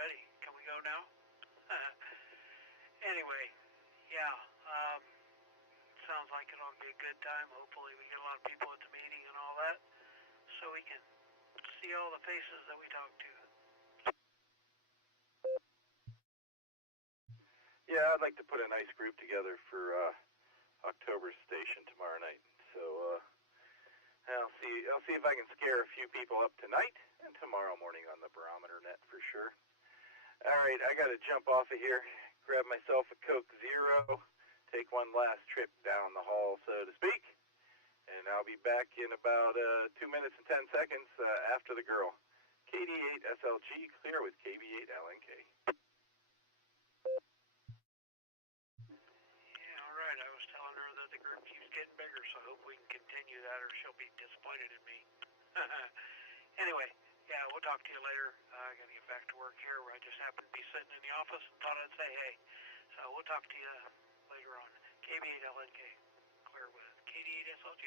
already. Can we go now? Anyway, yeah, sounds like it'll be a good time. Hopefully we get a lot of people at the meeting and all that, so we can see all the faces that we talk to. Yeah, I'd like to put a nice group together for October station tomorrow night. So I'll see if I can scare a few people up tonight and tomorrow morning on the barometer net for sure. All right, I got to jump off of here, grab myself a Coke Zero, take one last trip down the hall, so to speak, and I'll be back in about 2 minutes and 10 seconds after the girl. KD8SLG clear with KB8LNK. Alright, I was telling her that the group keeps getting bigger, so I hope we can continue that or she'll be disappointed in me. Anyway, yeah, we'll talk to you later. I gotta get back to work here where I just happened to be sitting in the office and thought I'd say hey. So we'll talk to you later on. KB8LNK, clear with KD8SLG.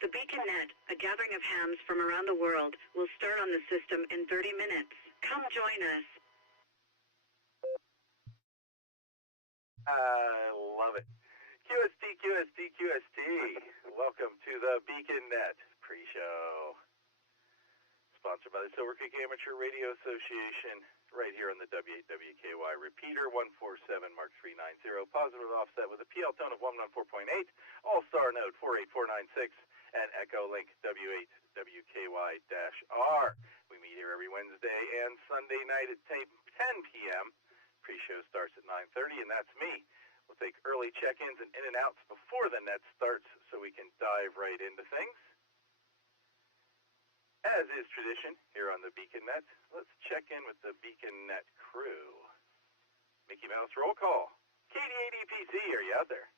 The BeaconNet, a gathering of hams from around the world, will start on the system in 30 minutes. Come join us. I love it. QST, QST, QST. Welcome to the BeaconNet pre-show. Sponsored by the Silvercreek Amateur Radio Association, right here on the W8WKY repeater, 147 Mark 390, positive offset with a PL tone of 114.8, all-star node 48496, and Echo Link W8WKY-R. We meet here every Wednesday and Sunday night at 10 p.m. Pre-show starts at 9:30, and that's me. We'll take early check-ins and in and outs before the net starts so we can dive right into things. As is tradition here on the BeaconNet, let's check in with the BeaconNet crew. Mickey Mouse roll call. KD8EPC, are you out there?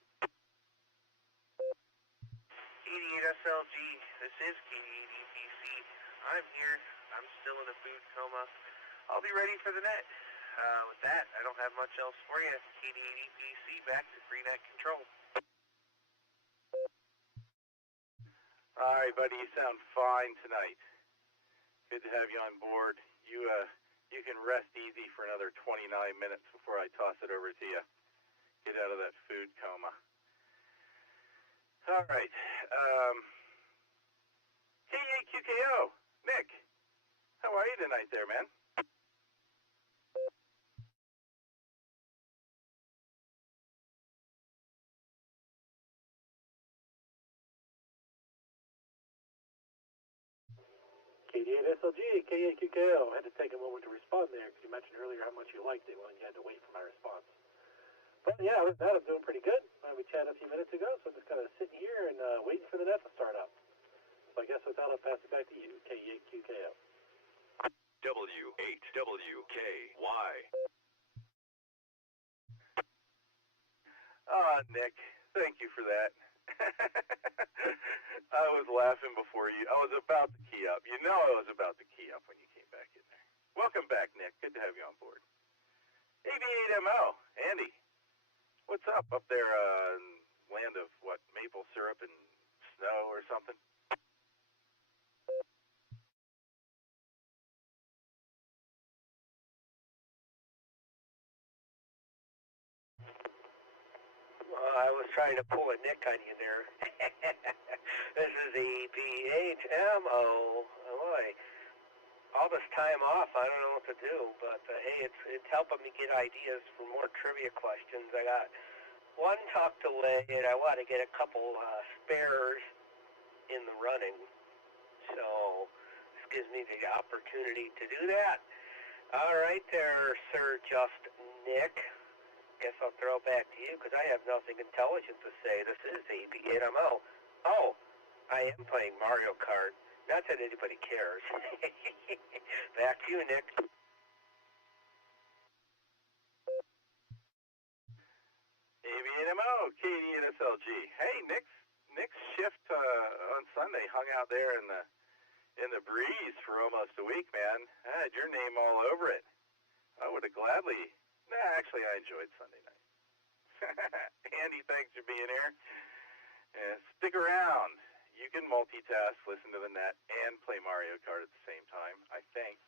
KD8SLG, this is KD8EPC. I'm here. I'm still in a food coma. I'll be ready for the net. With that, I don't have much else for you. KD8EPC, back to free net control. All right, buddy, you sound fine tonight. Good to have you on board. You can rest easy for another 29 minutes before I toss it over to you. Get out of that food coma. All right. K8QKO, Nick, how are you tonight there, man? KD8SLG, K8QKO. I had to take a moment to respond there because you mentioned earlier how much you liked it when you had to wait for my response. But yeah, with that, I'm doing pretty good. We chatted a few minutes ago, so I'm just kind of sitting here and waiting for the net to start up. So I guess with that, I'll pass it back to you, K8QKO. W8WKY. Nick, thank you for that. I was laughing before you. I was about to key up. You know I was about to key up when you came back in there. Welcome back, Nick. Good to have you on board. AV8MO, Andy, what's up there in land of, what, maple syrup and snow or something? I was trying to pull a Nick on you there. This is AV8MO. Boy, all this time off, I don't know what to do, but hey, it's helping me get ideas for more trivia questions. I got one tucked away, and I want to get a couple spares in the running. So this gives me the opportunity to do that. All right there, Sir Just Nick. Guess I'll throw back to you because I have nothing intelligent to say. This is AV8MO. Oh, I am playing Mario Kart. Not that anybody cares. Back to you, Nick. AV8MO, Katie at SLG. Hey, Nick's shift on Sunday hung out there in the breeze for almost a week, man. I had your name all over it. I would have gladly. Nah, actually, I enjoyed Sunday night. Andy, thanks for being here. Stick around. You can multitask, listen to the net, and play Mario Kart at the same time, I think.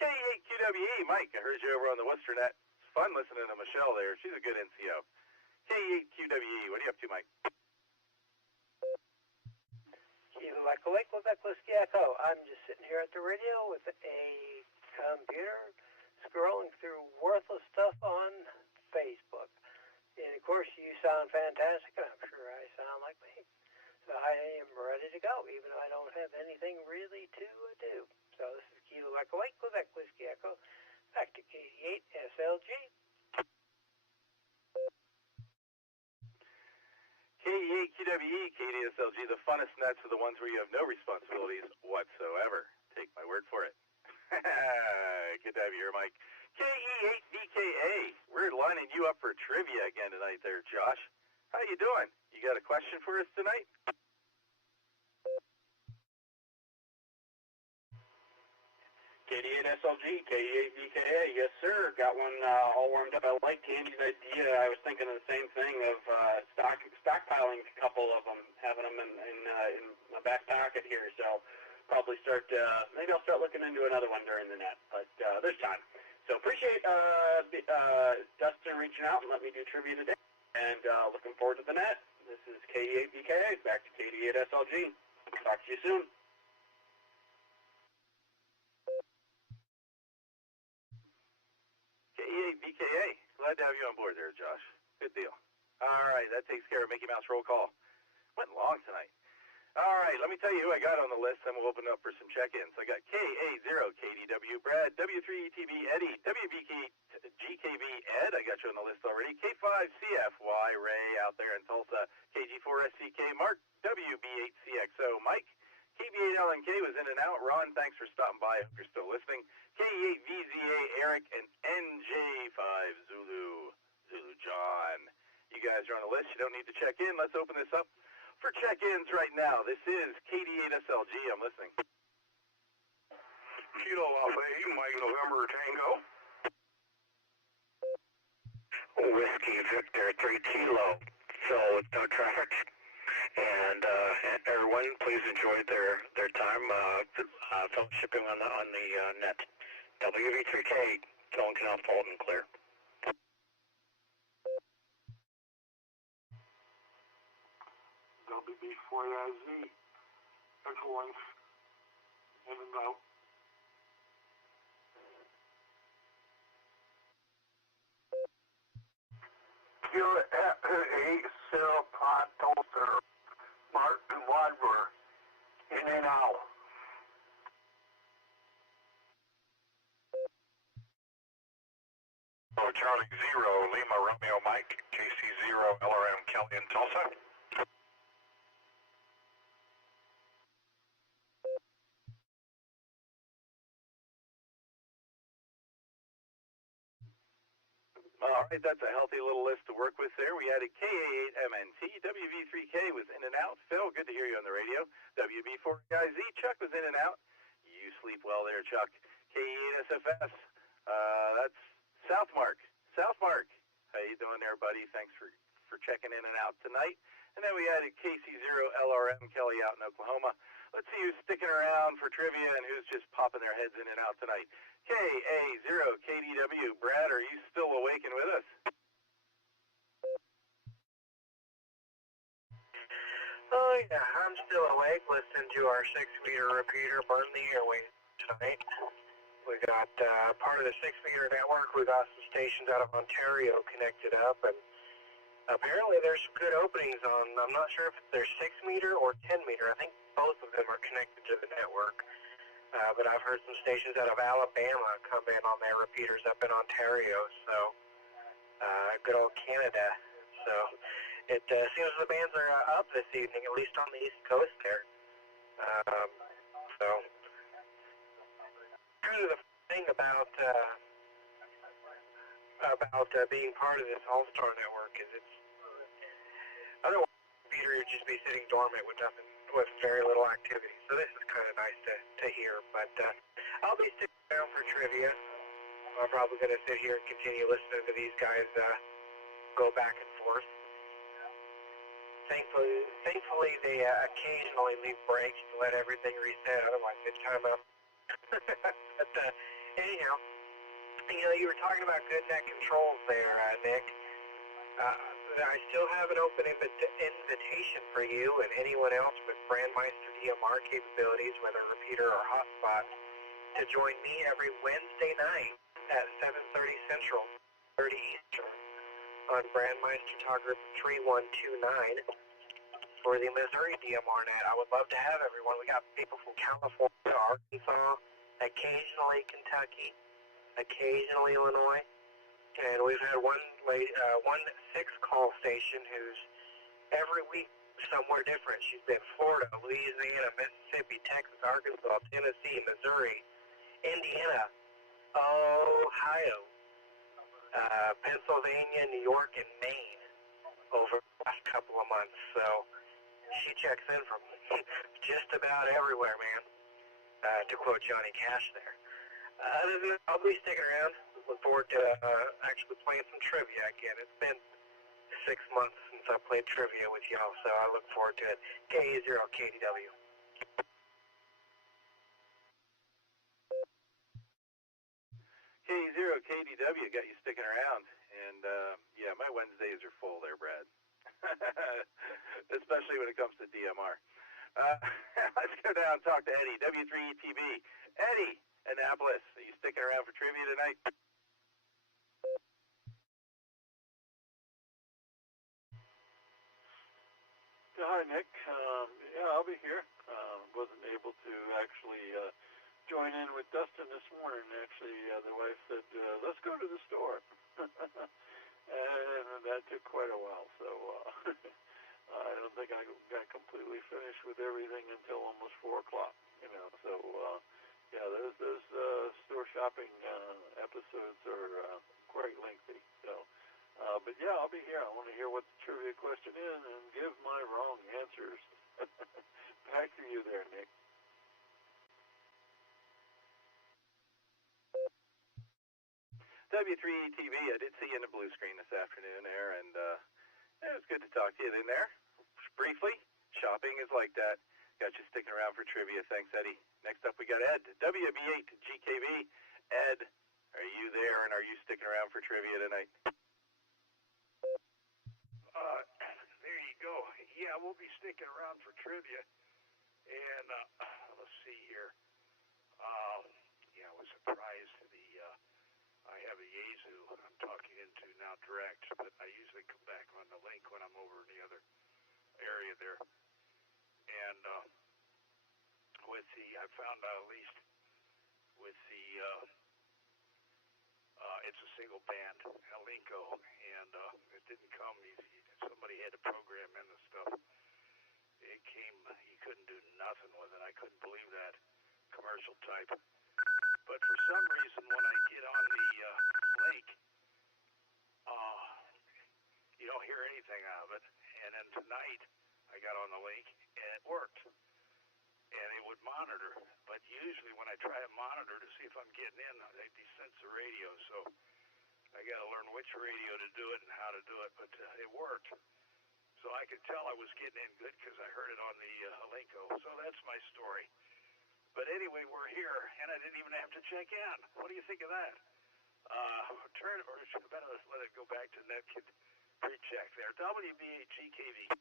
K8QWE, Mike, I heard you over on the Worcester net. It's fun listening to Michelle there. She's a good NCO. K8QWE, what are you up to, Mike? Kilo Echo Lake, Quebec Whiskey Echo. I'm just sitting here at the radio with a computer, scrolling through worthless stuff on Facebook. And of course, you sound fantastic, and I'm sure I sound like me. So I am ready to go, even though I don't have anything really to do. So this is Kilo Echo 8, Quebec Whiskey Echo, back to KD8 SLG. KD8QWE, KDSLG, the funnest nets are the ones where you have no responsibilities whatsoever. Take my word for it. Good to have you here, Mike. KE8VKA, we're lining you up for trivia again tonight there, Josh. How you doing? You got a question for us tonight? KD8SLG, KE8VKA, yes sir. Got one all warmed up. I liked Andy's idea. I was thinking of the same thing of stockpiling a couple of them, having them in my back pocket here. So probably maybe I'll start looking into another one during the net, but there's time. So appreciate Dustin reaching out and let me do trivia today, and looking forward to the net. This is KE8VKA, back to KD8SLG. Talk to you soon. KE8VKA, glad to have you on board there, Josh. Good deal. All right, that takes care of Mickey Mouse roll call. Went long tonight. All right, let me tell you who I got on the list, then we'll open up for some check-ins. I got KA0KDW, Brad, W3ETB, Eddie, WVGKB, Ed, I got you on the list already, K5CFY, Ray out there in Tulsa, KG4SCK, Mark, WB8CXO, Mike, KB8LNK was in and out, Ron, thanks for stopping by, hope you're still listening, K8VZA, Eric, and NJ5 Zulu John. You guys are on the list, you don't need to check in, let's open this up for check-ins right now. This is KD8SLG. I'm listening. Kilo Alpha 8, Mike November Tango. Whiskey Victor 3 Kilo. So with no traffic. And everyone, please enjoy their time fellowshipping on the net. WV3K, Dylan Canal, Fulton, clear. WB4Z, excellence, in and out. Kilo 8, Sarah Pot, Tulsa, Martin Wadmer, in and out. Oh, Charlie 0, Lima Romeo Mike, KC0, LRM Kelly in Tulsa. All right, that's a healthy little list to work with there. We added KA8MNT, WV3K was in and out. Phil, good to hear you on the radio. WB4IZ, Chuck was in and out. You sleep well there, Chuck. KA8SFS, that's Southmark. Southmark, how you doing there, buddy? Thanks for checking in and out tonight. And then we added KC0LRM, Kelly out in Oklahoma. Let's see who's sticking around for trivia and who's just popping their heads in and out tonight. KA0KDW, Brad, are you still awake and with us? Oh yeah, I'm still awake listening to our 6-meter repeater burn the airwaves tonight. We got part of the 6-meter network. We got some stations out of Ontario connected up, and apparently there's some good openings on, I'm not sure if they're 6-meter or 10-meter. I think both of them are connected to the network. But I've heard some stations out of Alabama come in on their repeaters up in Ontario, so good old Canada. So it seems the bands are up this evening, at least on the East Coast there. So kind of the thing about being part of this All-Star network is it's otherwise Peter would just be sitting dormant with nothing, with very little activity. So this is kind of nice to hear. But I'll be sticking around for trivia. I'm probably going to sit here and continue listening to these guys go back and forth. Thankfully, they occasionally leave breaks to let everything reset. Otherwise, it's time up. But anyhow, you were talking about good net controls there, Nick. I still have an open invitation for you and anyone else with Brandmeister DMR capabilities, whether repeater or hotspot, to join me every Wednesday night at 7:30 Central, 30 Eastern, on Brandmeister Talk Group 3129 for the Missouri DMR net. I would love to have everyone. We got people from California, Arkansas, occasionally Kentucky, occasionally Illinois. And we've had one 6-call station who's every week somewhere different. She's been Florida, Louisiana, Mississippi, Texas, Arkansas, Tennessee, Missouri, Indiana, Ohio, Pennsylvania, New York, and Maine over the last couple of months. So she checks in from just about everywhere, man, to quote Johnny Cash there. Other than that, I'll be sticking around. Look forward to actually playing some trivia again. It's been 6 months since I played trivia with y'all, so I look forward to it. KA0KDW. KA0KDW got you sticking around. And, yeah, my Wednesdays are full there, Brad. Especially when it comes to DMR. Let's go down and talk to Eddie, W3ETB. Eddie, Annapolis, are you sticking around for trivia tonight? Hi, Nick. Yeah, I'll be here. Wasn't able to actually join in with Dustin this morning. Actually, the wife said, let's go to the store. And that took quite a while, so I don't think I got completely finished with everything until almost 4 o'clock, So, yeah, those store shopping episodes are quite lengthy, so... but yeah, I'll be here. I want to hear what the trivia question is and give my wrong answers. Back to you there, Nick. W3ETV, I did see you in the blue screen this afternoon there, and it was good to talk to you in there. Briefly, shopping is like that. Got you sticking around for trivia. Thanks, Eddie. Next up, we got Ed, WB8GKB. Ed, are you there, and are you sticking around for trivia tonight? There you go. Yeah, we'll be sticking around for trivia. And let's see here. Yeah, I was surprised. I have a Yaesu I'm talking into now direct, but I usually come back on the link when I'm over in the other area there. And I found out at least with the it's a single band, Alinco, and it didn't come easy. Somebody had to program in the stuff. It came, you couldn't do nothing with it. I couldn't believe that. Commercial type. But for some reason, when I get on the link, got on the link, and it worked. And it would monitor. But usually when I try to monitor to see if I'm getting in, they desense the radio. So I got to learn which radio to do it and how to do it. But it worked. So I could tell I was getting in good because I heard it on the Alinco. So that's my story. But anyway, we're here, and I didn't even have to check in. What do you think of that? Should I better let it go back to Netkit pre-check there. WB8GKV.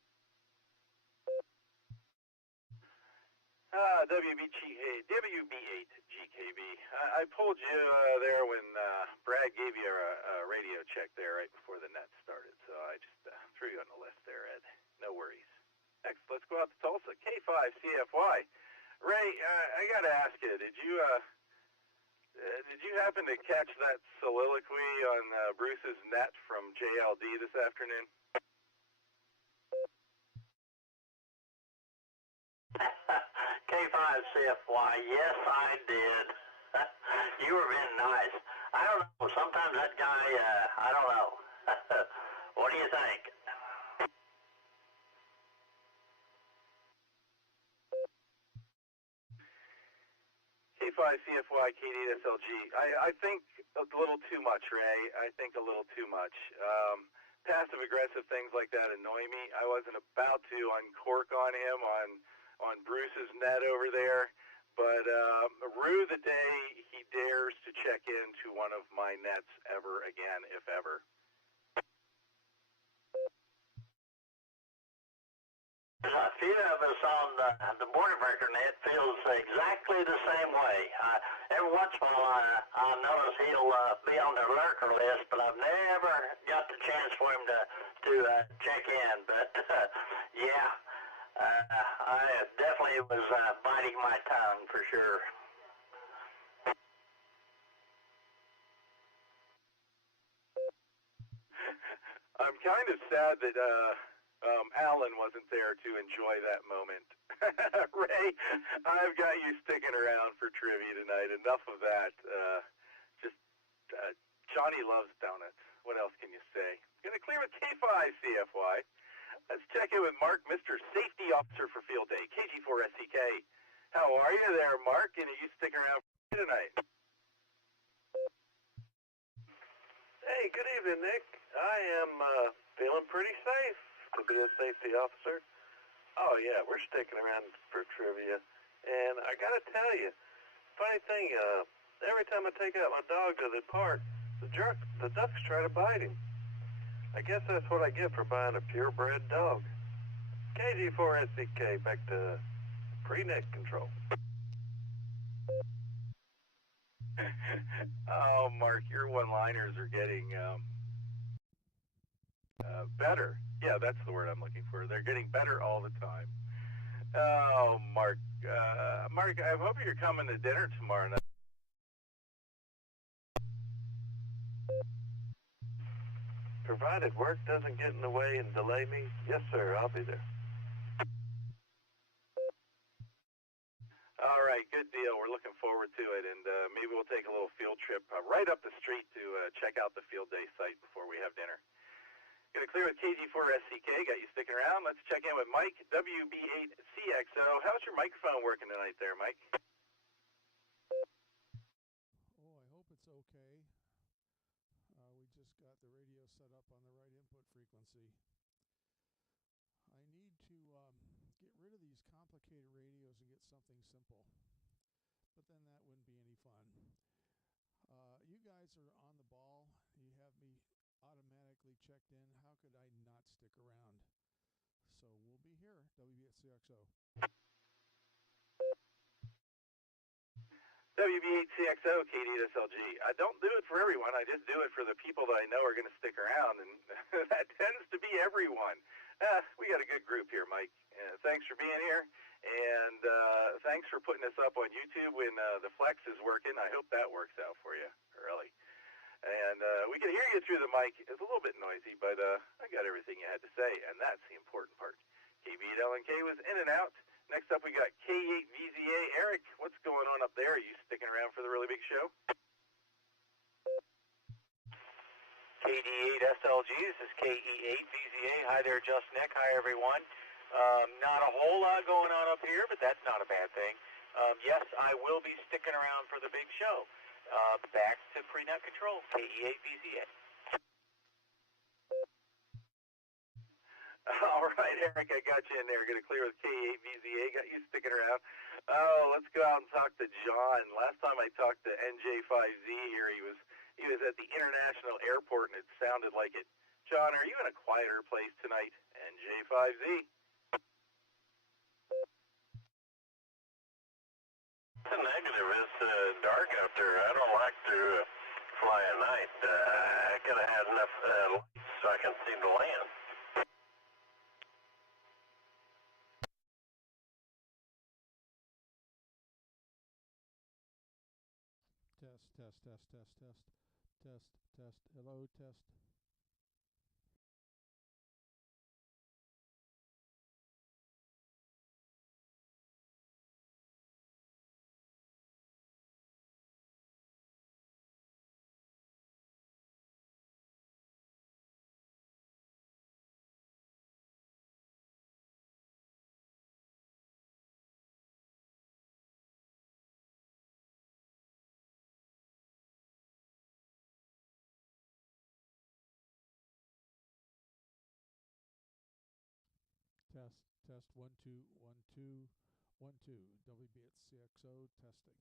WB8GKV. I pulled you there when Brad gave you a radio check there right before the net started, so I just threw you on the list there, Ed. No worries. Next, let's go out to Tulsa. K5CFY. Ray, I got to ask you, did you happen to catch that soliloquy on Bruce's net from JLD this afternoon? K5CFY, yes, I did. You were being nice. I don't know. Sometimes that guy, I don't know. What do you think? K5CFY, K8SLG. I think a little too much, Ray. I think a little too much. Passive-aggressive things like that annoy me. I wasn't about to uncork on him on Bruce's net over there, but rue the day he dares to check into one of my nets ever again, if ever. A few of us on the border breaker net feels exactly the same way. Every once in a while I notice he'll be on the lurker list, but I've never got the chance for him to check in. But yeah, I definitely was biting my tongue for sure. I'm kind of sad that Alan wasn't there to enjoy that moment. Ray, I've got you sticking around for trivia tonight. Enough of that. Johnny loves donuts. What else can you say? Gonna clear with K5CFY. Let's check in with Mark, Mr. Safety Officer for Field Day, KG4SCK. How are you there, Mark? And are you sticking around for tonight? Hey, good evening, Nick. I am feeling pretty safe to be a safety officer. Oh, yeah, we're sticking around for trivia. And I got to tell you, funny thing, every time I take out my dog to the park, the ducks try to bite him. I guess that's what I get for buying a purebred dog. KG4SCK, back to pre-net control. Oh, Mark, your one-liners are getting better. Yeah, that's the word I'm looking for. They're getting better all the time. Oh, Mark. Mark, I'm hoping you're coming to dinner tomorrow night. Provided work doesn't get in the way and delay me, yes, sir, I'll be there. All right, good deal. We're looking forward to it, and maybe we'll take a little field trip right up the street to check out the field day site before we have dinner. Gonna clear with KG4SCK. Got you sticking around. Let's check in with Mike, WB8CXO. How's your microphone working tonight there, Mike? Oh, I hope it's okay. We just got the radio set up on the right input frequency. I need to get rid of these complicated radios and get something simple. But then that wouldn't be any fun. You guys are on the ball. You have me automatically checked in. How could I not stick around? So we'll be here, WB8CXO. WB8CXO, K8SLG. I don't do it for everyone. I just do it for the people that I know are going to stick around, and that tends to be everyone. We got a good group here, Mike. Thanks for being here, and thanks for putting us up on YouTube when the Flex is working. I hope that works out for you early. And we can hear you through the mic. It's a little bit noisy, but I got everything you had to say, and that's the important part. KB8LNK was in and out. Next up, we got K8VZA. Eric, what's going on up there? Are you sticking around for the really big show? KD8SLG, this is KE8VZA. Hi there, Just Nick. Hi, everyone. Not a whole lot going on up here, but that's not a bad thing. Yes, I will be sticking around for the big show. Back to pre-net control, KE8VZA. All right, Eric, I got you in there. Going to clear with K8VZA. Got you sticking around. Oh, let's go out and talk to John. Last time I talked to NJ5Z here, he was at the International Airport, and it sounded like it. John, are you in a quieter place tonight? NJ5Z. The negative. It's dark out there. I don't like to fly at night. I could have had enough lights so I can see the land. Test. Hello, test. Test 1 2 1 2 1 2 WBHCXO testing.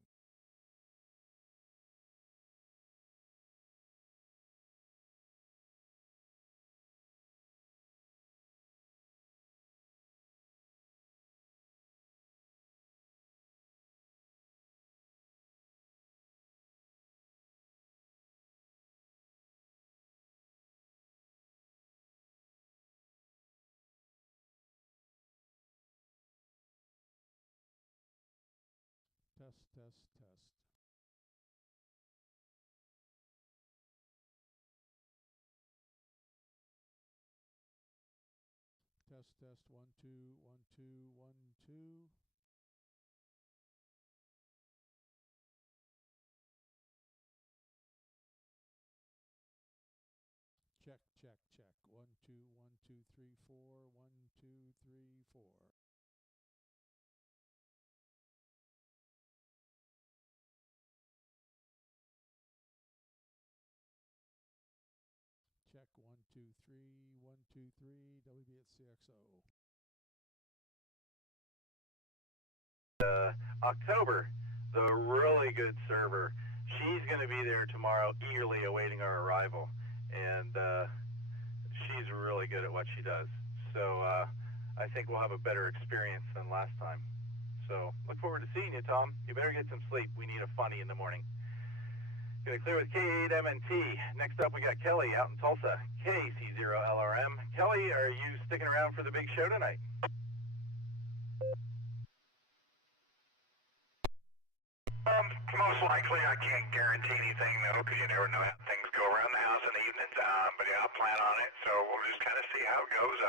Test. Test 1 2 1 2 1 2. Check. 1 2 1 2 3 4 1 2 3 4. Check 1 2 3 1 2 3 WBHCXO. October, the really good server. She's going to be there tomorrow, eagerly awaiting our arrival, and she's really good at what she does. So I think we'll have a better experience than last time. So look forward to seeing you, Tom. You better get some sleep. We need a funny in the morning. Going to clear with K8MNT. Next up, we got Kelly out in Tulsa, KC0LRM. Kelly, are you sticking around for the big show tonight? Most likely, I can't guarantee anything though, because you never know how things go around the house in the evening time. But yeah, I'll plan on it, so we'll just kind of see how it goes.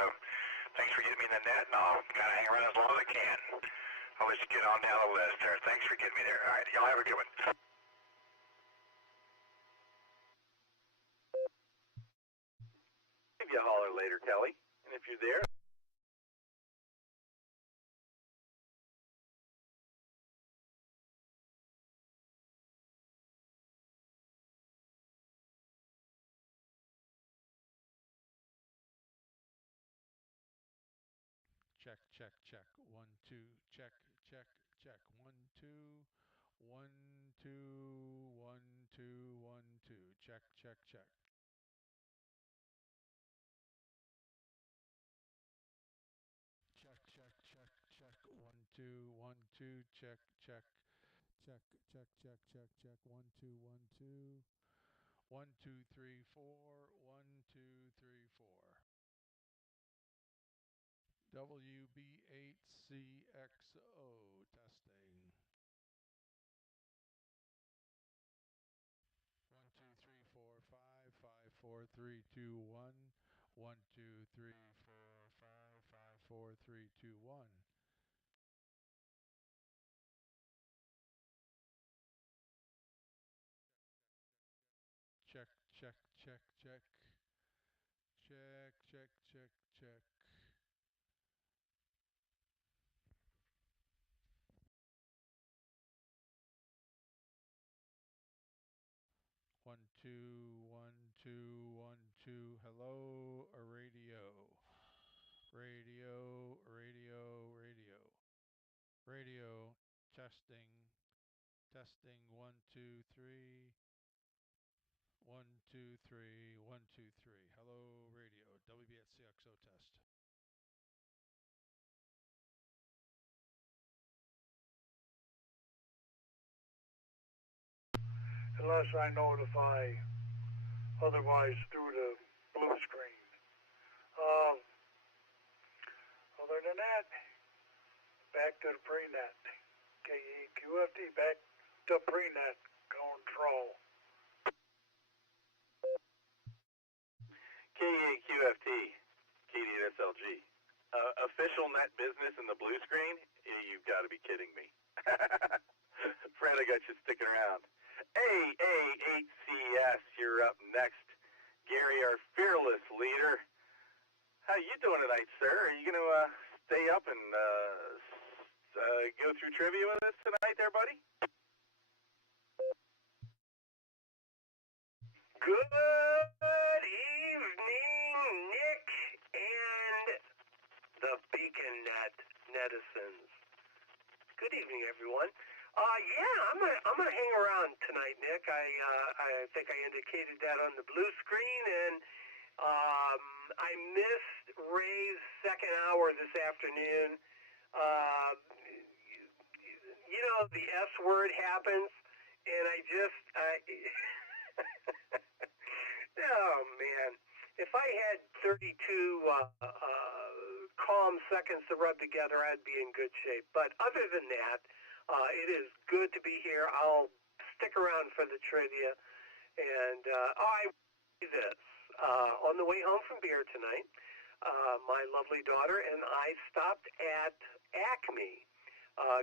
Thanks for getting me in the net, and I'll kind of hang around as long as I can. I'll let you get on down the list there. Thanks for getting me there. All right, y'all have a good one. Give you a holler later, Kelly. And if you're there, Check. 1 2 check. 1 2 1 2 1 2 1 2. Check. 1 2 1 2 check. 1 2 1 2 1 2 3 4 1 2 3 4. WB8CXO testing. 1 2 3 4 5 5 4 3 2 1 1 2 3 4 5 5 4 3 2 1. Check. 2, 1, 2, 1, 2. Hello, radio. Radio, radio, radio. Radio, testing. Testing, 1, 2, 3. 1, 2, 3, 1, 2, 3. Hello, radio. WBSCXO test. Unless I notify otherwise through the blue screen. Other than that, back to the pre-net. KEQFT, back to pre-net control. KEQFT, KDSLG. Official net business in the blue screen? You've got to be kidding me. Fred, I got you sticking around. AA8CS, you're up next. Gary, our fearless leader. How you doing tonight, sir? Are you going to stay up and go through trivia with us tonight there, buddy? Good evening, Nick and the Beacon netizens. Good evening, everyone. I'm gonna hang around tonight, Nick. I think I indicated that on the blue screen, and I missed Ray's second hour this afternoon. You know, the S word happens, and oh man, if I had 32 calm seconds to rub together, I'd be in good shape. But other than that, it is good to be here. I'll stick around for the trivia. And I will say this. On the way home from beer tonight, my lovely daughter and I stopped at Acme.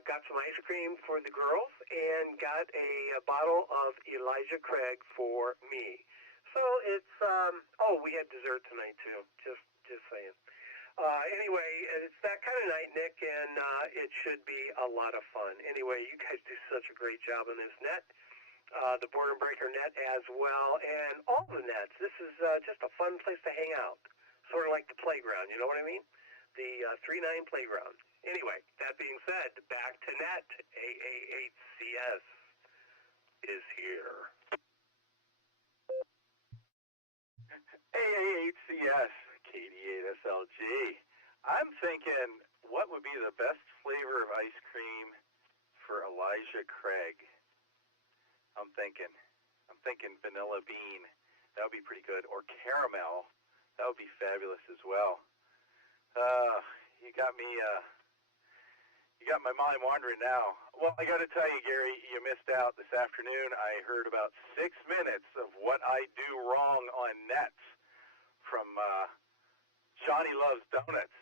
Got some ice cream for the girls and got a bottle of Elijah Craig for me. So it's, we had dessert tonight too. Just saying. Anyway, it's that kind of night, Nick, and it should be a lot of fun. Anyway, you guys do such a great job on this net, the Border Breaker net as well, and all the nets. This is just a fun place to hang out, sort of like the playground, you know what I mean? The 3-9 playground. Anyway, that being said, back to net. AA8CS is here. AA8CS, KD8SLG. I'm thinking, what would be the best flavor of ice cream for Elijah Craig? I'm thinking vanilla bean. That would be pretty good. Or caramel. That would be fabulous as well. You got me, you got my mind wandering now. Well, I got to tell you, Gary, you missed out this afternoon. I heard about 6 minutes of what I do wrong on nets from Johnny Loves Donuts.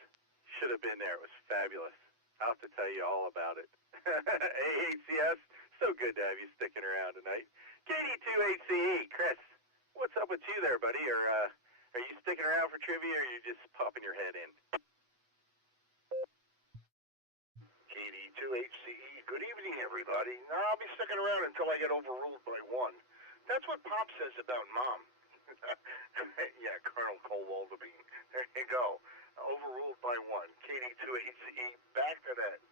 Should have been there. It was fabulous. I'll have to tell you all about it. AHCS, so good to have you sticking around tonight. KD2ACE, Chris, what's up with you there, buddy? Are you sticking around for trivia, or are you just popping your head in? KD2HCE, good evening, everybody. I'll be sticking around until I get overruled by one. That's what Pop says about Mom. Yeah, Colonel Cole Walderbean. There you go. Overruled by one. KD2HCE, back to that.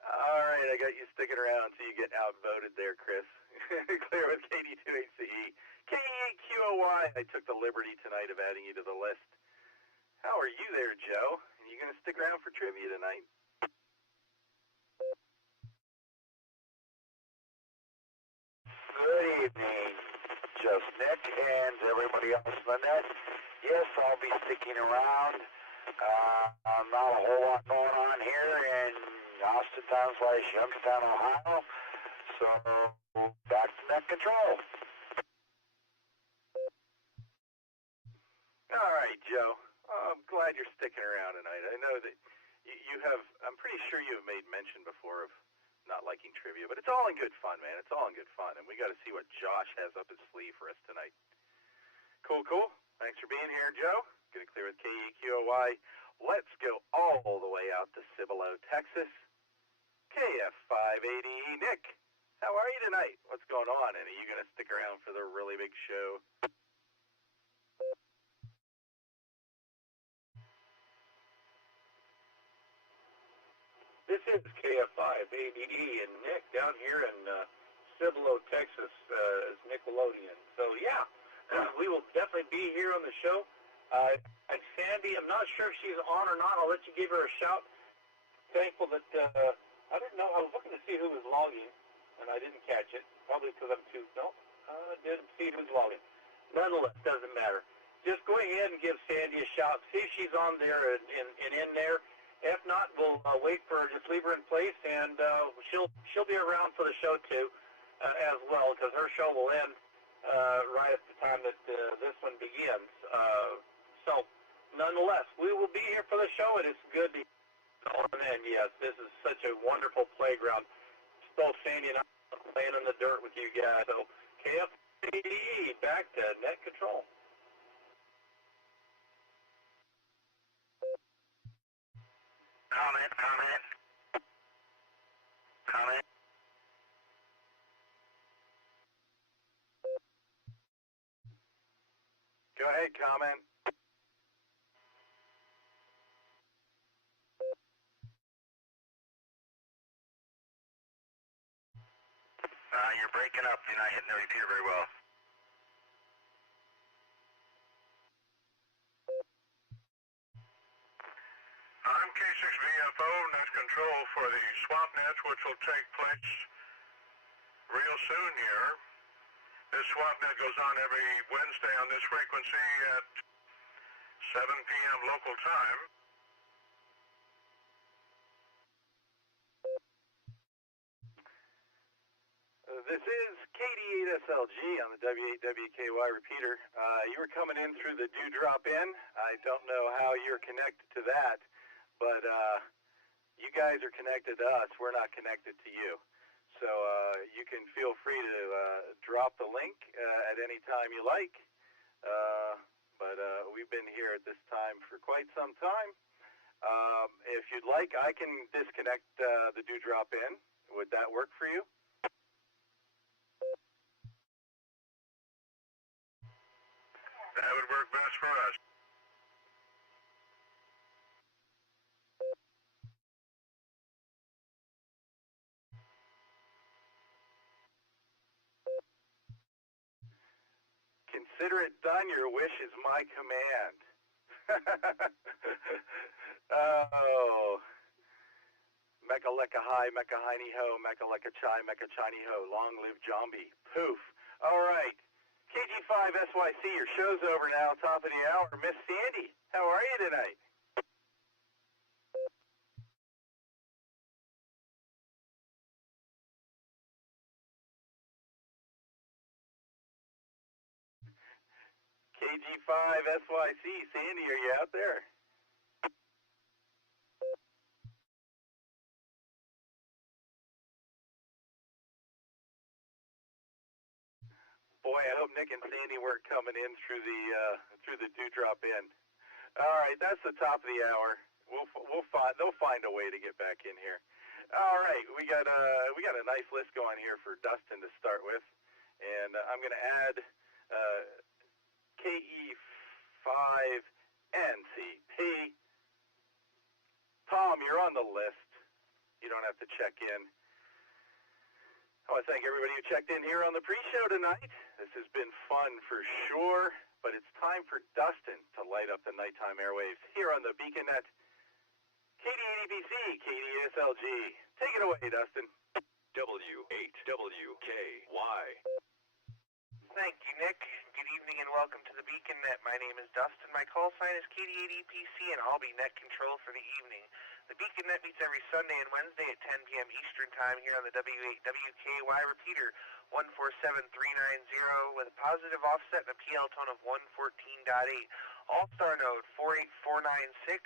All right, I got you sticking around until you get outvoted there, Chris. Clear with KD2HCE. KEQOY, I took the liberty tonight of adding you to the list. How are you there, Joe? Are you going to stick around for trivia tonight? Good evening, just Nick and everybody else in the net. Yes, I'll be sticking around. Not a whole lot going on here in Austintown/Youngstown, Ohio. So, back to net control. All right, Joe. I'm glad you're sticking around tonight. I know that you have, I'm pretty sure you have made mention before of not liking trivia, but it's all in good fun, man. It's all in good fun, and we got to see what Josh has up his sleeve for us tonight. Cool. Thanks for being here, Joe. Get it clear with KEQOY. Let's go all the way out to Cibolo, Texas. KF580, Nick. How are you tonight? What's going on? And are you going to stick around for the really big show? This is KF5 ADE and Nick down here in Cibolo, Texas, is Nickelodeon. So yeah, we will definitely be here on the show. And Sandy, I'm not sure if she's on or not. I'll let you give her a shout. Thankful that I didn't know. I was looking to see who was logging, and I didn't catch it. Probably because I'm too. No, I didn't see who's logging. Nonetheless, doesn't matter. Just go ahead and give Sandy a shout. See if she's on there and in there. If not, we'll wait for her. Just leave her in place, and she'll be around for the show too, as well, because her show will end right at the time that this one begins. So, nonetheless, we will be here for the show, and it's good to. And yes, this is such a wonderful playground. Both Sandy and I playing in the dirt with you guys. So, KFCE back to net control. Comment. Go ahead, comment. You're breaking up. You're not hitting the repeater very well. I'm K6VFO, net control for the swap nets, which will take place real soon here. This swap net goes on every Wednesday on this frequency at 7 p.m. local time. This is KD8SLG on the W8WKY repeater. You were coming in through the Dewdrop in. I don't know how you're connected to that, but you guys are connected to us. We're not connected to you. So you can feel free to drop the link at any time you like. But we've been here at this time for quite some time. If you'd like, I can disconnect the Dewdrop in. Would that work for you? That would work best for us. Consider it done. Your wish is my command. Oh. Mecca lecca hi, mecca hiney ho, mecca lecca chai, mecca chiny ho. Long live Jambi. Poof. All right. KG5 SYC, your show's over now, top of the hour. Miss Sandy, how are you tonight? KG5 SYC, Sandy, are you out there? Boy, I hope Nick and Sandy weren't coming in through the Dewdrop in. All right, that's the top of the hour. They'll find a way to get back in here. All right, we got a nice list going here for Dustin to start with, and I'm going to add KE5NCP. Tom, you're on the list. You don't have to check in. I want to thank everybody who checked in here on the pre-show tonight. This has been fun for sure, but it's time for Dustin to light up the nighttime airwaves here on the BeaconNet KD8ABC, KD8SLG. Take it away, Dustin. W8WKY. Thank you, Nick. Good evening and welcome to the BeaconNet. My name is Dustin. My call sign is KD8EPC, and I'll be net control for the evening. The BeaconNet meets every Sunday and Wednesday at 10 p.m. Eastern Time here on the W8WKY repeater 147390 with a positive offset and a PL tone of 114.8. All-star node 48496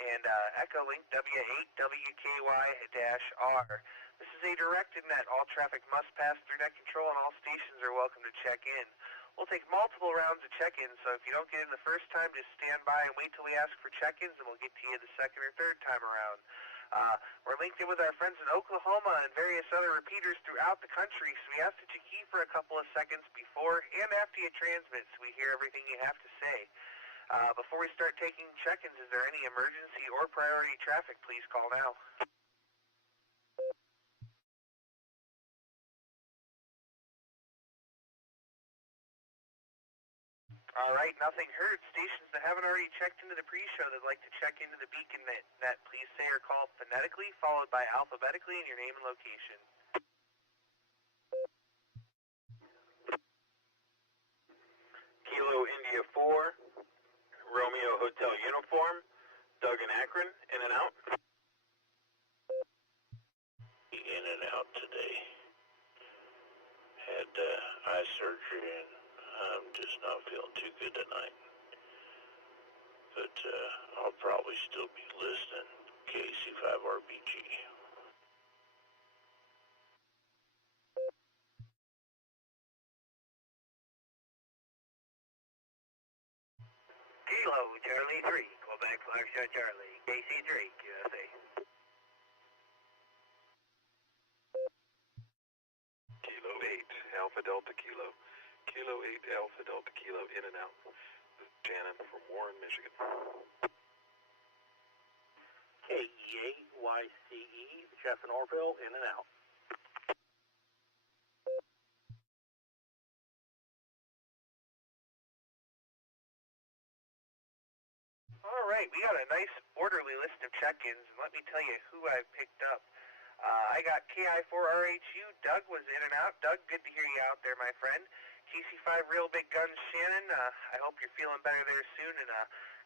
and Echo Link W8WKY-R. This is a directed net. All traffic must pass through net control, and all stations are welcome to check in. We'll take multiple rounds of check-ins, so if you don't get in the first time, just stand by and wait till we ask for check-ins, and we'll get to you the second or third time around. We're linked in with our friends in Oklahoma and various other repeaters throughout the country, so we ask that you key for a couple of seconds before and after you transmit so we hear everything you have to say. Before we start taking check-ins, is there any emergency or priority traffic? Please call now. All right, nothing heard. Stations that haven't already checked into the pre-show that'd like to check into the beacon net, please say or call phonetically, followed by alphabetically, and your name and location. Kilo India 4, Romeo Hotel Uniform, Doug and Akron, in and out. In and out today. Had eye surgery and I'm just not feeling too good tonight. But I'll probably still be listening KC5RBG. Kilo Charlie 3, Quebec Foxtrot Charlie, KC3, USA. Kilo 8, Alpha Delta Kilo. Kilo 8, Alpha Delta Kilo, in and out. This is Shannon from Warren, Michigan. KE8, YCE, Jeff in Orville, in and out. All right, we got a nice orderly list of check-ins, and let me tell you who I've picked up. I got KI4RHU, Doug was in and out. Doug, good to hear you out there, my friend. KC5 Real Big Guns, Shannon, I hope you're feeling better there soon, and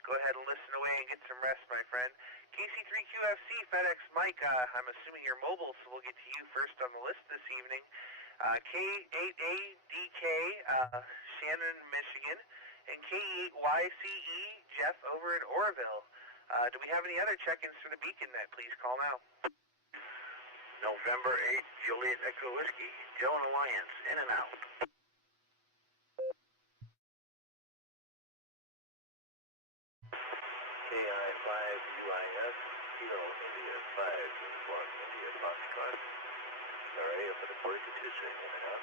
go ahead and listen away and get some rest, my friend. KC3QFC, FedEx Mike, I'm assuming you're mobile, so we'll get to you first on the list this evening. K8ADK, Shannon, Michigan, and K8YCE, Jeff over in Orville. Do we have any other check-ins for the beacon net? Please call now. November 8th, Juliet Echo Whiskey, Joan Alliance, in and out. KI5UIS, Kilo India 5, Uniform India Foxtrot. Sorry, I'm going to break it to say in and out.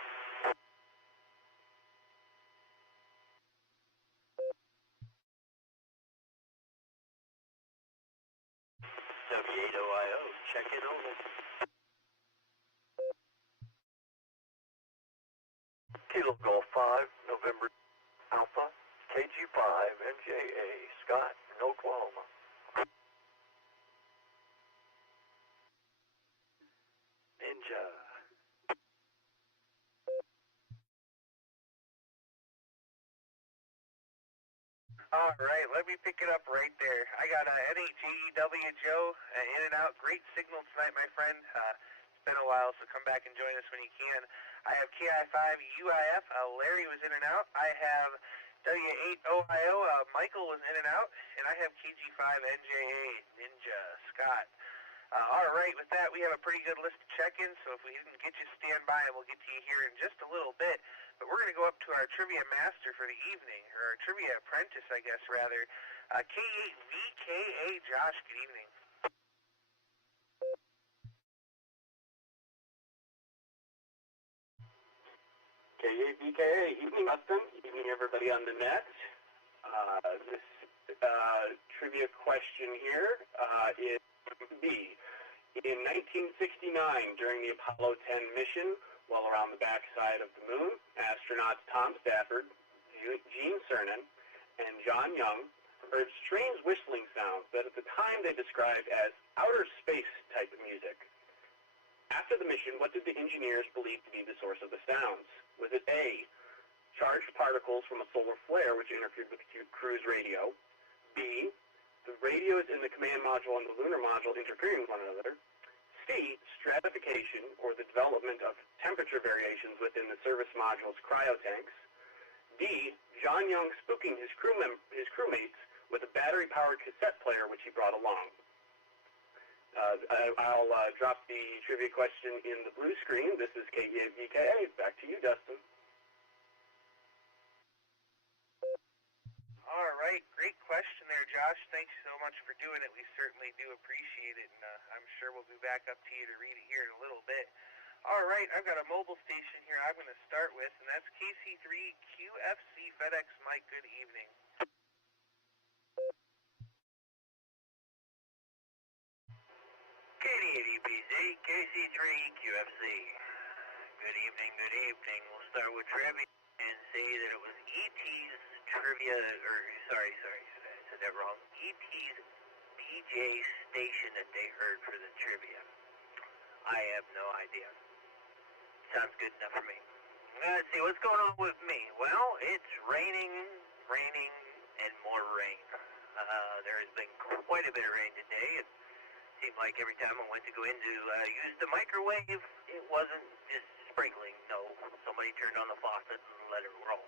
W8OIO, check in over. Kilo Golf 5, November Alpha, KG5, NJA, Scott, in Oklahoma. Ninja. All right, let me pick it up right there. I got NHAEW Joe in and out. Great signal tonight, my friend. It's been a while, so come back and join us when you can. I have KI5UIF. Larry was in and out. I have W8OIO. Michael was in and out. And I have KG5NJA, Ninja, Scott. All right, with that, we have a pretty good list of check-ins, so if we didn't get you, stand by, and we'll get to you here in just a little bit. But we're going to go up to our trivia master for the evening, or our trivia apprentice, I guess, rather. K8VKA, Josh, good evening. K8VKA, evening, Austin. Evening, everybody on the net. This trivia question here is B. In 1969, during the Apollo 10 mission, while around the backside of the moon, astronauts Tom Stafford, Gene Cernan, and John Young heard strange whistling sounds that at the time they described as outer space type of music. After the mission, what did the engineers believe to be the source of the sounds? Was it A, charged particles from a solar flare which interfered with the crew's radio? B, the radios in the command module and the lunar module interfering with one another? C, stratification, or the development of temperature variations within the service module's cryotanks? D, John Young spooking his crewmates with a battery-powered cassette player which he brought along? I'll drop the trivia question in the blue screen. This is KVKA. Back to you, Dustin. All right, great question there, Josh. Josh, thanks so much for doing it. We certainly do appreciate it, and I'm sure we'll be back up to you to read it here in a little bit. All right, I've got a mobile station here I'm going to start with, and that's KC3QFC FedEx Mike. Good evening. KD80BZ, KC3QFC. Good evening, good evening. We'll start with trivia and say that it was E.T.'s trivia, sorry, I said that wrong. E.T.'s DJ station that they heard for the trivia. I have no idea. Sounds good enough for me. Let's see, what's going on with me? Well, it's raining, and more rain. There has been quite a bit of rain today. It seemed like every time I went to go in to use the microwave, it wasn't just sprinkling. No, somebody turned on the faucet and let it roll.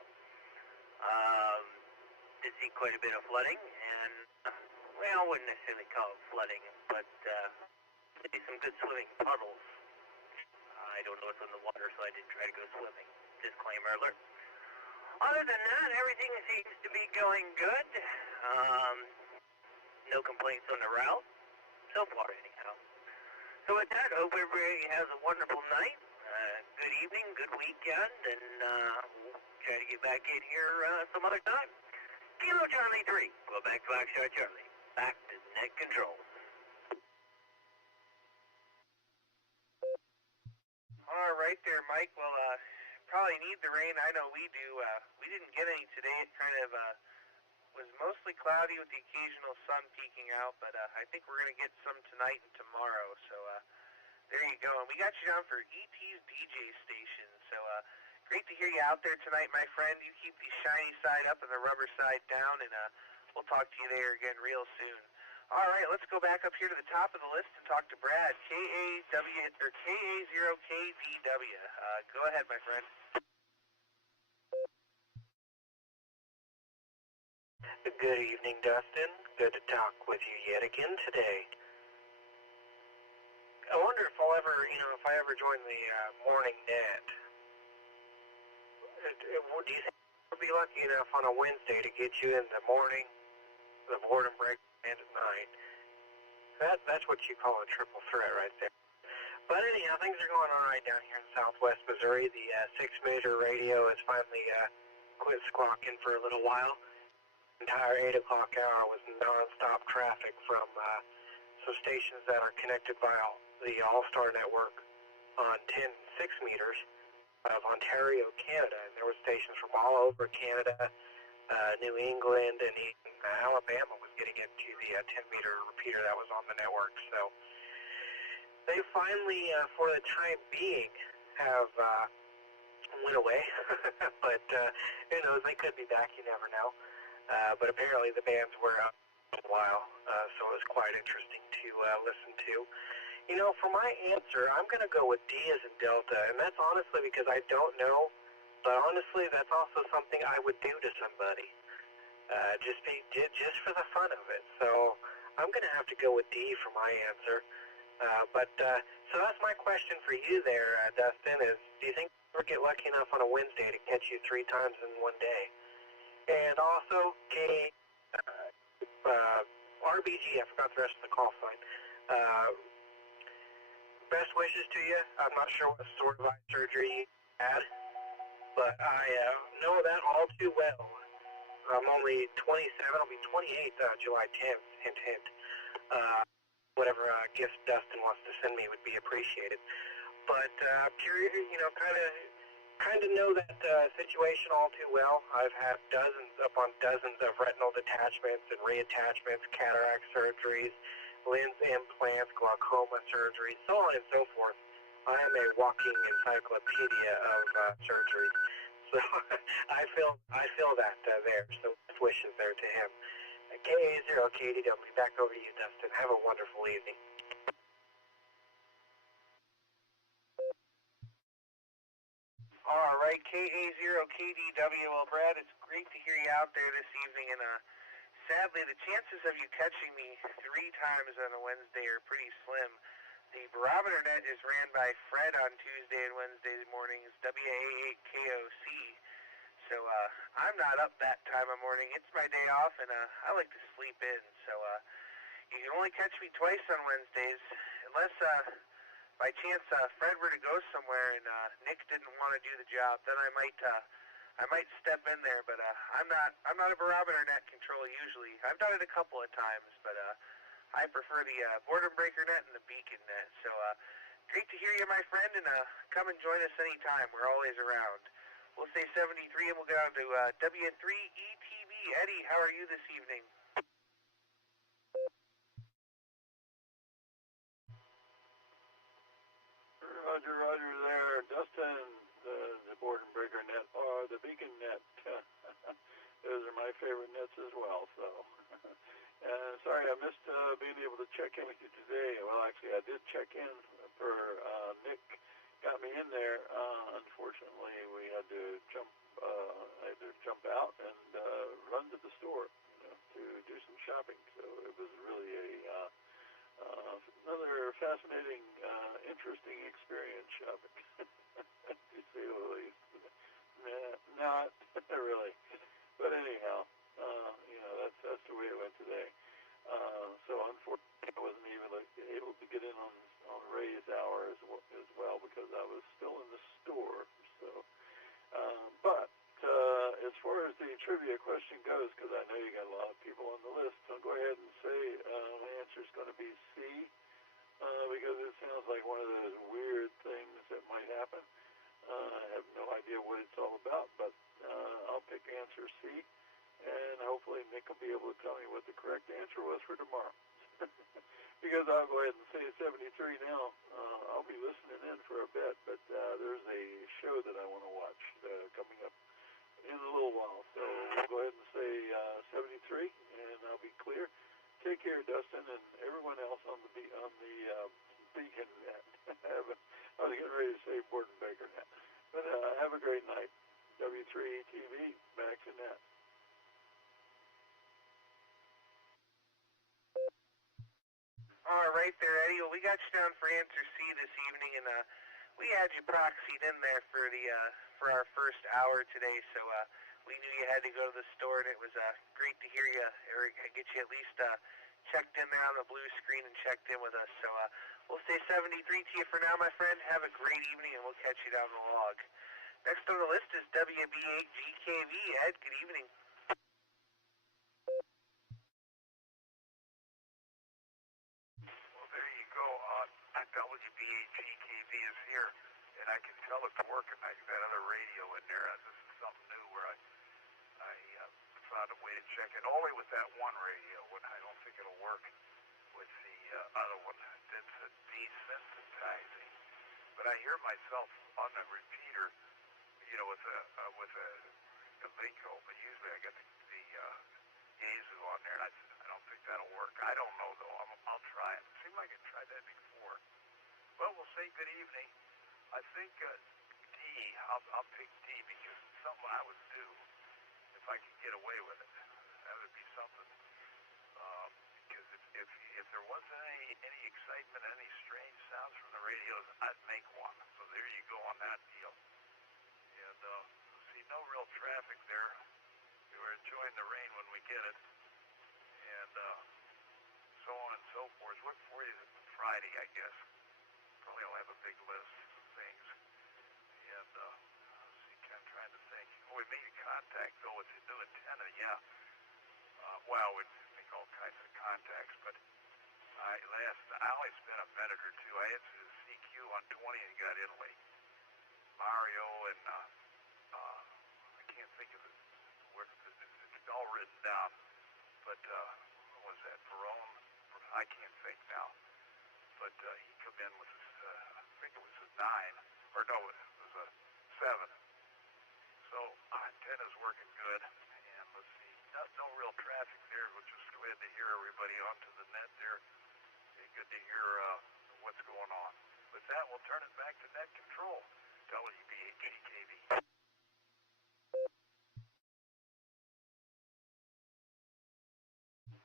Did see quite a bit of flooding, and, well, I wouldn't necessarily call it flooding, but some good swimming puddles. I don't know what's on the water, so I didn't try to go swimming. Disclaimer alert. Other than that, everything seems to be going good. No complaints on the route, so far anyhow. So with that, hope everybody has a wonderful night, good evening, good weekend, and we'll try to get back in here some other time. Kilo Charlie 3, go back to Foxtrot Charlie, back to net control. All right there, Mike. Well, probably need the rain. I know we do. We didn't get any today. It kind of was mostly cloudy with the occasional sun peeking out, but I think we're going to get some tonight and tomorrow. So there you go. And we got you down for E.T.'s DJ station. So great to hear you out there tonight, my friend. You keep the shiny side up and the rubber side down, and we'll talk to you there again real soon. All right, let's go back up here to the top of the list and talk to Brad, KA0KDW. Go ahead, my friend. Good evening, Dustin. Good to talk with you yet again today. I wonder if I'll ever, if I ever join the morning net. Do you think I'll be lucky enough on a Wednesday to get you in the morning, the boredom break, and at night? That's what you call a triple threat right there. But anyhow, things are going all right down here in southwest Missouri. The 6-meter radio has finally quit squawking for a little while. The entire 8 o'clock hour was non-stop traffic from some stations that are connected by the All-Star network on 10 6 meters of Ontario, Canada. And there were stations from all over Canada, New England, and even Alabama was getting into the 10-meter repeater that was on the network. So they finally, for the time being, have went away. But who knows, they could be back, you never know. But apparently the bands were up for a while, so it was quite interesting to listen to. For my answer, I'm going to go with D as in Delta, and that's honestly because I don't know, but honestly, that's also something I would do to somebody, just for the fun of it. So I'm going to have to go with D for my answer. So that's my question for you there, Dustin, is do you think we'll get lucky enough on a Wednesday to catch you 3 times in one day? And also, RBG, I forgot the rest of the call sign. Best wishes to you. I'm not sure what sort of eye surgery you had, but I know that all too well. I'm only 27. I'll be 28 July 10th. Hint, hint. Whatever gift Dustin wants to send me would be appreciated. But I'm curious, kind of know that situation all too well. I've had dozens upon dozens of retinal detachments and reattachments, cataract surgeries, lens implants, glaucoma surgery, so on and so forth. I am a walking encyclopedia of surgery. So I feel that there. So best wishes there to him. KA0KDW, back over to you, Dustin. Have a wonderful evening. All right, KA0KDW. Well, Brad, it's great to hear you out there this evening, and sadly, the chances of you catching me 3 times on a Wednesday are pretty slim. The barometer net is ran by Fred on Tuesday and Wednesday mornings, WA8KOC. So I'm not up that time of morning. It's my day off, and I like to sleep in. So you can only catch me twice on Wednesdays, unless by chance Fred were to go somewhere and Nick didn't want to do the job. Then I might step in there. But I'm not a barometer net control usually. I've done it a couple of times, but I prefer the boredom breaker net and the beacon net. So great to hear you, my friend, and come and join us anytime. We're always around. We'll say 73, and we'll go on to W3ETB. Eddie, how are you this evening? Roger there. Dustin, the boredom breaker net, or the beacon net. Those are my favorite nets as well, so. Sorry, I missed being able to check in with you today. Well, actually, I did check in for Nick. Got me in there. Unfortunately, we had to jump out and run to the store, to do some shopping. So it was really another fascinating, interesting experience shopping, to say the least. Not really, but anyhow, that's the way it went today. So unfortunately, I wasn't even able to get in on Ray's hour as well because I was still in the store. So, but as far as the trivia question goes, because I know you got a lot of people on the list, I'll go ahead and say my answer is going to be C, because it sounds like one of those weird things that might happen. I have no idea what it's all about, but I'll pick answer C, and hopefully Nick will be able to tell me what the correct answer was for tomorrow. Because I'll go ahead and say 73 now. I'll be listening in for a bit, but there's a show that I want to watch coming up in a little while. So we'll go ahead and say 73, and I'll be clear. Take care, Dustin, and everyone else on the beacon net. I was getting ready to say boredom breaker net. But have a great night. W3TV, back to net. All right there, Eddie. Well, we got you down for answer C this evening, and we had you proxied in there for our first hour today. So we knew you had to go to the store, and it was great to hear you, or get you at least checked in there on the blue screen and checked in with us. So we'll say 73 to you for now, my friend. Have a great evening, and we'll catch you down the log. Next on the list is WB8GKV. Ed, good evening. Well, there you go. WB8GKV is here, and I can tell it's working. I got another radio in there. This is something new where I found a way to check it. Only with that one radio, and I don't think it'll work with the other one. It's desensitizing. But I hear myself on the repeater, with a Linko, but usually I got the Yaesu on there, and I don't think that'll work. I don't know, though. I'll try it. It seemed like I tried that before. Well, we'll say good evening. I think D, I'll pick D because it's something I would do if I could get away with it. That would be something. Because if there wasn't any excitement, any strange sounds from the radios, I'd make one. So there you go on that deal. And see, no real traffic there. We're enjoying the rain when we get it. And so on and so forth. Look for you Friday, I guess. Probably I'll have a big list of things. And see, I'm trying to think. Oh, we made contact, though, with the new antenna, yeah. Well, we make all kinds of contacts, but I only spent a minute or two. I answered the CQ on 20 and got Italy. Mario and I can't think of it. It's all written down. But what was that? Verone? I can't think now. But he come in with I think it was a 9, or no, it was a 7. So antenna's working good. And let's see, no real traffic there. We're just glad to hear everybody onto the net there. Good to hear what's going on. With that, we'll turn it back to net control. WB8GKV.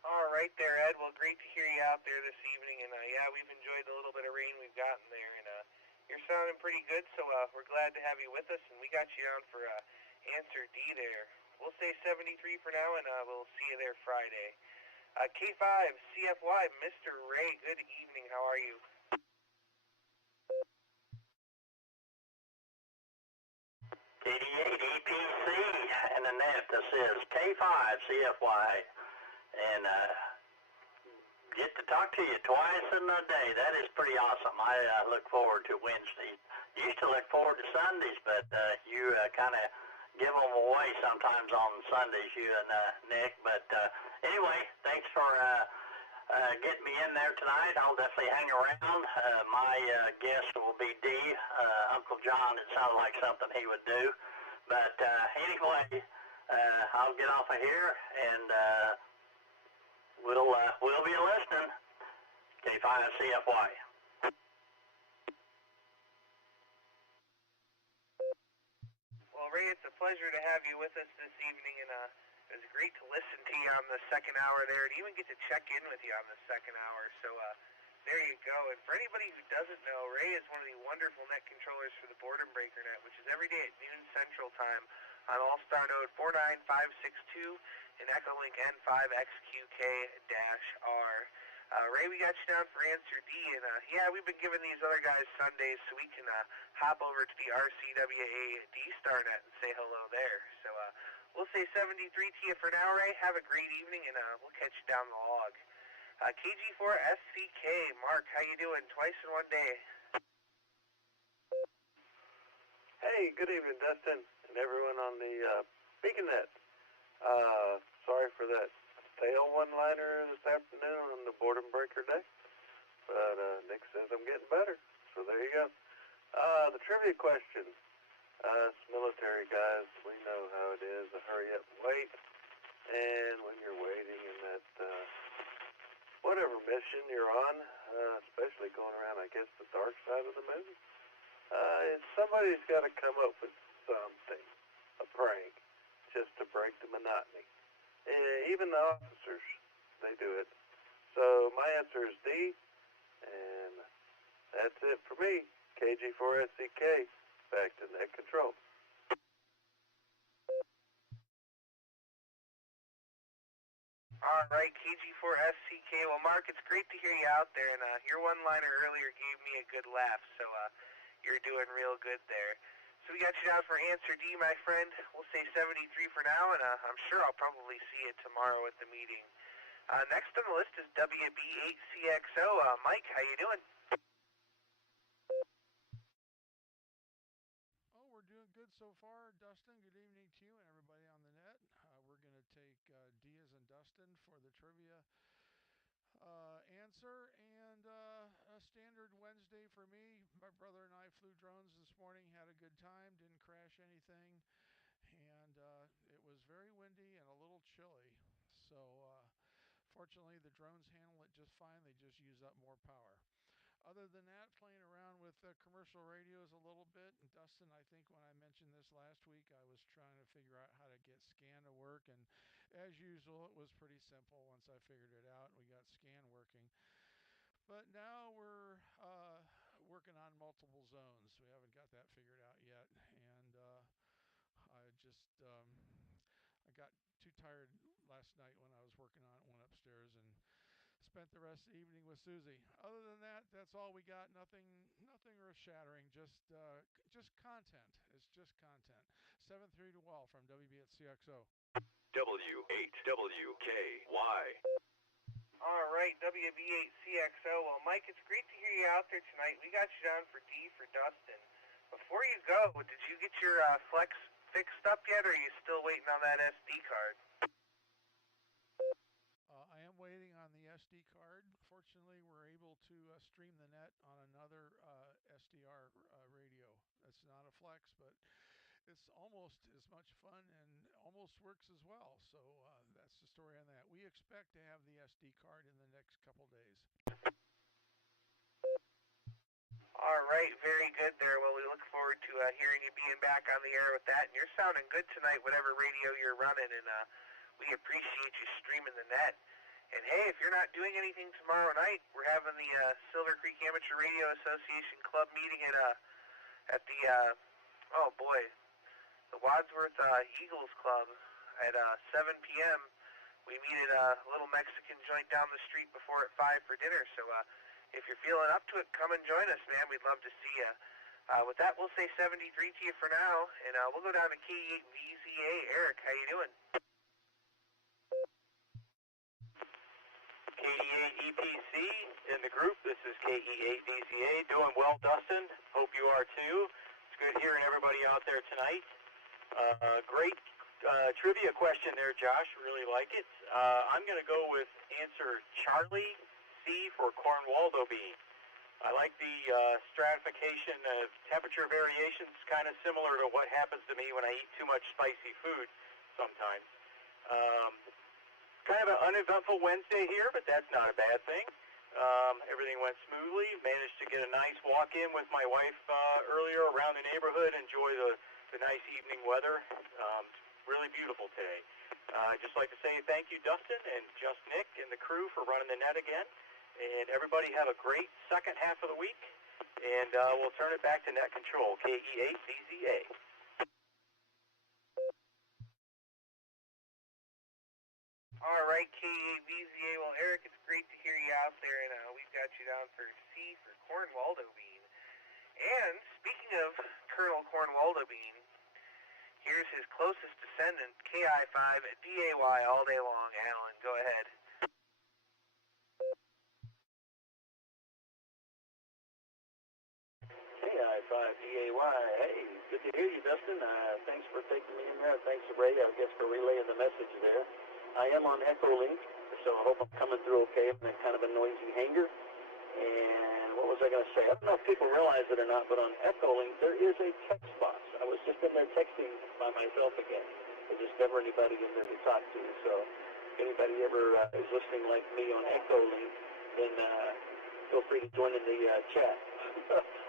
All right there, Ed. Well, great to hear you out there this evening. And yeah, we've enjoyed the little bit of rain we've gotten there. And you're sounding pretty good, so we're glad to have you with us. And we got you on for Answer D there. We'll say 73 for now, and we'll see you there Friday. K5, CFY, Mr. Ray, good evening. How are you? EPC and the net. This is K5 CFY, and get to talk to you twice in a day. That is pretty awesome. I look forward to Wednesdays. Used to look forward to Sundays, but you kind of give them away sometimes on Sundays, you and Nick. But anyway, thanks for getting me in there tonight. I'll definitely hang around. My guest will be D. Uncle John, it sounded like something he would do. But anyway, I'll get off of here, and we'll be listening. K5 CFY. Well, Ray, it's a pleasure to have you with us this evening, and it was great to listen to you on the second hour there, and even get to check in with you on the second hour. So there you go. And for anybody who doesn't know, Ray is one of the wonderful net controllers for the Boredom Breaker net, which is every day at noon Central Time on All-Star Node 49562 and Echolink N5XQK-R. Ray, we got you down for answer D, and yeah, we've been giving these other guys Sundays so we can hop over to the RCWA D-Star net and say hello there. So we'll say 73 to you for now, Ray. Have a great evening, and we'll catch you down the log. KG4SCK, Mark, how you doing? Twice in one day. Hey, good evening, Dustin, and everyone on the Beacon net. Sorry for that stale one-liner this afternoon on the Boredom Breaker Day, but Nick says I'm getting better, so there you go. The trivia question. Us military guys, we know how it is, a hurry up and wait, and when you're waiting in that whatever mission you're on, especially going around, I guess, the dark side of the moon, somebody's got to come up with something, a prank, just to break the monotony. Even the officers, they do it. So my answer is D, and that's it for me. KG4SCK, back to net control. All right, KG4SCK. Well, Mark, it's great to hear you out there, and your one-liner earlier gave me a good laugh, so you're doing real good there. So we got you down for answer D, my friend. We'll say 73 for now, and I'm sure I'll probably see you tomorrow at the meeting. Next on the list is WB8CXO. Mike, how you doing? Oh, we're doing good so far, Dustin. Good evening to you and everybody on the net. We're going to take D as in Dustin for the trivia answer, and a standard Wednesday for me. My brother and I flew drones this morning, had a good time, didn't crash anything, and it was very windy and a little chilly. So fortunately the drones handle it just fine. They just use up more power. Other than that, playing around with commercial radios a little bit. And Dustin, I think when I mentioned this last week, I was trying to figure out how to get scan to work, and as usual, it was pretty simple once I figured it out and we got scan working. But now we're working on multiple zones. We haven't got that figured out yet, and I got too tired last night when I was working on it, went upstairs and spent the rest of the evening with Susie. Other than that, that's all we got. Nothing earth-shattering. Just content. It's just content. 7-3 to Wall from WB at CXO. W8WKY. All right, WB8CXO. Well, Mike, it's great to hear you out there tonight. We got you down for D for Dustin. Before you go, did you get your Flex fixed up yet, or are you still waiting on that SD card? I am waiting on the SD card. Fortunately, we're able to stream the net on another SDR radio. It's not a Flex, but it's almost as much fun and almost works as well. So that's the story on that. We expect to have the SD card in the next couple days. All right, very good there. Well, we look forward to hearing you being back on the air with that. And you're sounding good tonight, whatever radio you're running, and we appreciate you streaming the net. And hey, if you're not doing anything tomorrow night, we're having the Silvercreek Amateur Radio Association Club meeting at the the Wadsworth Eagles Club at 7 p.m. We meet at a little Mexican joint down the street before at 5 for dinner. So if you're feeling up to it, come and join us, man. We'd love to see you. With that, we'll say 73 to you for now, and we'll go down to K8VZA. Eric, how you doing? KE8EPC in the group. This is KE8VZA. Doing well, Dustin. Hope you are too. It's good hearing everybody out there tonight. Great trivia question there, Josh. Really like it. I'm going to go with answer Charlie C for Cornwaldo bean. I like the stratification of temperature variations, kind of similar to what happens to me when I eat too much spicy food sometimes. Kind of an uneventful Wednesday here, but that's not a bad thing. Everything went smoothly. Managed to get a nice walk in with my wife earlier around the neighborhood. Enjoy the nice evening weather. Really beautiful today. I'd just like to say thank you, Dustin, and Just Nick and the crew for running the net again. And everybody have a great second half of the week. And we'll turn it back to net control, KE8VZA. All right, KE8VZA. Well, Eric, it's great to hear you out there, and we've got you down for C for Cornwaldo bean. And speaking of Colonel Cornwaldo bean, here's his closest descendant, KI5DAY all day long. Alan, go ahead. KI5DAY. Hey, good to hear you, Dustin. Thanks for taking me in there. Thanks, Ray, I guess, for relaying the message there. I am on Echolink, so I hope I'm coming through okay. I'm in kind of a noisy hangar. And what was I going to say? I don't know if people realize it or not, but on Echolink, there is a text box. I was just in there texting by myself again. There's just never anybody in there to talk to. So if anybody ever is listening like me on Echolink, then feel free to join in the chat.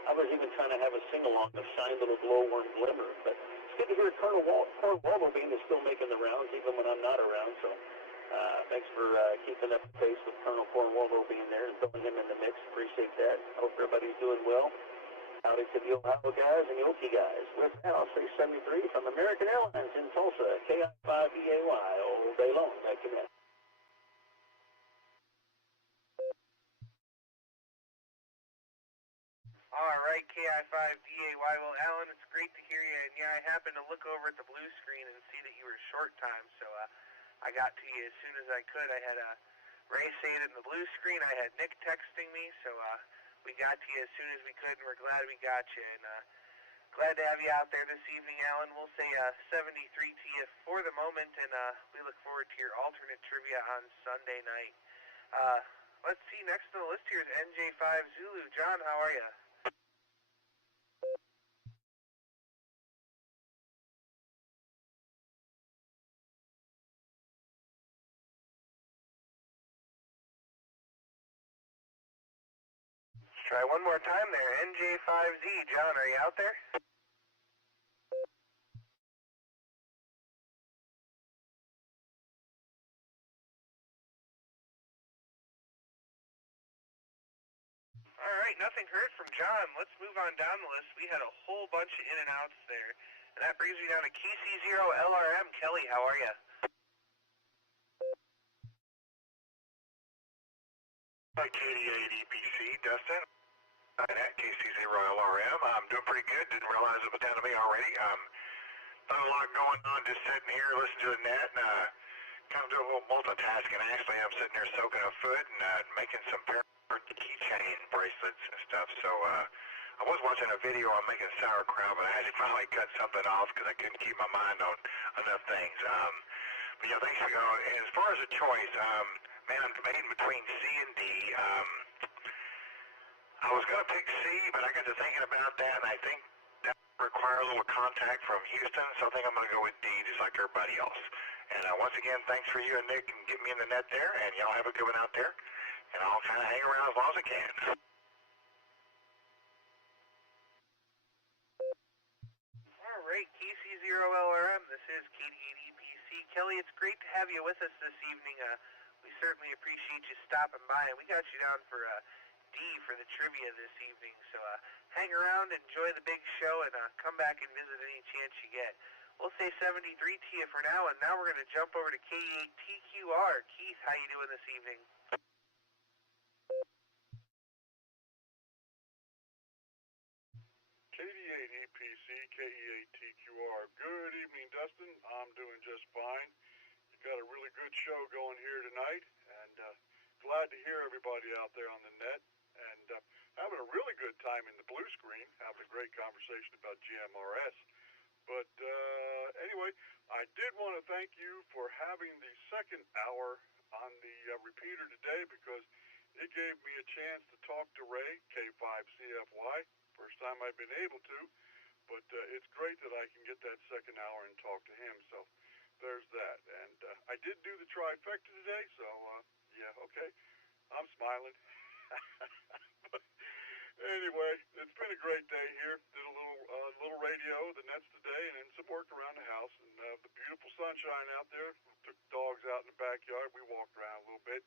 I was even trying to have a sing-along of Shine Little Glowworm Glimmer. But it's good to hear Colonel Cornwaldo bean is still making the rounds, even when I'm not around. So thanks for keeping up the pace with Colonel Cornwaldo being there and throwing him in the mix. Appreciate that. Hope everybody's doing well. Howdy to the Ohio guys and the Okie guys. With that, I'll say 73 from American Airlines in Tulsa, KI5DAY all day long. Back to that. All right, KI5DAY. Well, Alan, it's great to hear you. And yeah, I happened to look over at the blue screen and see that you were short time, so I got to you as soon as I could. I had Ray saying it in the blue screen. I had Nick texting me, so we got to you as soon as we could, and we're glad we got you. And glad to have you out there this evening, Alan. We'll say 73 to you for the moment, and we look forward to your alternate trivia on Sunday night. Let's see, next on the list here is NJ5 Zulu. John, how are you? Try one more time there. NJ5Z. John, are you out there? All right, nothing heard from John. Let's move on down the list. We had a whole bunch of in and outs there. And that brings me down to KC0LRM. Kelly, how are you? Hi, KD8EPC. Dustin. At KC0LRM. I'm doing pretty good. Didn't realize it was down to me already. Not a lot going on. Just sitting here, listening to the net, and kind of doing a little multitasking. Actually, I'm sitting there soaking a foot and making some keychain bracelets and stuff. So I was watching a video on making sauerkraut, but I had to finally cut something off because I couldn't keep my mind on enough things. But yeah, thanks for going. And as far as a choice, man, I'm debating between C and D. I was going to pick C, but I got to thinking about that, and I think that requires a little contact from Houston, so I think I'm going to go with D, just like everybody else. And once again, thanks for you and Nick and getting me in the net there, and y'all have a good one out there, and I'll kind of hang around as long as I can. All right, KC0LRM, this is KD8EPC. Kelly, it's great to have you with us this evening. We certainly appreciate you stopping by, and we got you down for D for the trivia this evening. So hang around, enjoy the big show, and come back and visit any chance you get. We'll say 73 to you for now, and now we're going to jump over to K8TQR. Keith, how you doing this evening? KD8EPC, KE8TQR. Good evening, Dustin. I'm doing just fine. You've got a really good show going here tonight, and glad to hear everybody out there on the net, and having a really good time in the blue screen, having a great conversation about GMRS. But anyway, I did want to thank you for having the second hour on the repeater today, because it gave me a chance to talk to Ray, K5CFY. First time I've been able to, but it's great that I can get that second hour and talk to him. So there's that. And I did do the trifecta today, so yeah, okay. I'm smiling. Anyway, it's been a great day here. Did a little radio, the nets today, and then some work around the house. And the beautiful sunshine out there. Took the dogs out in the backyard. We walked around a little bit.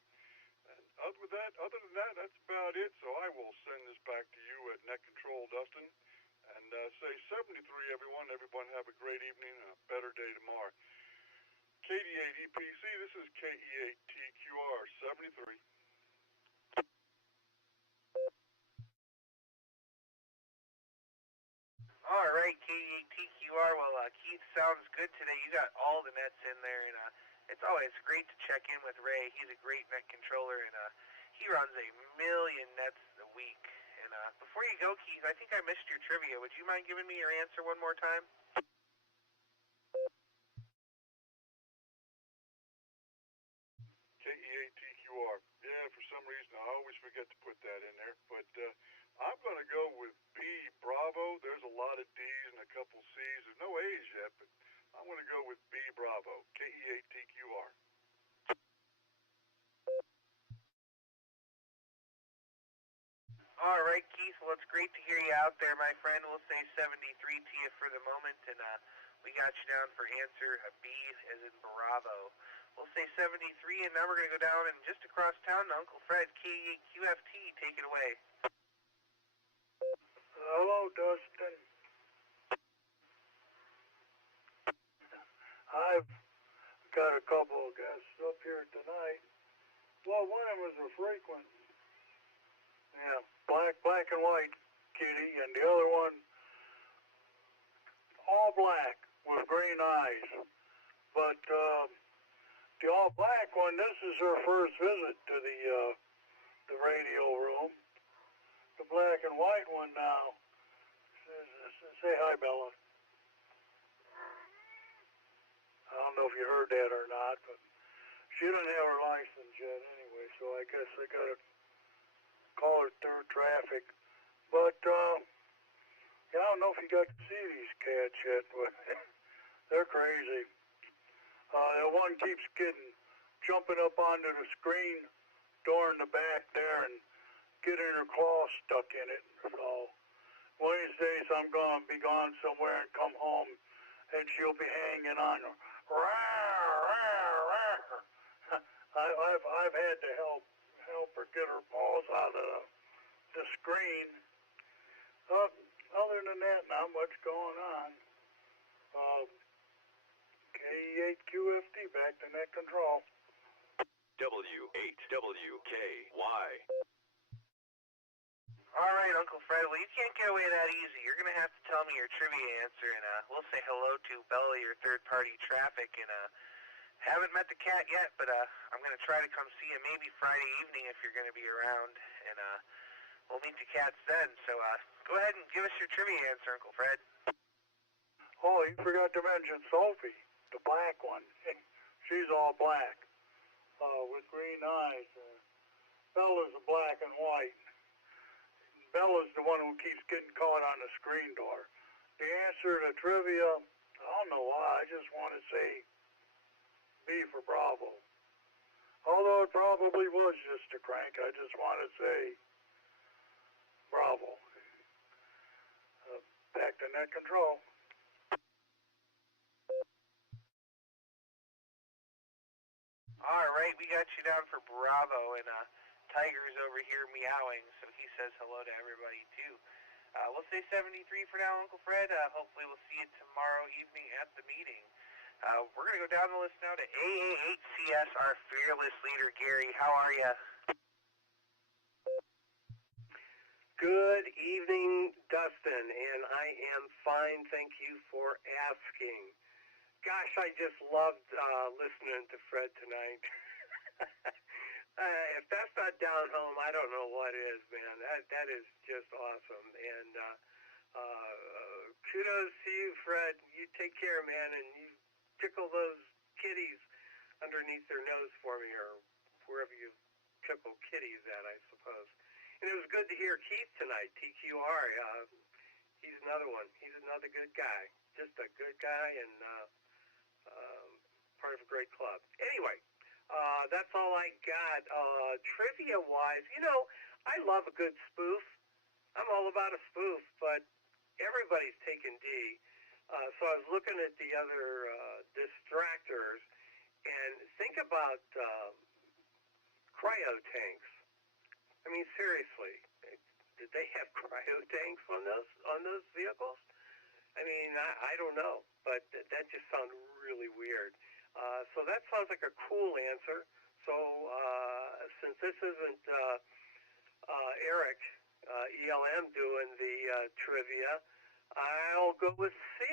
And other than that, that's about it. So I will send this back to you at net control, Dustin. And say 73, everyone. Everyone have a great evening and a better day tomorrow. KD8EPC, this is KE8TQR 73. All right, K8TQR. Well, Keith, sounds good today. You got all the nets in there, and it's always great to check in with Ray. He's a great net controller, and he runs a million nets a week. And before you go, Keith, I think I missed your trivia. Would you mind giving me your answer one more time? KE8TQR. Yeah, for some reason I always forget to put that in there. But I'm going to go with B, Bravo. There's a lot of D's and a couple C's. There's no A's yet, but I'm going to go with B, Bravo. KE8TQR. All right, Keith. Well, it's great to hear you out there, my friend. We'll say 73 to you for the moment, and we got you down for answer B as in Bravo. We'll say 73, and now we're going to go down and just across town to Uncle Fred, K8QFT. Take it away. Hello, Dustin. I've got a couple of guests up here tonight. Well, one of them is a frequent. Yeah, black and white kitty, and the other one all black with green eyes. But the all black one, this is her first visit to the radio room. The black and white one now. Say hi, Bella. I don't know if you heard that or not, but she doesn't have her license yet anyway, so I guess I gotta call her through traffic. But yeah, I don't know if you got to see these cats yet, but they're crazy. The one keeps jumping up onto the screen door in the back there and getting her claws stuck in it. So one of these days I'm going to be gone somewhere and come home and she'll be hanging on. I've had to help her get her paws out of the screen. Other than that, not much going on. K8QFT, back to net control. W8WKY. All right, Uncle Fred. Well, you can't get away that easy. You're going to have to tell me your trivia answer, and we'll say hello to Bella, your third-party traffic. And haven't met the cat yet, but I'm going to try to come see you maybe Friday evening if you're going to be around, and we'll meet the cats then. So go ahead and give us your trivia answer, Uncle Fred. Oh, you forgot to mention Sophie, the black one. She's all black with green eyes. Bella's a black and white. Bella's the one who keeps getting caught on the screen door. The answer to trivia, I don't know why, I just want to say B for Bravo. Although it probably was just a crank, I just want to say Bravo. Back to net control. All right, we got you down for Bravo, and Tiger's over here meowing, so he says hello to everybody too. We'll say 73 for now, Uncle Fred. Hopefully we'll see you tomorrow evening at the meeting. We're going to go down the list now to AA8CS, our fearless leader, Gary. How are you? Good evening, Dustin, and I am fine. Thank you for asking. Gosh, I just loved listening to Fred tonight. If that's not down home, I don't know what is, man. That is just awesome. And kudos to you, Fred. You take care, man, and you tickle those kitties underneath their nose for me, or wherever you tickle kitties at, I suppose. And it was good to hear Keith tonight, TQR. He's another one. He's another good guy. Just a good guy and part of a great club. Anyway, that's all I got. Trivia-wise, you know, I love a good spoof. I'm all about a spoof, but everybody's taking D. So I was looking at the other distractors, and think about cryo tanks. I mean, seriously, did they have cryo tanks on those vehicles? I mean, I don't know, but that just sounded really weird. So that sounds like a cool answer. So since this isn't Eric, ELM, doing the trivia, I'll go with C.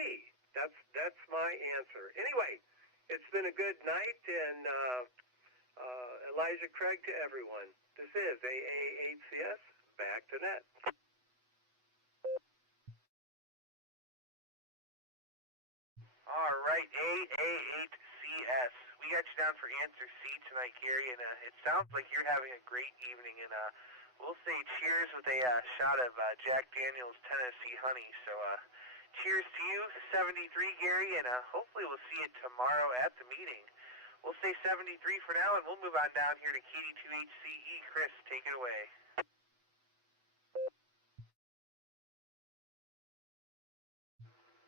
That's my answer. Anyway, it's been a good night, and Elijah Craig to everyone. This is AA8CS, back to net. All right, AA8CS. We got you down for answer C tonight, Gary, and it sounds like you're having a great evening, and we'll say cheers with a shot of Jack Daniel's Tennessee Honey. So cheers to you, 73, Gary, and hopefully we'll see you tomorrow at the meeting. We'll say 73 for now, and we'll move on down here to KD2HCE. Chris, take it away.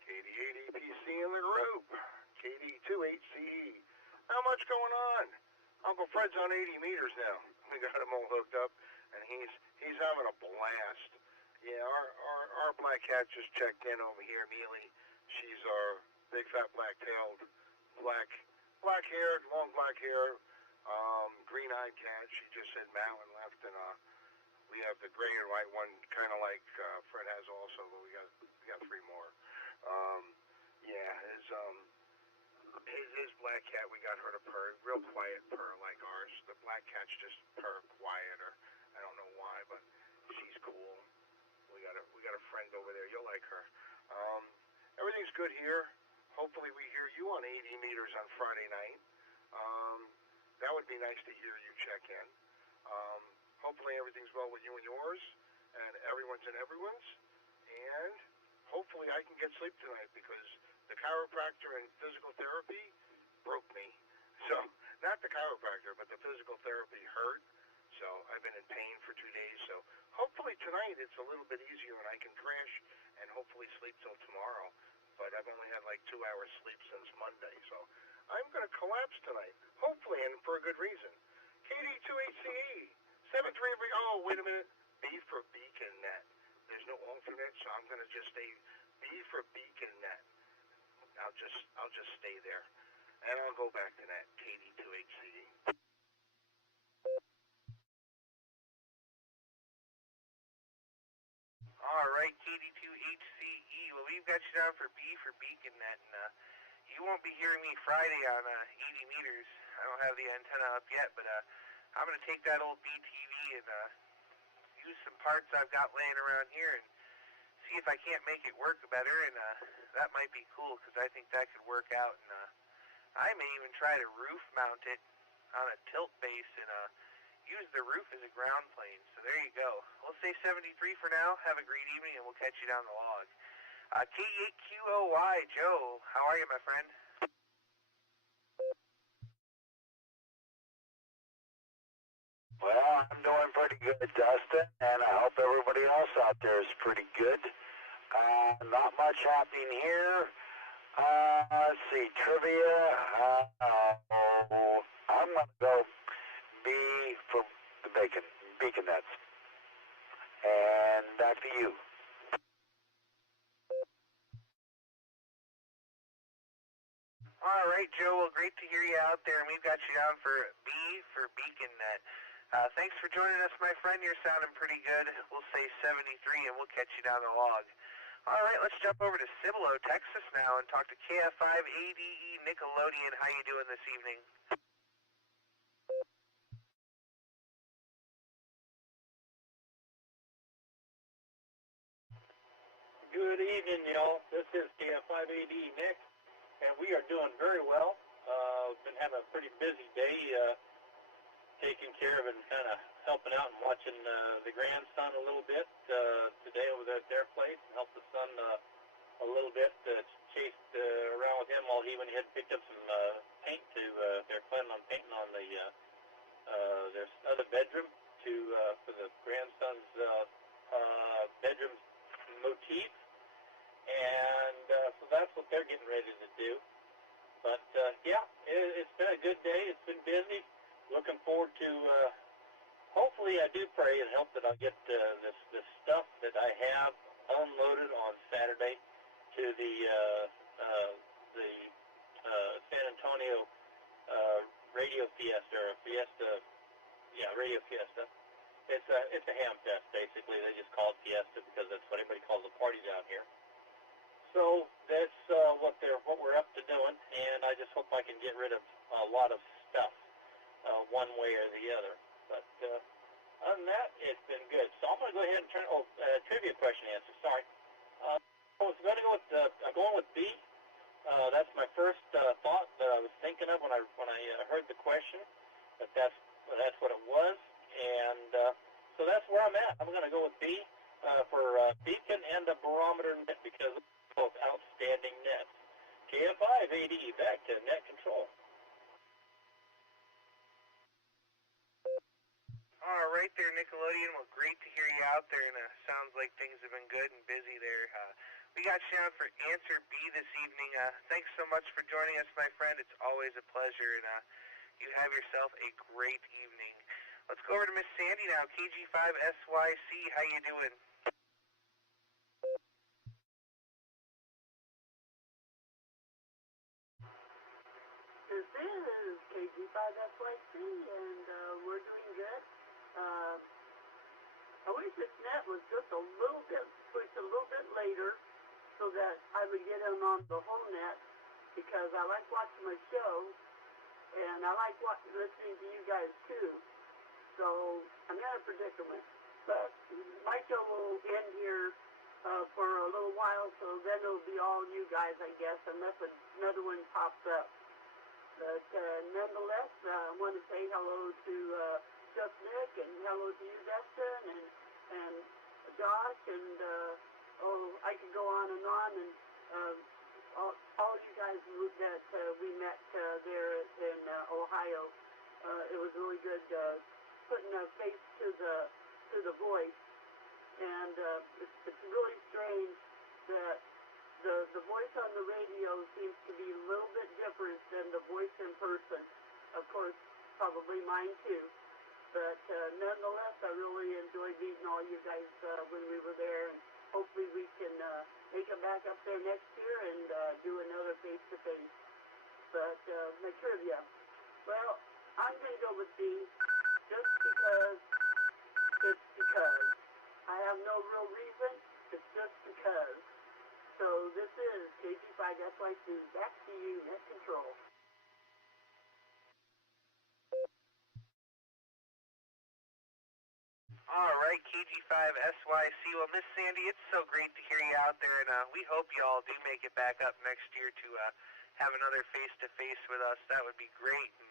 KD8EPC in the group. KD2HCE. Not much going on. Uncle Fred's on 80 meters now. We got him all hooked up, and he's having a blast. Yeah, our black cat just checked in over here, Mealy. She's our big fat black-tailed, black-haired, long black hair, green-eyed cat. She just said Mountain left, and we have the gray and white one, kind of like Fred has also, but we got three more. Yeah, his black cat, we got her to purr, real quiet purr like ours. The black cat's just purr quieter. I don't know why, but she's cool. We got a friend over there. You'll like her. Everything's good here. Hopefully we hear you on 80 meters on Friday night. That would be nice to hear you check in. Hopefully everything's well with you and yours, and everyone's and everyone's. And hopefully I can get sleep tonight, because the chiropractor and physical therapy broke me. So, not the chiropractor, but the physical therapy hurt. So, I've been in pain for 2 days. So, hopefully tonight it's a little bit easier and I can crash and hopefully sleep till tomorrow. But I've only had like 2 hours sleep since Monday. So, I'm going to collapse tonight. Hopefully, and for a good reason. KD2HCE. 73. Oh, wait a minute. B for Beacon Net. There's no alternate, so I'm going to just stay B for Beacon Net. I'll just stay there, and I'll go back to that KD2HCE. All right, KD2HCE. Well, we've got you down for B for Beacon Net, and you won't be hearing me Friday on 80 meters. I don't have the antenna up yet, but I'm going to take that old BTV and use some parts I've got laying around here and see if I can't make it work better, and that might be cool, because I think that could work out, and I may even try to roof mount it on a tilt base and use the roof as a ground plane. So there you go. We'll say 73 for now. Have a great evening, and we'll catch you down the log. K8QOY, Joe, how are you, my friend? Well, I'm doing pretty good, Dustin, and I hope everybody else out there is pretty good. Not much happening here. Let's see, trivia. I'm going to go B for the beacon nets. And back to you. Well, great to hear you out there, and we've got you down for B for Beacon Net. Thanks for joining us, my friend. You're sounding pretty good. We'll say 73, and we'll catch you down the log. All right, let's jump over to Cibolo, Texas now, and talk to KF5 ADE Nickelodeon. How you doing this evening? Good evening, y'all. This is KF5AD Nick, and we are doing very well. Been having a pretty busy day, taking care of and kind of helping out and watching the grandson a little bit today over there at their place, and helped the son a little bit, chased around with him while he went ahead and picked up some paint to, they're planning on painting on the their other bedroom for the grandson's bedroom motif, and so that's what they're getting ready to do. But yeah, it's been a good day. It's been busy. Looking forward to hopefully, I do pray and hope that I'll get this stuff that I have unloaded on Saturday to the San Antonio Radio Fiesta, or Fiesta, yeah, Radio Fiesta. It's a ham fest, basically. They just call it Fiesta because that's what everybody calls a party down here. So that's what we're up to doing, and I just hope I can get rid of a lot of stuff one way or the other. But other than that, it's been good. So I'm going to go ahead and turn. Trivia question answer. Sorry. I was going to go with. I'm going with B. That's my first thought that I was thinking of when I heard the question. But that's what it was. And so that's where I'm at. I'm going to go with B for Beacon and the Barometer Net because of both outstanding nets. KF5 AD, back to net control. All right there, Nickelodeon. Well, great to hear you out there, and sounds like things have been good and busy there. We got you on for Answer B this evening. Thanks so much for joining us, my friend. It's always a pleasure, and you have yourself a great evening. Let's go over to Miss Sandy now, KG5SYC. How you doing? This is KG5SYC, and we're doing good. I wish this net was just a little bit pushed a little bit later so that I would get him on the whole net, because I like watching my show, and I like listening to you guys too. So I'm in a predicament. But my show will end here for a little while, so then it'll be all you guys, I guess, unless another one pops up. But nonetheless, I want to say hello to Just Nick, and hello to you, Dustin, and Josh, and I could go on, and all you guys that we met there in Ohio. It was really good putting a face to the voice, and it's really strange that the voice on the radio seems to be a little bit different than the voice in person. Of course, probably mine too. But nonetheless, I really enjoyed meeting all you guys when we were there, and hopefully we can make it back up there next year and do another face-to-face. But my trivia, well, I'm going to go with B, just because it's because. I have no real reason, it's just because. So this is KG5SYC, back to you, net control. All right, KG5SYC. Well, Miss Sandy, it's so great to hear you out there, and we hope you all do make it back up next year to have another face-to-face with us. That would be great, and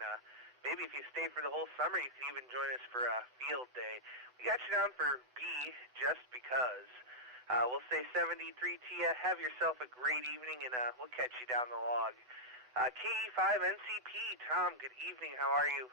maybe if you stay for the whole summer, you can even join us for a field day. We got you down for B, just because. We'll say 73 to you. Have yourself a great evening, and we'll catch you down the log. KE5NCP, Tom, good evening. How are you?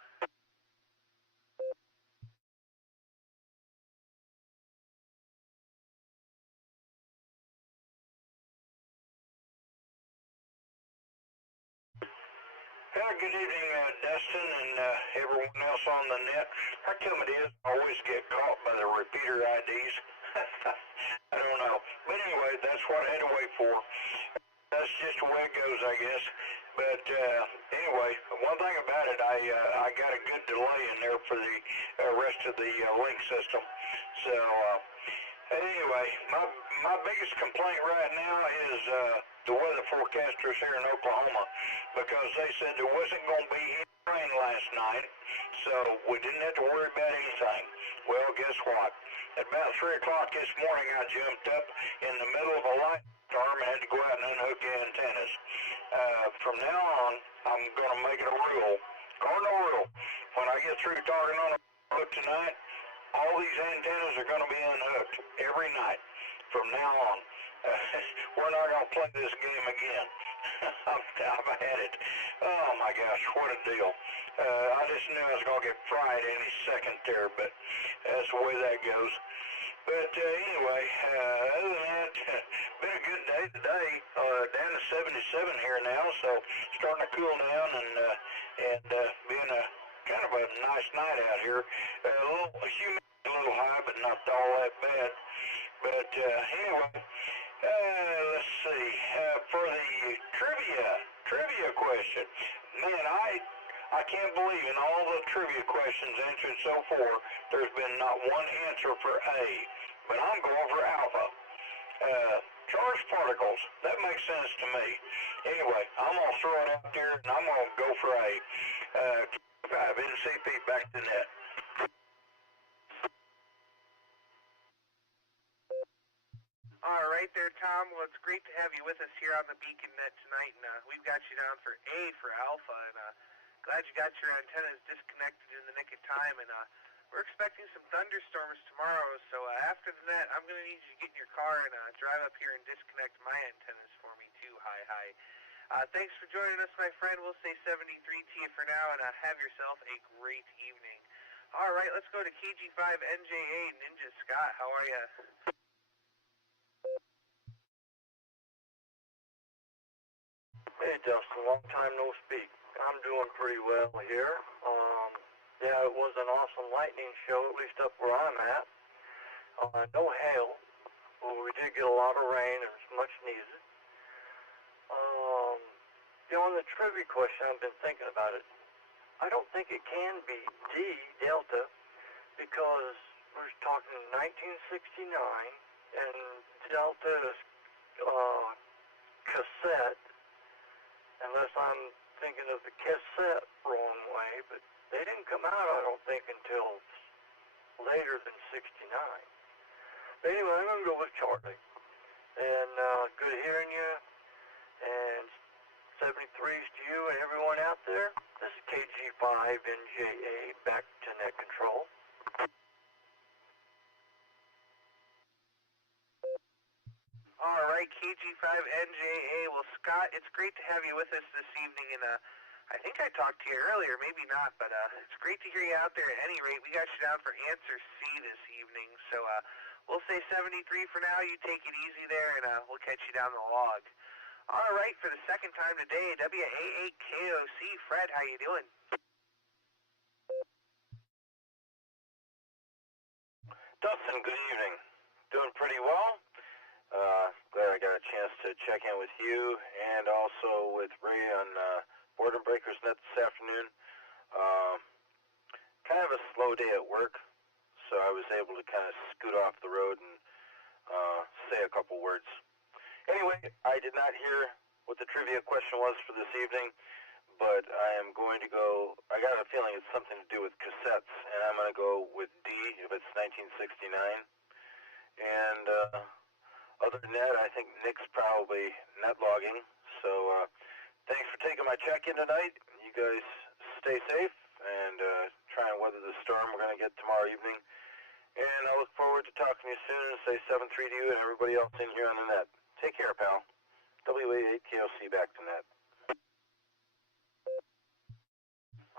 Good evening, Dustin, and everyone else on the net. How come it is I always get caught by the repeater IDs? I don't know. But anyway, that's what I had to wait for. That's just the way it goes, I guess. But anyway, one thing about it, I got a good delay in there for the rest of the link system. So anyway, my biggest complaint right now is the weather forecasters here in Oklahoma, because they said there wasn't going to be any rain last night, so we didn't have to worry about anything. Well, guess what? At about 3 o'clock this morning, I jumped up in the middle of a light storm and had to go out and unhook the antennas. From now on, I'm going to make it a rule, cardinal rule. When I get through talking on a hook tonight, all these antennas are going to be unhooked every night from now on. We're not going to play this game again. I've had it. Oh my gosh, what a deal. I just knew I was going to get fried any second there, but that's the way that goes. But anyway, other than that, been a good day today. Down to 77 here now, so starting to cool down and being a kind of a nice night out here. A little humid, a little high, but not all that bad. But anyway, let's see. For the trivia question, man, I can't believe in all the trivia questions answered so far, there's been not one answer for A, but I'm going for alpha. Charged particles, that makes sense to me. Anyway, I'm going to throw it out there, and I'm going to go for A. 5, NCP, back to net. All right there, Tom. Well, it's great to have you with us here on the Beacon Net tonight, and we've got you down for A for alpha, and glad you got your antennas disconnected in the nick of time, and we're expecting some thunderstorms tomorrow, so after the net, I'm going to need you to get in your car and drive up here and disconnect my antennas for me too. Hi. Thanks for joining us, my friend. We'll say 73 to you for now, and have yourself a great evening. All right, let's go to KG5NJA, Ninja Scott. How are you? Hey, Dustin, long time no speak. I'm doing pretty well here. Yeah, it was an awesome lightning show, at least up where I'm at. No hail, but we did get a lot of rain, and it's much needed. On the trivia question, I've been thinking about it. I don't think it can be D, Delta, because we're talking 1969, and Delta is cassette, unless I'm thinking of the cassette wrong way, but they didn't come out, I don't think, until later than 69. But anyway, I'm going to go with Charlie. And good hearing you, and 73s to you and everyone out there. This is KG5NJA, back to net control. All right, KG5NJA. Well, Scott, it's great to have you with us this evening, and I think I talked to you earlier, maybe not, but it's great to hear you out there at any rate. We got you down for answer C this evening, so we'll say 73 for now. You take it easy there, and we'll catch you down the log. All right, for the second time today, WA8KOC. Fred, how you doing? Dustin, good evening. Doing pretty well. Glad I got a chance to check in with you and also with Ray on Boredom Breakers Net this afternoon. Kind of a slow day at work, so I was able to kind of scoot off the road and say a couple words. Anyway, I did not hear what the trivia question was for this evening, but I am going to go, I got a feeling it's something to do with cassettes, and I'm going to go with D if it's 1969. And other than that, I think Nick's probably net logging. So thanks for taking my check-in tonight. You guys stay safe and try and weather the storm we're going to get tomorrow evening. And I look forward to talking to you soon and say 7-3 to you and everybody else in here on the net. Take care, pal. WA8KOC, back to net.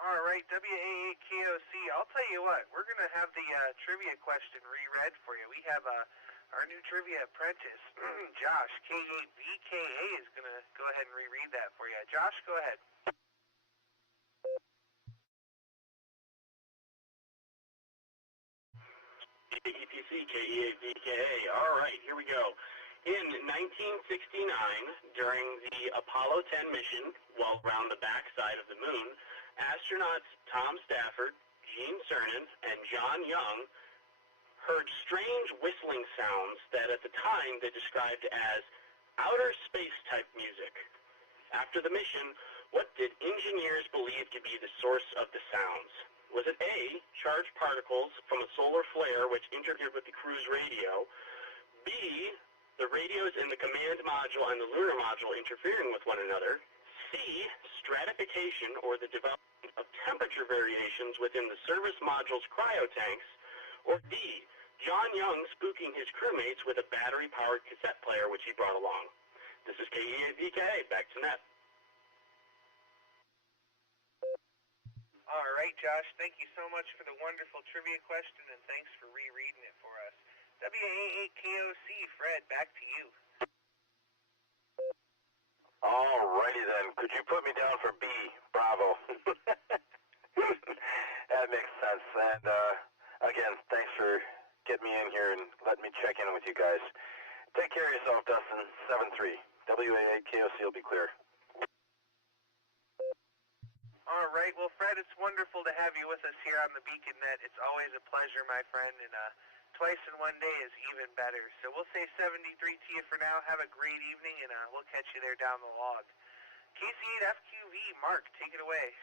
All right, WA8KOC. I'll tell you what, we're going to have the trivia question reread for you. We have our new trivia apprentice, Josh, K8VKA, is going to go ahead and reread that for you. Josh, go ahead. EPC, K8VKA. All right, here we go. In 1969, during the Apollo 10 mission, while around the backside of the moon, astronauts Tom Stafford, Gene Cernan, and John Young heard strange whistling sounds that at the time they described as outer space-type music. After the mission, what did engineers believe to be the source of the sounds? Was it A, charged particles from a solar flare which interfered with the crew's radio, B, the radios in the command module and the lunar module interfering with one another, C, stratification or the development of temperature variations within the service module's cryotanks, or D, John Young spooking his crewmates with a battery-powered cassette player which he brought along. This is KEAVK, back to net. All right, Josh, thank you so much for the wonderful trivia question, and thanks for rereading it for us. WA8KOC, Fred, back to you. Alrighty then. Could you put me down for B? Bravo. That makes sense. And again, thanks for getting me in here and letting me check in with you guys. Take care of yourself, Dustin. 7-3. WA8KOC will be clear. All right, well, Fred, it's wonderful to have you with us here on the Beacon Net. It's always a pleasure, my friend, and twice in one day is even better. So we'll say 73 to you for now. Have a great evening, and we'll catch you there down the log. KC8FQV, Mark, take it away.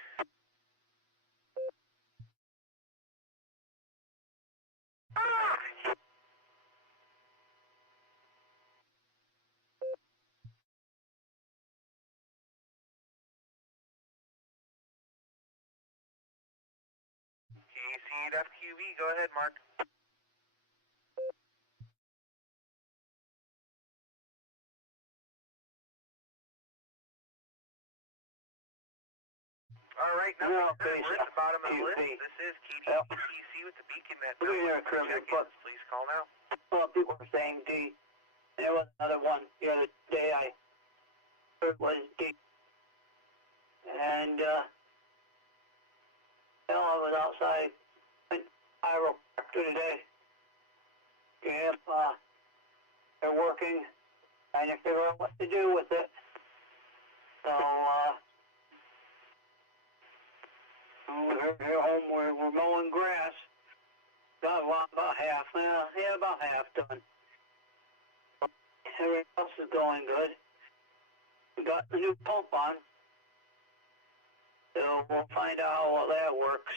KC8FQV, go ahead, Mark. All right, now we're at the bottom of the list. This is KDTC with the Beacon Net. Please call now. Well, people are saying D. There was another one the other day I heard was D. And, I was outside an chiropractor today. If they're working, trying to figure out what to do with it. So, we're home, we're mowing grass. Got about half, about half done. Everything else is going good. We got the new pump on. So we'll find out how well that works.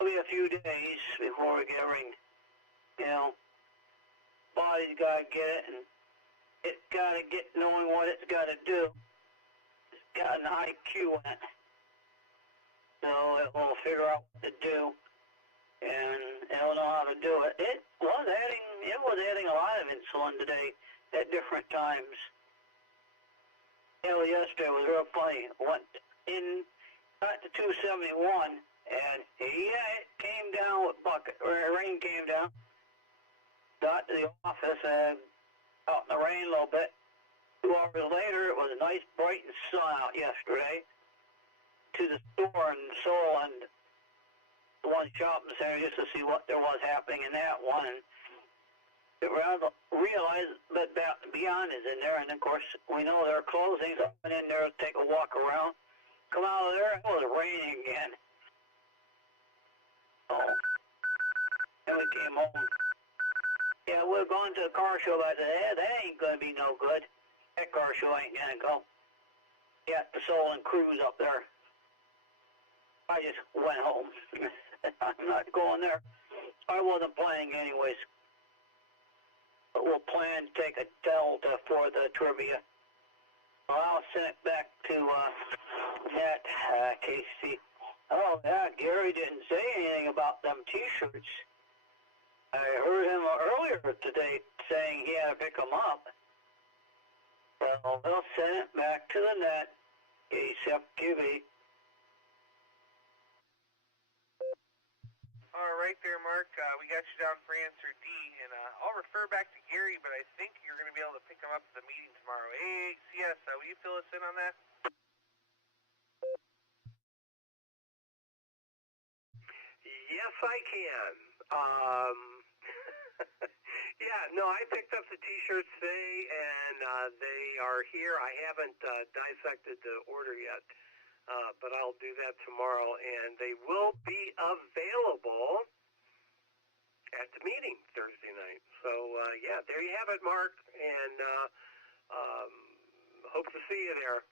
It'll be a few days before we get everything, body's got to get it, and it's got to get knowing what it's got to do. It's got an IQ in it. So it will figure out what to do, and it'll know how to do it. It was adding a lot of insulin today at different times. Yesterday was real funny. Went in, got to 271, and it came down with bucket, or rain came down. Got to the office and out in the rain a little bit. 2 hours later, it was a nice bright and sun out yesterday. To the store in Seoul and the one shopping center just to see what there was happening in that one. And realized that Beyond is in there, and of course we know they're closing, so I went in there to take a walk around. Come out of there, it was raining again. Oh. And we came home. Yeah, we're going to the car show, but I said, that ain't going to be no good. That car show ain't going to go. Yeah, the Seoul and Cruise up there. I just went home. I'm not going there. I wasn't playing anyways. But we'll plan to take a Delta for the trivia. I'll send it back to that KC. Oh, yeah, Gary didn't say anything about them T-shirts. I heard him earlier today saying he had to pick them up. So they'll send it back to the net, KCFQV. All right there, Mark. We got you down for answer D, and I'll refer back to Gary, but I think you're going to be able to pick him up at the meeting tomorrow. ACS, will you fill us in on that? Yes, I can. Yeah, no, I picked up the T-shirts today, and they are here. I haven't dissected the order yet, but I'll do that tomorrow, and they will be available at the meeting Thursday night. So, yeah, there you have it, Mark, and hope to see you there.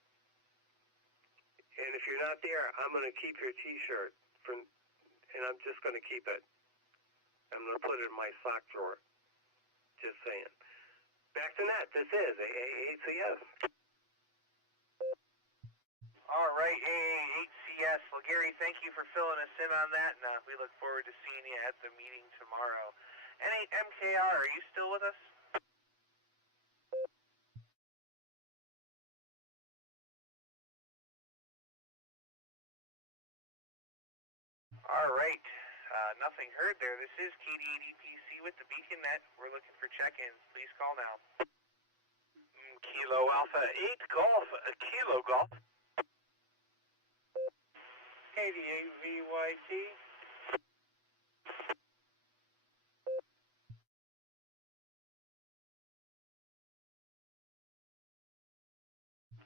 And if you're not there, I'm going to keep your T-shirt, and I'm just going to keep it. I'm going to put it in my sock drawer. Just saying. Back to net. This is AAHCS. All right, AAHCS. Well, Gary, thank you for filling us in on that, and we look forward to seeing you at the meeting tomorrow. MKR, are you still with us? All right. Nothing heard there. This is KD80PC with the Beacon Net. We're looking for check-ins. Please call now. Kilo Alpha 8 Golf, Kilo Golf. KD8VYT.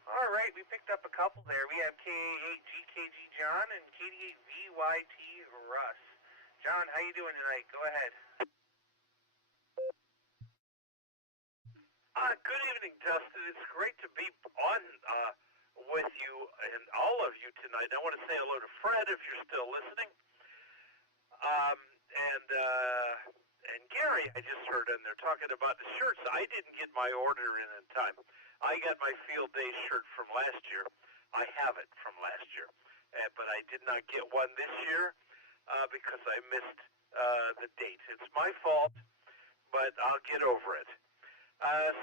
All right, we picked up a couple there. We have KA8GKG John and KD8VYT Russ. John, how you doing tonight? Go ahead. Good evening, Dustin. It's great to be on with you and all of you tonight. I want to say hello to Fred if you're still listening. And Gary, I just heard, and they're talking about the shirts. I didn't get my order in time. I got my field day shirt from last year. I have it from last year, but I did not get one this year because I missed the date. It's my fault, but I'll get over it.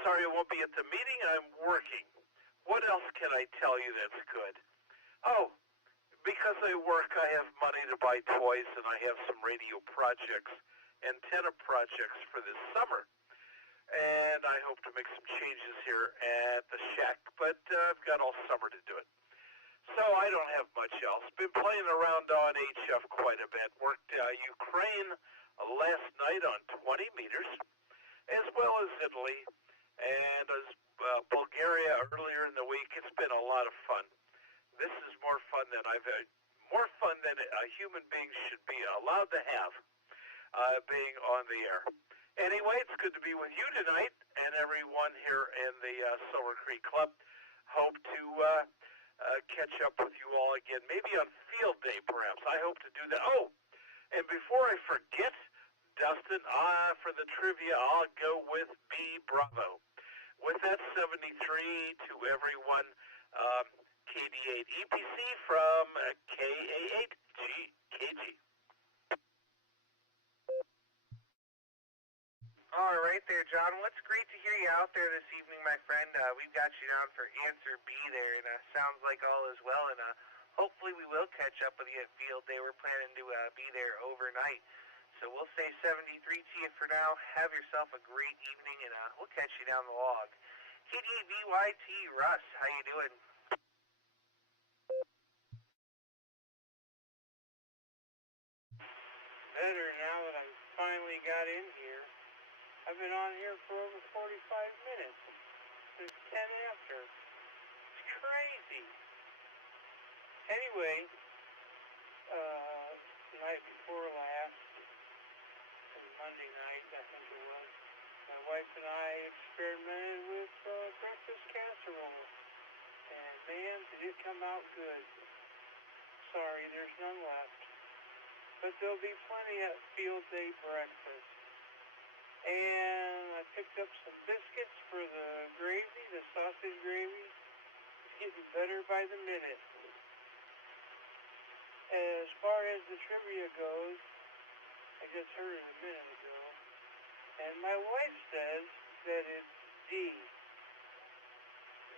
Sorry I won't be at the meeting. I'm working. What else can I tell you that's good? Oh, because I work, I have money to buy toys, and I have some radio projects, antenna projects for this summer. And I hope to make some changes here at the shack, but I've got all summer to do it. So I don't have much else. Been playing around on HF quite a bit. Worked Ukraine last night on 20 meters, as well as Italy, and as Bulgaria earlier in the week. It's been a lot of fun. This is more fun than a human being should be allowed to have, being on the air. Anyway, it's good to be with you tonight and everyone here in the Silvercreek Club. Hope to catch up with you all again, maybe on field day perhaps. I hope to do that. Oh, and before I forget, Dustin, for the trivia, I'll go with B Bravo. With that, 73 to everyone, KD8 EPC from KA8KG. All right there, John. Well, it's great to hear you out there this evening, my friend. We've got you down for answer B there, and sounds like all is well. And hopefully we will catch up with you at field day. We're planning to be there overnight. So we'll say 73 to you for now. Have yourself a great evening, and we'll catch you down the log. KDVYT Russ, how you doing? Better now that I finally got in here. I've been on here for over 45 minutes. Since 10 after. It's crazy. Anyway, the night before last, Monday night, I think it was, my wife and I experimented with breakfast casserole. And man, did it come out good. Sorry, there's none left. But there'll be plenty at field day breakfast. And I picked up some biscuits for the gravy, the sausage gravy. It's getting better by the minute. As far as the trivia goes, I just heard it a minute ago, and my wife says that it's D.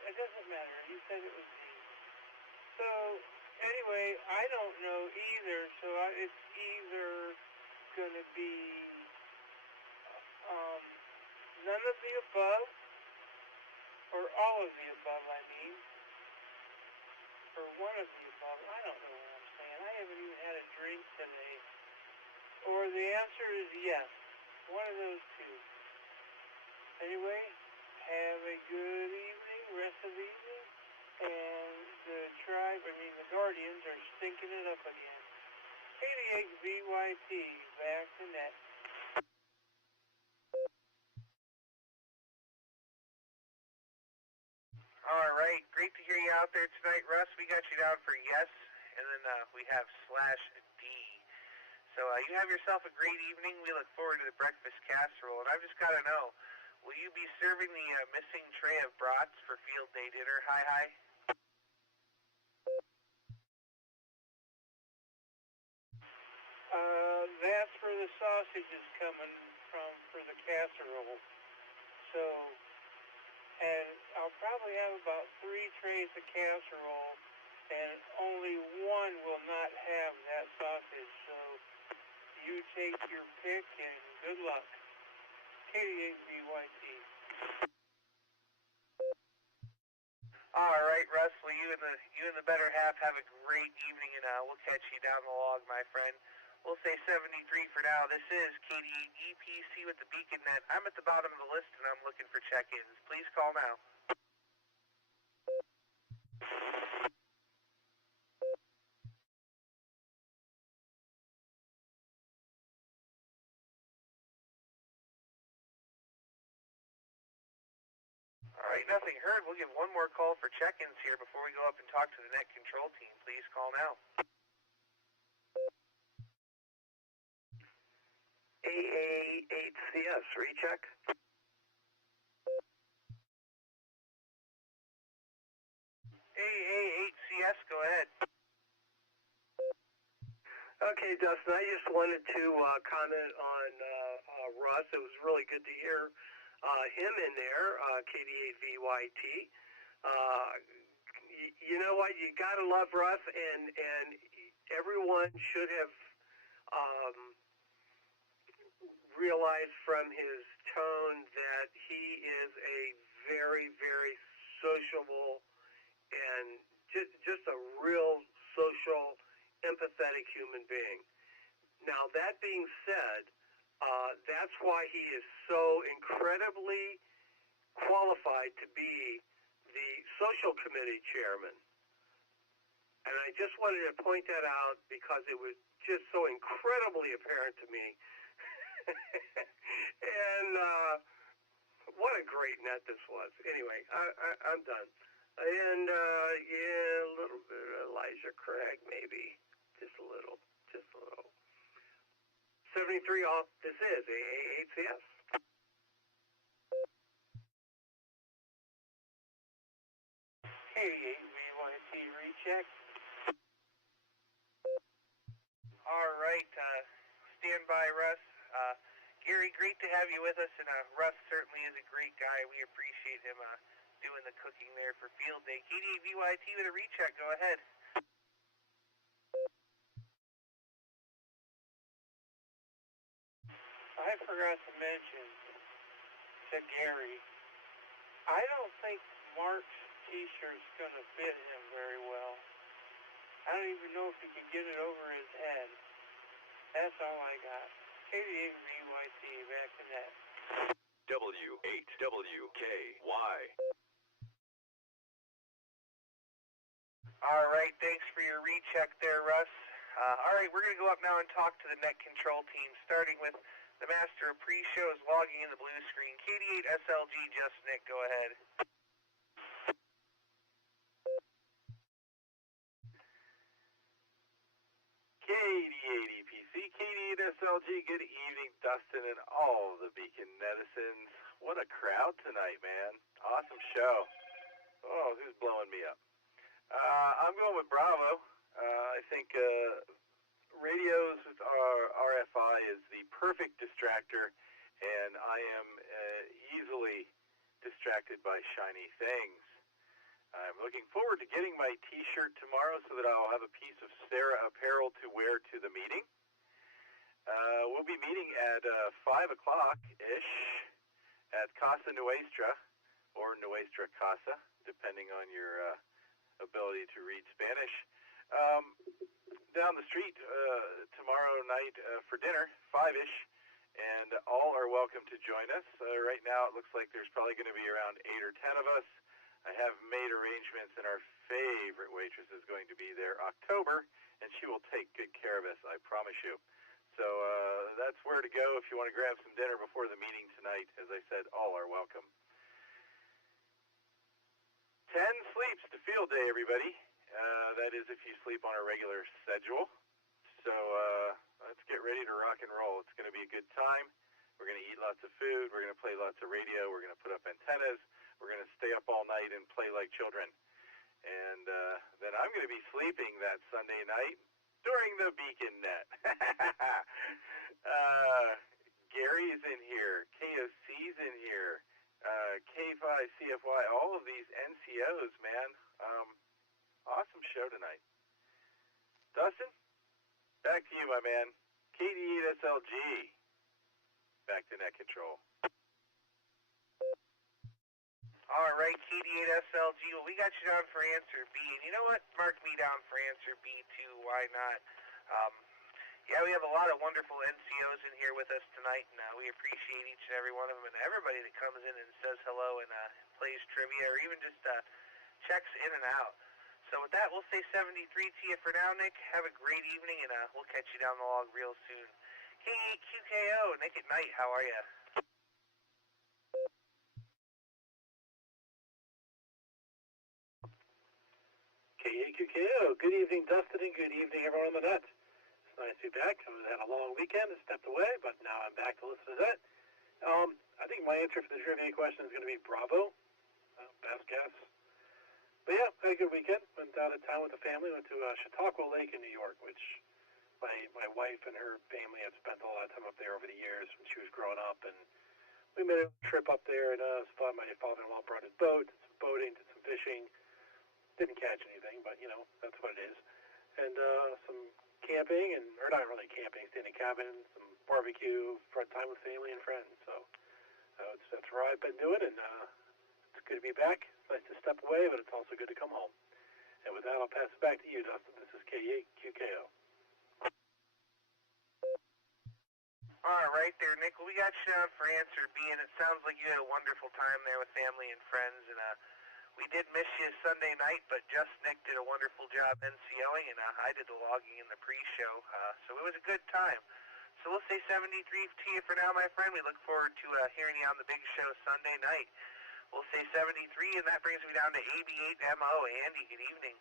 It doesn't matter. He said it was D. So, anyway, I don't know either, so it's either going to be none of the above, or all of the above, I mean, or one of the above. I don't know what I'm saying. I haven't even had a drink today. Or the answer is yes, one of those two. Anyway, have a good evening, rest of the evening, and the Guardians are stinking it up again. 88 VYT, back to net. All right, great to hear you out there tonight, Russ. We got you down for yes, and then we have /D. So you have yourself a great evening. We look forward to the breakfast casserole, and I've just got to know, will you be serving the missing tray of brats for field day dinner? Hi. That's where the sausage is coming from for the casserole. So, and I'll probably have about 3 trays of casserole, and only one will not have that sausage. So, you take your pick, and good luck. 88 VYT. All right, Russ. Well, you and the better half have a great evening, and we'll catch you down the log, my friend. We'll say 73 for now. This is KDEPC with the Beacon Net. I'm at the bottom of the list, and I'm looking for check-ins. Please call now. All right, nothing heard. We'll give one more call for check-ins here before we go up and talk to the net control team. Please call now. AA8CS, recheck. AA8CS, go ahead. Okay, Dustin, I just wanted to comment on Russ. It was really good to hear him in there, KD8VYT. You know what? You got to love Russ, and everyone should have realized from his tone that he is a very, very sociable and just a real social, empathetic human being. Now, that being said, that's why he is so incredibly qualified to be the social committee chairman. And I just wanted to point that out because it was just so incredibly apparent to me. And what a great net this was. Anyway, I'm done. And yeah, a little bit of Elijah Craig, maybe. Just a little. 73 off. This is AA8CS. KD8 VYT recheck. All right, stand by, Russ. Gary, great to have you with us, and Russ certainly is a great guy. We appreciate him doing the cooking there for field day. KD8VYT with a recheck. Go ahead. I forgot to mention to Gary, I don't think Mark's t-shirt's going to fit him very well. I don't even know if he can get it over his head. That's all I got. KD8VYT, back to net. W8WKY. All right, thanks for your recheck there, Russ. All right, we're going to go up now and talk to the net control team, starting with the master of pre-shows logging in the blue screen. KD8SLG, just Nick, go ahead. KD8EPC, KD8SLG, good evening, Dustin, and all the Beacon netizens. What a crowd tonight, man. Awesome show. Oh, who's blowing me up? I'm going with Bravo. I think radios with RFI is the perfect distractor, and I am easily distracted by shiny things. I'm looking forward to getting my t-shirt tomorrow so that I'll have a piece of Sarah apparel to wear to the meeting. We'll be meeting at 5 o'clock-ish at Casa Nuestra, or Nuestra Casa, depending on your ability to read Spanish. Down the street tomorrow night for dinner, 5-ish, And all are welcome to join us. Right now it looks like there's probably going to be around 8 or 10 of us. I have made arrangements, and our favorite waitress is going to be there, October, and she will take good care of us, I promise you. So that's where to go if you want to grab some dinner before the meeting tonight. As I said, all are welcome. 10 sleeps to field day, everybody. That is if you sleep on a regular schedule. So let's get ready to rock and roll. It's going to be a good time. We're going to eat lots of food. We're going to play lots of radio. We're going to put up antennas. We're going to stay up all night and play like children. And then I'm going to be sleeping that Sunday night during the beacon net. Gary's in here. KOC's in here. K5, CFY, all of these NCOs, man. Awesome show tonight. Dustin, back to you, my man. KD8SLG, back to net control. All right, KD8SLG, well, we got you down for answer B. And you know what? Mark me down for answer B, too. Why not? Yeah, we have a lot of wonderful NCOs in here with us tonight, and we appreciate each and every one of them, and everybody that comes in and says hello and plays trivia, or even just checks in and out. So with that, we'll say 73 to you for now, Nick. Have a great evening, and we'll catch you down the log real soon. K8QKO, Nick at night, how are you? K8QKO, good evening, Dustin, and good evening, everyone on the net. It's nice to be back. I had a long weekend, stepped away, but now I'm back to listen to that. I think my answer for the trivia question is going to be Bravo. Best guess. But yeah, I had a good weekend. Went out of town with the family. Went to Chautauqua Lake in New York, which my wife and her family had spent a lot of time up there over the years when she was growing up. And we made a trip up there, and it was fun. My father-in-law brought his boat, did some boating, did some fishing. Didn't catch anything, but, you know, that's what it is. And some camping, or not really camping, staying in a cabin, some barbecue, fun time with family and friends. So that's where I've been doing, and it's good to be back. It's nice to step away, but it's also good to come home. And with that, I'll pass it back to you, Dustin. This is K8QKO. All right there, Nick. Well, we got you down for answer B, and it sounds like you had a wonderful time there with family and friends, and we did miss you Sunday night, but just Nick did a wonderful job NCOing, and I did the logging in the pre-show, so it was a good time. So we'll say 73 to you for now, my friend. We look forward to hearing you on the big show Sunday night. We'll say 73, and that brings me down to AB8MO. Andy, good evening.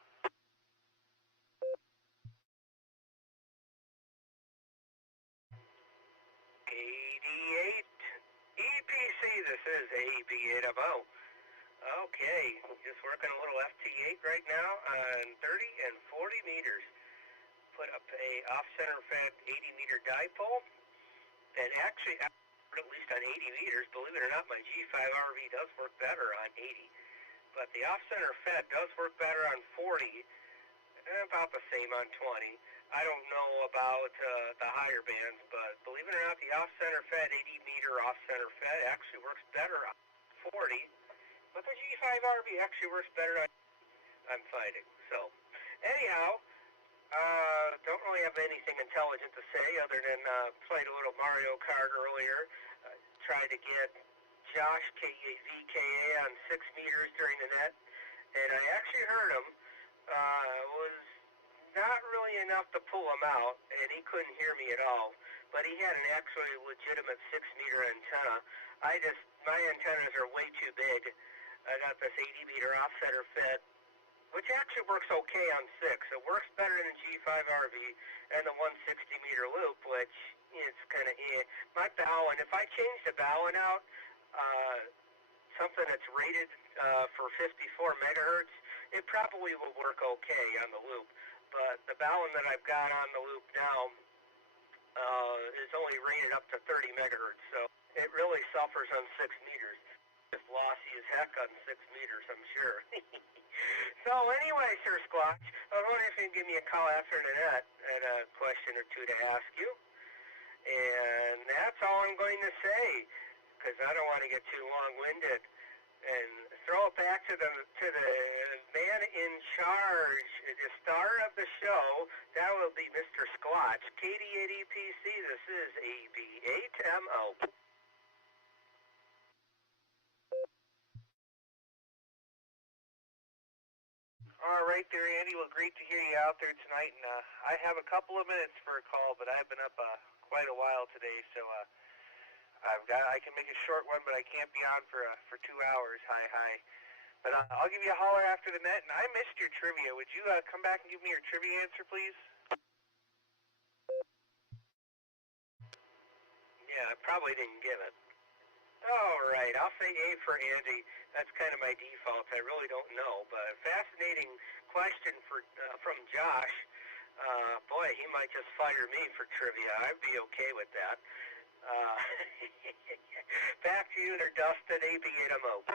EPC, this is AB8MO. Okay, just working a little FT8 right now on 30 and 40 meters. Put up a off-center fed 80-meter dipole, and actually, at least on 80 meters, believe it or not, my G5 RV does work better on 80. But the off-center fed does work better on 40, and about the same on 20. I don't know about the higher bands, but believe it or not, the off-center fed 80-meter off-center fed actually works better on 40. But the G5 RV actually works better on fighting. So, anyhow, don't really have anything intelligent to say other than played a little Mario Kart earlier. Tried to get Josh KAZKA on 6 meters during the net, and I actually heard him. Was not really enough to pull him out, and he couldn't hear me at all. But he had an actually legitimate 6-meter antenna. My antennas are way too big. I got this 80-meter off-center fed, which actually works okay on 6. It works better than the G5 RV and the 160-meter loop, which is kind of My Bowen, if I change the Bowen out, something that's rated for 54 megahertz, it probably will work okay on the loop. But the Bowen that I've got on the loop now is only rated up to 30 megahertz, so it really suffers on 6 meters. It's lossy as heck on 6 meters, I'm sure. So anyway, Sir Squatch, I was wondering if you can give me a call after the net and a question or two to ask you. And that's all I'm going to say, because I don't want to get too long-winded. and throw it back to the man in charge, the star of the show. That will be Mr. Squatch. KD8EPC, this is AB8MO. All right there, Andy. Well, great to hear you out there tonight. And I have a couple of minutes for a call, but I've been up quite a while today, so I can make a short one, but I can't be on for 2 hours. Hi. But I'll give you a holler after the net. And I missed your trivia. Would you come back and give me your trivia answer, please? Yeah, I probably didn't give it. All right, I'll say A for Andy. That's kind of my default. I really don't know, but fascinating question from Josh. Boy, he might just fire me for trivia. I'd be okay with that. Back to you there, Dustin, AB8MO.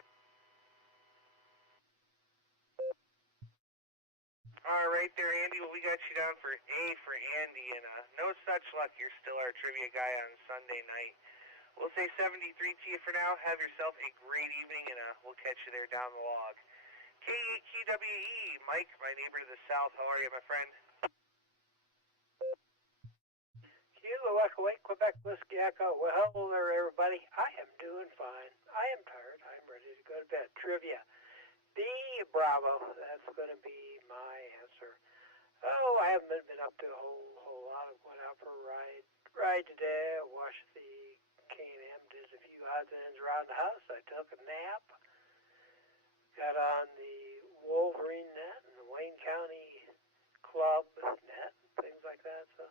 All right there, Andy. Well, we got you down for A for Andy, and no such luck. You're still our trivia guy on Sunday night. We'll say 73 to you for now. Have yourself a great evening, and we'll catch you there down the log. K8QWE, Mike, my neighbor to the south. How are you, my friend? Kilo Echo 8, Quebec Whiskey Echo. Well, hello there, everybody. I am doing fine. I am tired. I'm ready to go to bed. Trivia. B, bravo. That's going to be my answer. Oh, I haven't been up to a whole lot. I went out for a ride today. I watched the K&M, did a few odds and ends around the house. I took a nap. Got on the Wolverine net and the Wayne County Club net, things like that. So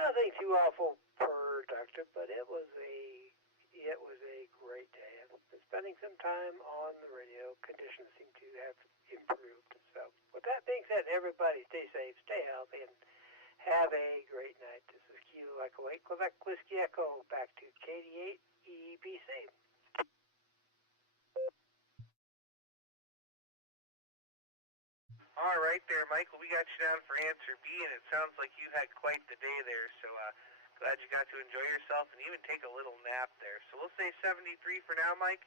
nothing too awful productive, but it was a great day. I've been spending some time on the radio. Conditions seem to have improved. So with that being said, everybody stay safe, stay healthy, and have a great night. This is Kilo Echo 8, Quebec Whiskey Echo, back to KD8 EPC. All right there, Michael. We got you down for answer B, and it sounds like you had quite the day there. So glad you got to enjoy yourself and even take a little nap there. So we'll say 73 for now, Mike.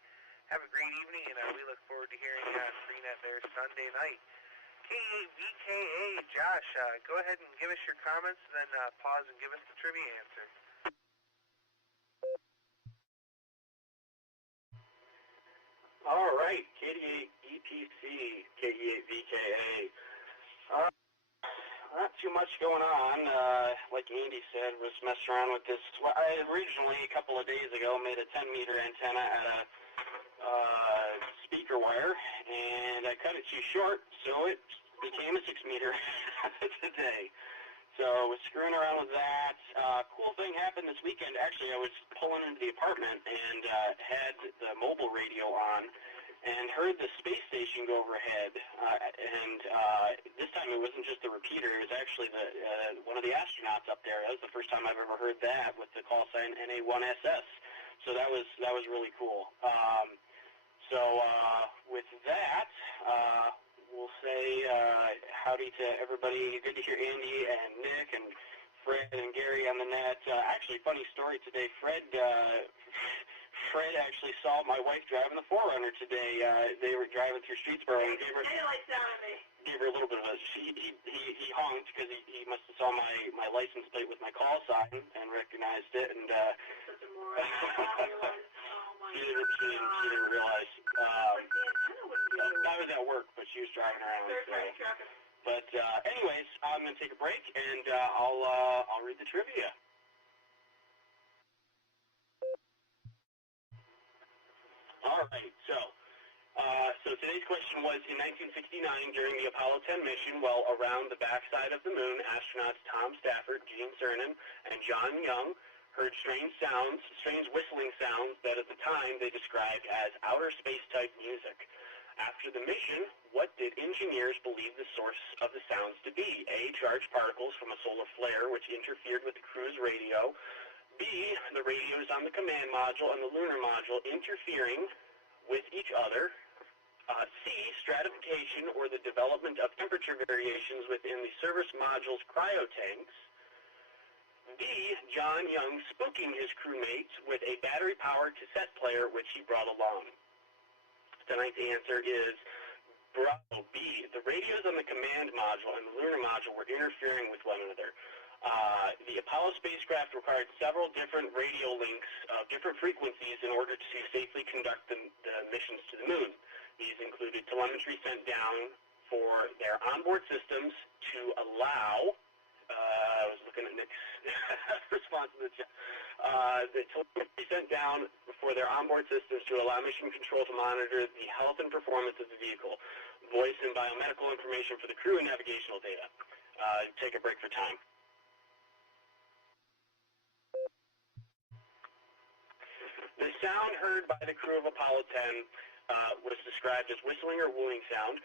Have a great evening, and we look forward to hearing you on Freenet there Sunday night. K8VKA, Josh, go ahead and give us your comments, and then pause and give us the trivia answer. All right, KD8EPC, KD8VKA. Not too much going on. Like Andy said, was messing around with this. Well, I originally, a couple of days ago, made a 10-meter antenna out of speaker wire, and I cut it too short, so it became a 6-meter today. So I was screwing around with that. Cool thing happened this weekend. Actually, I was pulling into the apartment and had the mobile radio on and heard the space station go overhead. This time it wasn't just the repeater. It was actually one of the astronauts up there. That was the first time I've ever heard that with the call sign NA1SS. So that was really cool. With that, we'll say howdy to everybody. Good to hear Andy and Nick and Fred and Gary on the net. Actually, funny story today. Fred actually saw my wife driving the 4Runner today. They were driving through Streetsboro and gave her a little bit of a. He honked because he must have saw my license plate with my call sign and recognized it, and she didn't realize. I was at work, but she was driving around. But anyways, I'm gonna take a break and I'll read the trivia. All right, so today's question was, in 1969, during the Apollo 10 mission, while around the backside of the moon, astronauts Tom Stafford, Gene Cernan, and John Young heard strange whistling sounds that at the time they described as outer space-type music. After the mission, what did engineers believe the source of the sounds to be? A, charged particles from a solar flare which interfered with the crew's radio. B, the radios on the command module and the lunar module interfering with each other. C, stratification or the development of temperature variations within the service module's cryotanks. D, John Young spooking his crewmates with a battery-powered cassette player which he brought along. Tonight's answer is Bravo B. The radios on the command module and the lunar module were interfering with one another. The Apollo spacecraft required several different radio links of different frequencies in order to safely conduct the missions to the moon. These included telemetry sent down for their onboard systems to allow, I was looking at Nick's response to the chat, the telemetry sent down for their onboard systems to allow mission control to monitor the health and performance of the vehicle, voice and biomedical information for the crew, and navigational data. Take a break for time. The sound heard by the crew of Apollo 10 was described as whistling or wooing sound.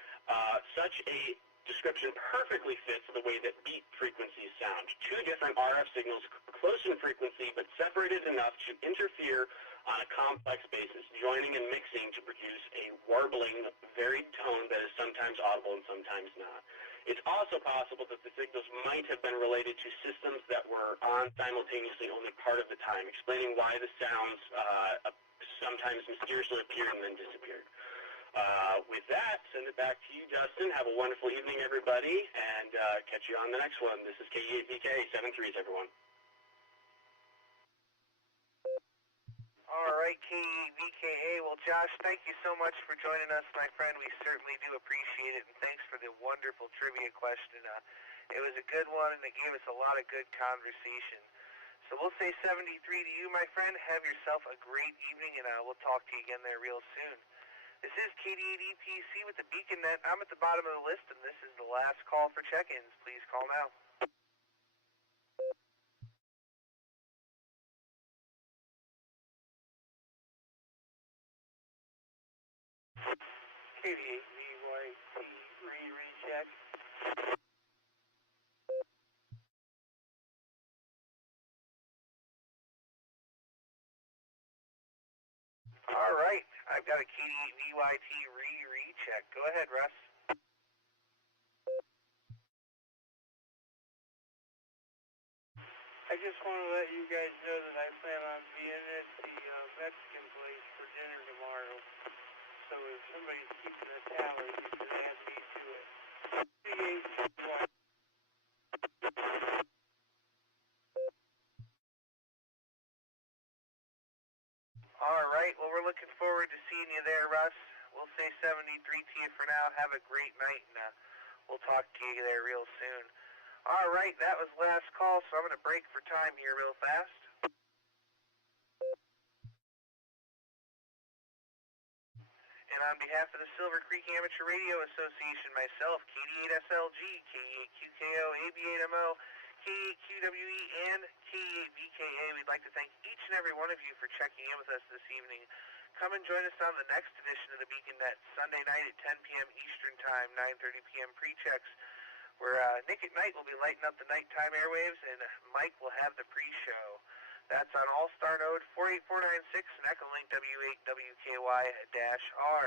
Such a description perfectly fits the way that beat frequencies sound. Two different RF signals close in frequency but separated enough to interfere on a complex basis, joining and mixing to produce a warbling, varied tone that is sometimes audible and sometimes not. It's also possible that the signals might have been related to systems that were on simultaneously only part of the time, explaining why the sounds sometimes mysteriously appeared and then disappeared. With that, send it back to you, Dustin. Have a wonderful evening, everybody, and catch you on the next one. This is KE8VK 73s, everyone. All right, KE8VKA. Well, Josh, thank you so much for joining us, my friend. We certainly do appreciate it, and thanks for the wonderful trivia question. It was a good one, and it gave us a lot of good conversation. So we'll say 73 to you, my friend. Have yourself a great evening, and we'll talk to you again there real soon. This is KD8EPC with the Beacon Net. I'm at the bottom of the list, and this is the last call for check-ins. Please call now. KD8VYT recheck. All right, I've got a KD8VYT recheck. Go ahead, Russ. I just want to let you guys know that I plan on being at the Mexican place for dinner tomorrow. So if somebody's keeping a tally, you can add me to it. All right, well, we're looking forward to seeing you there, Russ. We'll say 73 to you for now. Have a great night, and we'll talk to you there real soon. All right, that was last call, so I'm going to break for time here real fast. And on behalf of the Silvercreek Amateur Radio Association, myself, KD8SLG, KE8QKO, AB8MO, KE8QWE, and KE8VKA, we'd like to thank each and every one of you for checking in with us this evening. Come and join us on the next edition of the Beacon Net, Sunday night at 10 p.m. Eastern Time, 9:30 p.m. pre-checks, where Nick at Night will be lighting up the nighttime airwaves, and Mike will have the pre-show. That's on All-Star Node 48496 and Echolink W8WKY-R.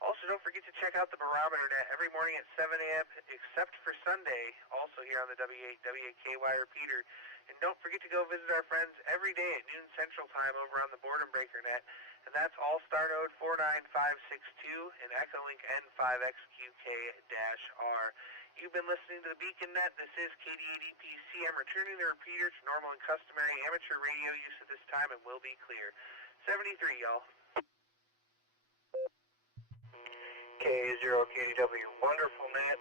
Also, don't forget to check out the Barometer Net every morning at 7 a.m., except for Sunday, also here on the W8WKY repeater. And don't forget to go visit our friends every day at noon Central Time over on the Boredom Breaker Net. And that's All-Star Node 49562 and Echolink N5XQK-R. You've been listening to the Beacon Net. This is KD8EPC. I'm returning the repeater to normal and customary amateur radio use at this time, and will be clear. 73, y'all. K0KDW, wonderful net.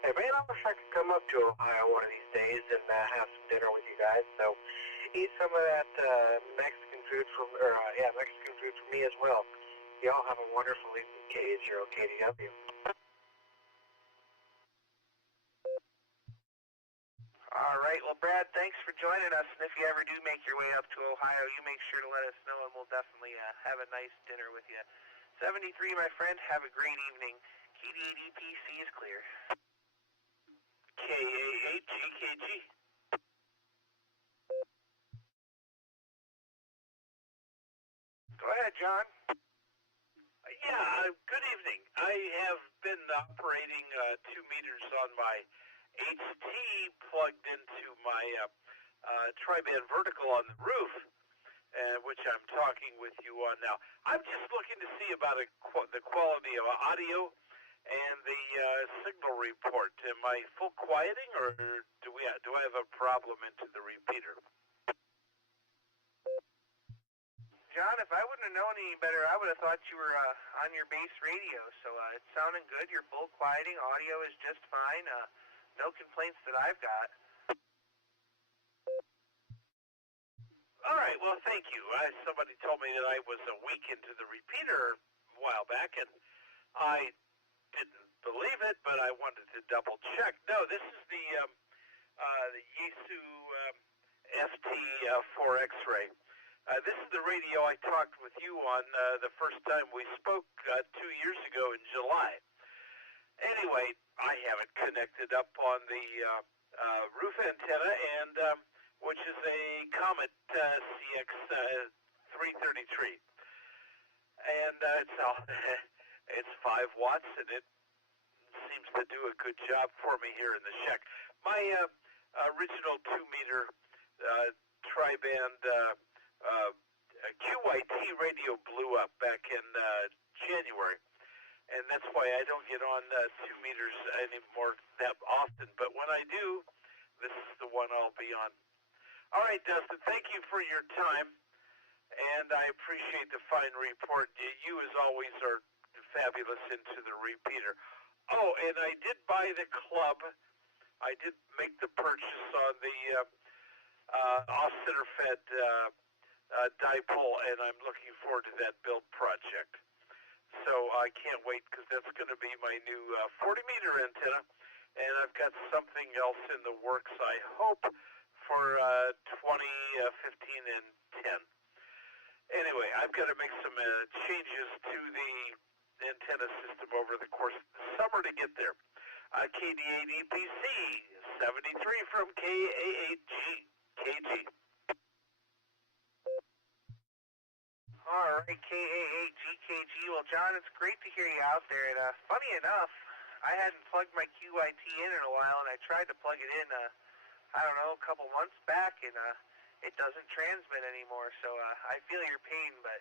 Hey man, I wish I could come up to Ohio one of these days and have some dinner with you guys. So eat some of that Mexican food Mexican food for me as well. Y'all have a wonderful evening. K0KDW. All right, well, Brad, thanks for joining us. And if you ever do make your way up to Ohio, you make sure to let us know, and we'll definitely have a nice dinner with you. 73, my friend, have a great evening. KD8EPC is clear. KA8GKG. Go ahead, John. Yeah, good evening. I have been operating 2 meters on my HT plugged into my tri-band vertical on the roof, which I'm talking with you on now. I'm just looking to see about the quality of audio and the signal report. Am I full quieting, or do I have a problem into the repeater? John, if I wouldn't have known any better, I would have thought you were on your base radio. So it's sounding good. Your full quieting audio is just fine. No complaints that I've got. All right, well, thank you. Somebody told me that I was a week into the repeater a while back, and I didn't believe it, but I wanted to double check. No, this is the Yaesu FT4 X-ray. This is the radio I talked with you on the first time we spoke 2 years ago in July. Anyway, I have it connected up on the roof antenna, and which is a Comet CX333. And it's 5 watts, and it seems to do a good job for me here in the shack. My original 2-meter tri-band QYT radio blew up back in January, and that's why I don't get on 2 meters anymore that often. But when I do, this is the one I'll be on. All right, Dustin, thank you for your time, and I appreciate the fine report. You, as always, are fabulous into the repeater. Oh, and I did buy the club. I did make the purchase on the off-center fed dipole, and I'm looking forward to that build project. So I can't wait, because that's going to be my new 40-meter antenna, and I've got something else in the works, I hope, for 2015 and 10. Anyway, I've got to make some changes to the antenna system over the course of the summer to get there. KD8EPC 73 from KA8GKG. All right, KA8GKG. Well, John, it's great to hear you out there. And funny enough, I hadn't plugged my QIT in a while, and I tried to plug it in, I don't know, a couple months back, and it doesn't transmit anymore. So I feel your pain, but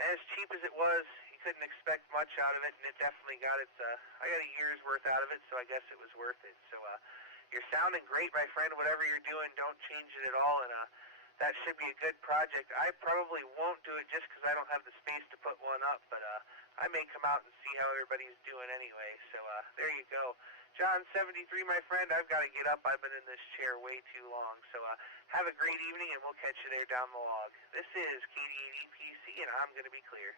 as cheap as it was, you couldn't expect much out of it, and it definitely got its, I got a year's worth out of it, so I guess it was worth it. So you're sounding great, my friend. Whatever you're doing, don't change it at all, and that should be a good project. I probably won't do it just because I don't have the space to put one up, but I may come out and see how everybody's doing anyway. So there you go. John 73, my friend, I've got to get up. I've been in this chair way too long. So have a great evening, and we'll catch you there down the log. This is KD8EPC, and I'm going to be clear.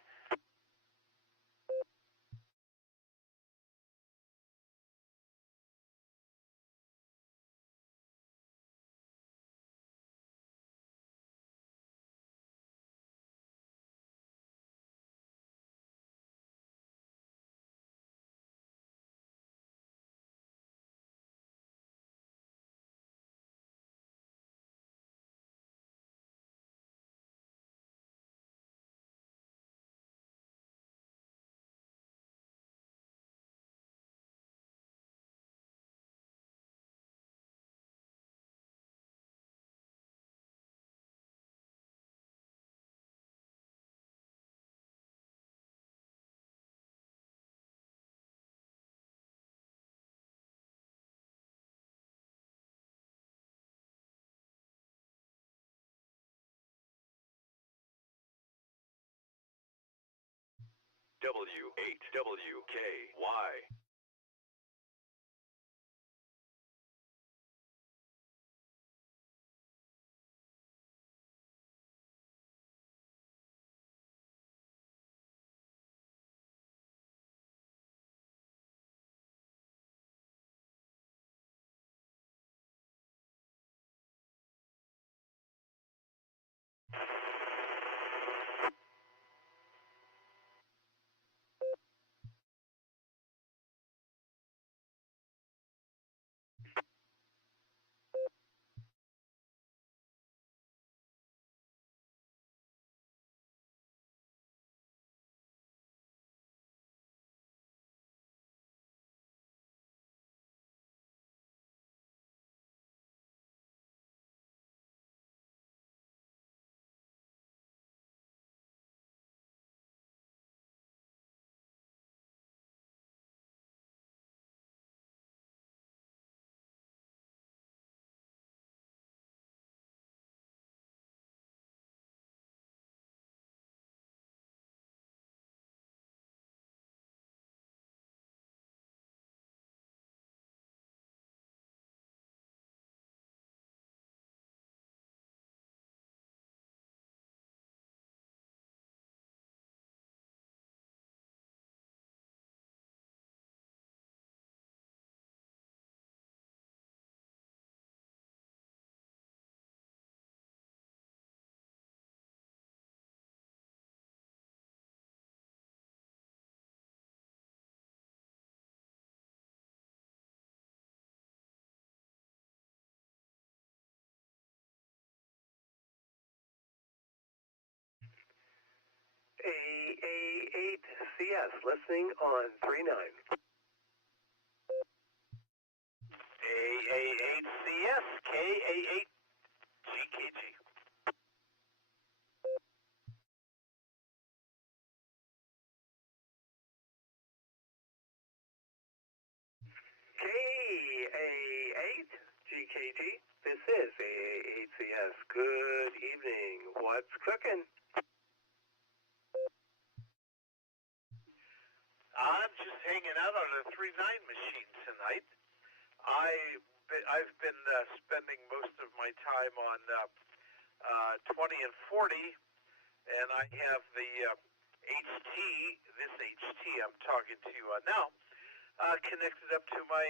W8WKY. KA8CS, listening on 39. AA8CS, KA8GKG. KA8GKG, this is AA8CS. Good evening. What's cooking? I'm just hanging out on a 3.9 machine tonight. I've been spending most of my time on 20 and 40, and I have the HT, this HT I'm talking to you on now, connected up to my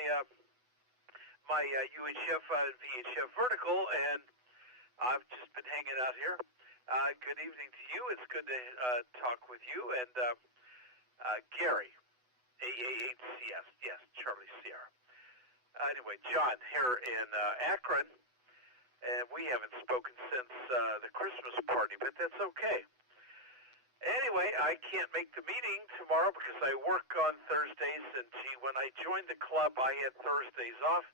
my UHF and VHF vertical, and I've just been hanging out here. Good evening to you. It's good to talk with you, and Gary, AA8CS, yes, Charlie Sierra. Anyway, John here in Akron, and we haven't spoken since the Christmas party, but that's okay. Anyway, I can't make the meeting tomorrow because I work on Thursdays, and gee, when I joined the club, I had Thursdays off.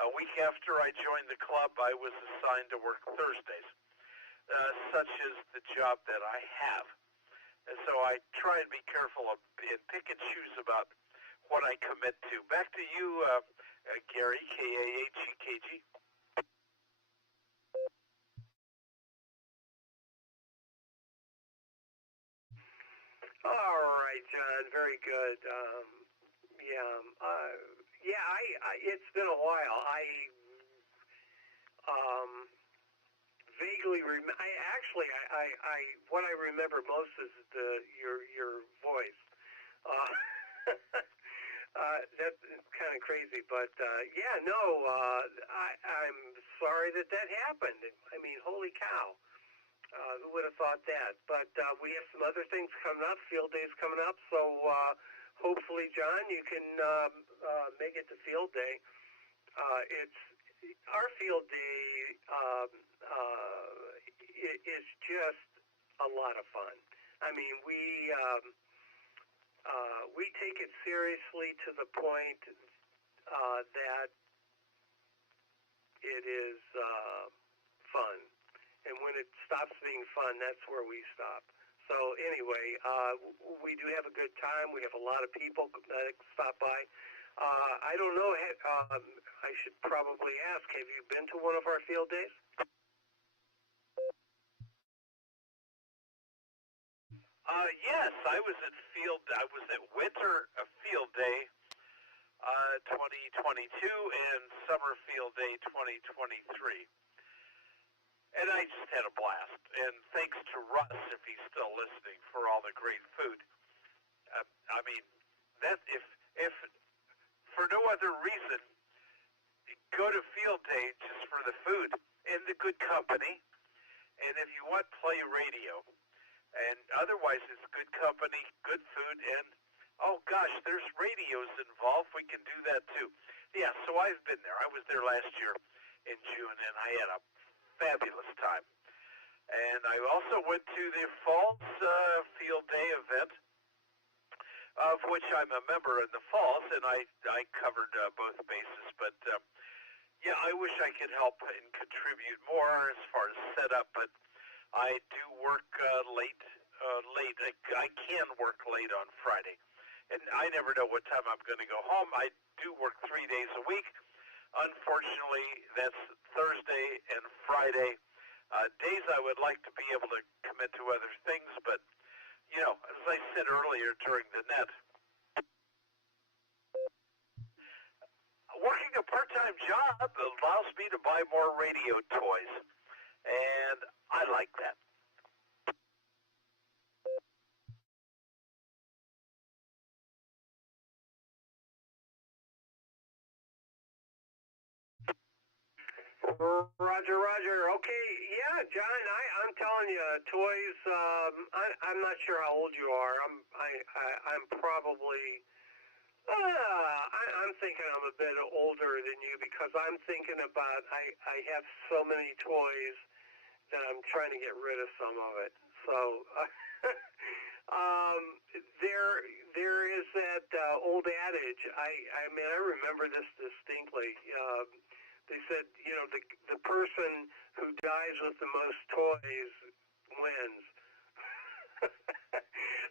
A week after I joined the club, I was assigned to work Thursdays. Such is the job that I have. And so I try and be careful and pick and choose about what I commit to. Back to you, Gary, KA8GKG. All right, John. Very good. It's been a while. I vaguely remember. What I remember most is your voice. That's kind of crazy, but I'm sorry that happened. I mean, holy cow. Who would have thought that? But we have some other things coming up, field days coming up, so hopefully, John, you can make it to field day. It's our field day is just a lot of fun. I mean, we take it seriously to the point that it is fun. And when it stops being fun, that's where we stop. So anyway, we do have a good time. We have a lot of people that stop by. I don't know, I should probably ask, have you been to one of our field days? Yes, I was at Winter Field Day 2022 and Summer Field Day 2023. And I just had a blast. And thanks to Russ, if he's still listening, for all the great food. I mean, that if for no other reason, go to field day just for the food and the good company. And if you want, play radio. And otherwise, it's good company, good food, and oh gosh, there's radios involved. We can do that too. Yeah, so I've been there. I was there last year in June, and I had a fabulous time. And I also went to the Falls Field Day event, of which I'm a member in the Falls, and I covered both bases. But yeah, I wish I could help and contribute more as far as setup, but I do work late. I can work late on Friday, and I never know what time I'm going to go home. I do work 3 days a week. Unfortunately, that's Thursday and Friday, days I would like to be able to commit to other things, but, you know, as I said earlier during the net, working a part-time job allows me to buy more radio toys, and I like that. Roger. Okay, yeah, John, I'm telling you, toys. I'm not sure how old you are. I'm probably. I'm thinking I'm a bit older than you because I'm thinking about I have so many toys that I'm trying to get rid of some of it. So There is that old adage. I mean, I remember this distinctly. They said, you know, the person who dies with the most toys wins.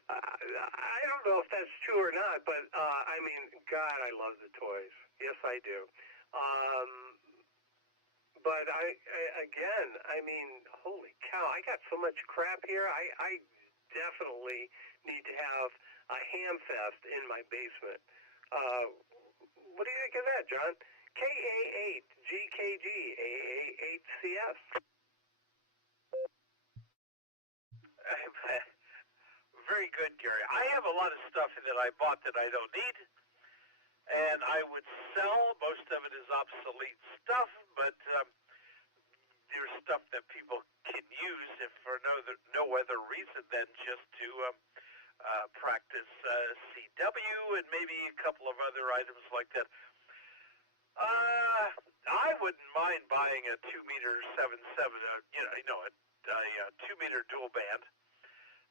I don't know if that's true or not, but I mean, God, I love the toys. Yes, I do. But again, I mean, holy cow, I got so much crap here. I definitely need to have a ham fest in my basement. What do you think of that, John? KA8 GKG AA8CS. Very good, Gary. I have a lot of stuff that I bought that I don't need, and I would sell. Most of it is obsolete stuff, but there's stuff that people can use if for no other reason than just to practice CW and maybe a couple of other items like that. I wouldn't mind buying a 2-meter 7.7, a 2-meter dual band.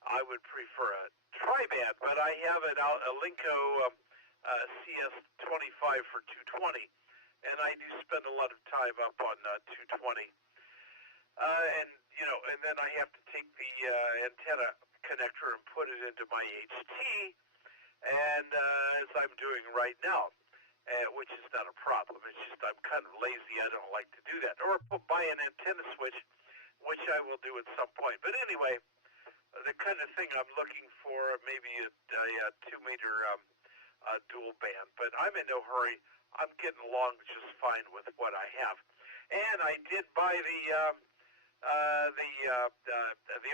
I would prefer a tri-band, but I have a Linco CS25 for 220, and I do spend a lot of time up on 220. And then I have to take the antenna connector and put it into my HT, and as I'm doing right now, which is not a problem. It's just I'm kind of lazy. I don't like to do that. Or buy an antenna switch, which I will do at some point. But anyway, the kind of thing I'm looking for, maybe a 2-meter dual band. But I'm in no hurry. I'm getting along just fine with what I have. And I did buy the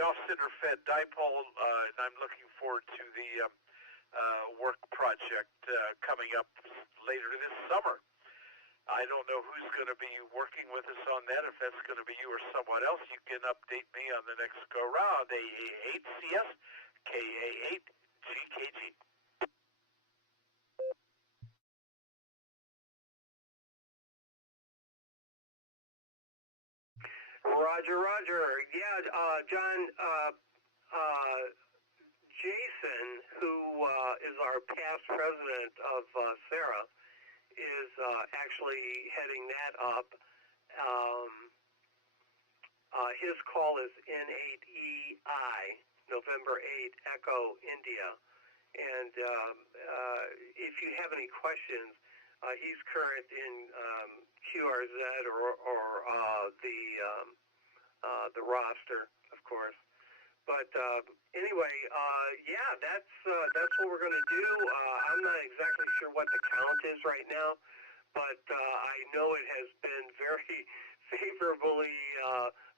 off-center fed dipole, and I'm looking forward to the work project coming up later this summer. I don't know who's going to be working with us on that, if that's going to be you or someone else. You can update me on the next go-round, AA8CS, KA8GKG. Roger. Yeah, John, Jason, who is our past president of SARA, is actually heading that up. His call is N8EI, November 8, Echo, India. And if you have any questions, he's current in QRZ or the roster, of course. But anyway, yeah, that's what we're going to do. I'm not exactly sure what the count is right now, but I know it has been very favorably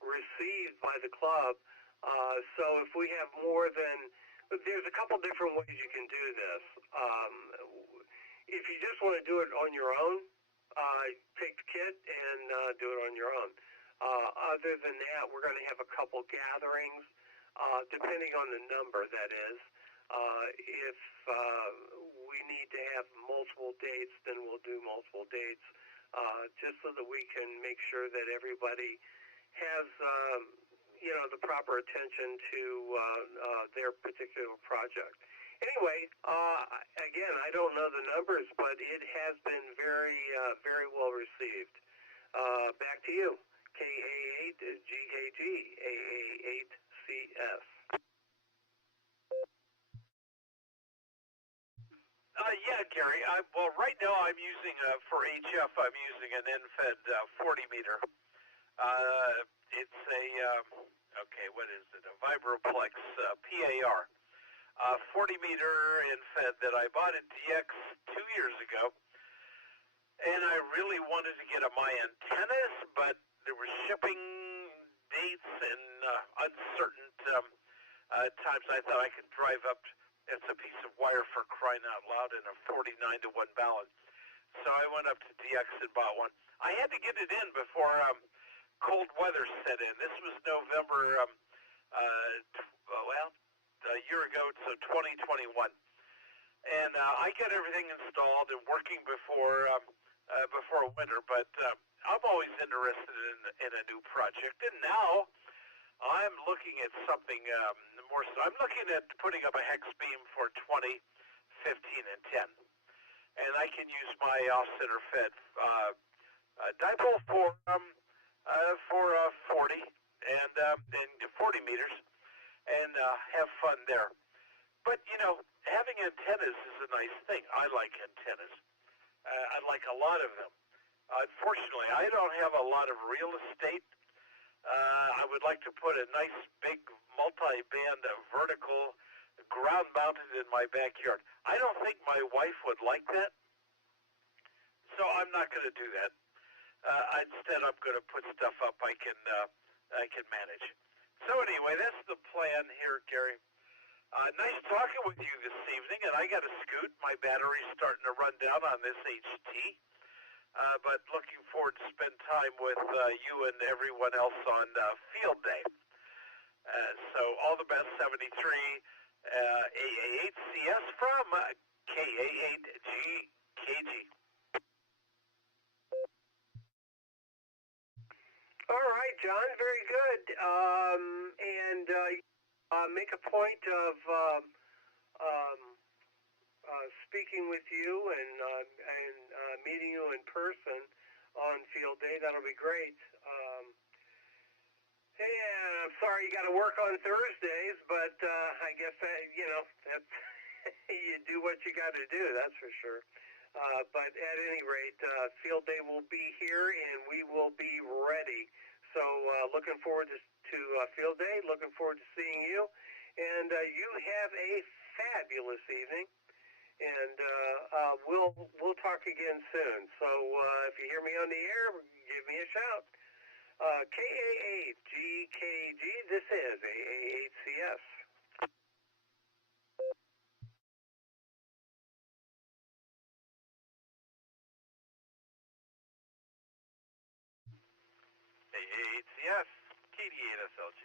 received by the club. So if we have more than, there's a couple different ways you can do this. If you just want to do it on your own, take the kit and do it on your own. Other than that, we're going to have a couple gatherings, depending on the number, that is. If we need to have multiple dates, then we'll do multiple dates, just so that we can make sure that everybody has, the proper attention to their particular project. Anyway, again, I don't know the numbers, but it has been very, very well received. Back to you. KA8 GKG AA8CS. Yeah, Gary. Well, right now I'm using, for HF, I'm using an NFED 40 meter. It's a, what is it? A Vibroplex PAR. 40 meter NFED that I bought at DX 2 years ago. And I really wanted to get my antennas, but there were shipping dates and uncertain times. I thought I could drive up. It's a piece of wire, for crying out loud, in a 49-to-1 balance. So I went up to DX and bought one. I had to get it in before cold weather set in. This was November, a year ago, so 2021. And I got everything installed and working before winter, but I'm always interested in a new project. And now I'm looking at something more. I'm looking at putting up a hex beam for 20, 15, and 10, and I can use my off-center fed dipole for 40 and 40 meters, and have fun there. But you know, having antennas is a nice thing. I like antennas. I like a lot of them. Unfortunately, I don't have a lot of real estate. I would like to put a nice big multi-band vertical ground mounted in my backyard. I don't think my wife would like that, so I'm not going to do that. Instead, I'm going to put stuff up I can manage. So anyway, that's the plan here, Gary. Nice talking with you this evening, and I got to scoot. My battery's starting to run down on this HT. But looking forward to spend time with you and everyone else on field day. So all the best, 73 AA8CS from KA8GKG. All right, John, very good. And make a point of speaking with you and meeting you in person on field day. That'll be great. And I'm sorry you got to work on Thursdays, but I guess that's you do what you got to do. That's for sure. But at any rate, field day will be here and we will be ready. So looking forward to field day. Looking forward to seeing you. And you have a fabulous evening. And we'll talk again soon. So if you hear me on the air, give me a shout. KA8GKG, this is AA8CS. AA8CS, KD8SLG.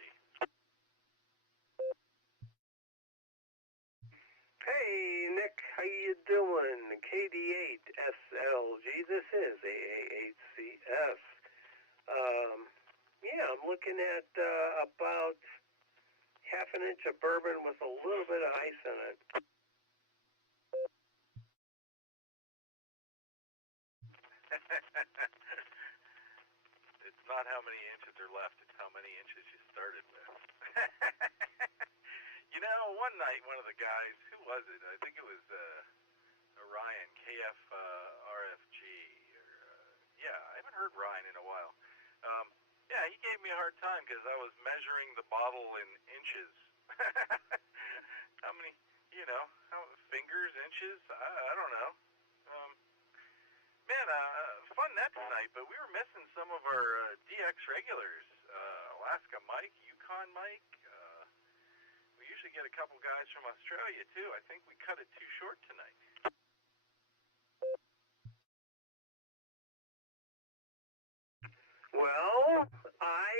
Hey, Nick, how you doing? KD8SLG, this is AA8CS. Yeah, I'm looking at about half an inch of bourbon with a little bit of ice in it. It's not how many inches are left, it's how many inches you started with. You know, one night, one of the guys, who was it? I think it was Ryan, KFRFG. Yeah, I haven't heard Ryan in a while. Yeah, he gave me a hard time because I was measuring the bottle in inches. How many, fingers, inches? I don't know. Man, fun net tonight, but we were missing some of our DX regulars. Alaska Mike, Yukon Mike. We usually get a couple guys from Australia, too. I think we cut it too short tonight. Well, I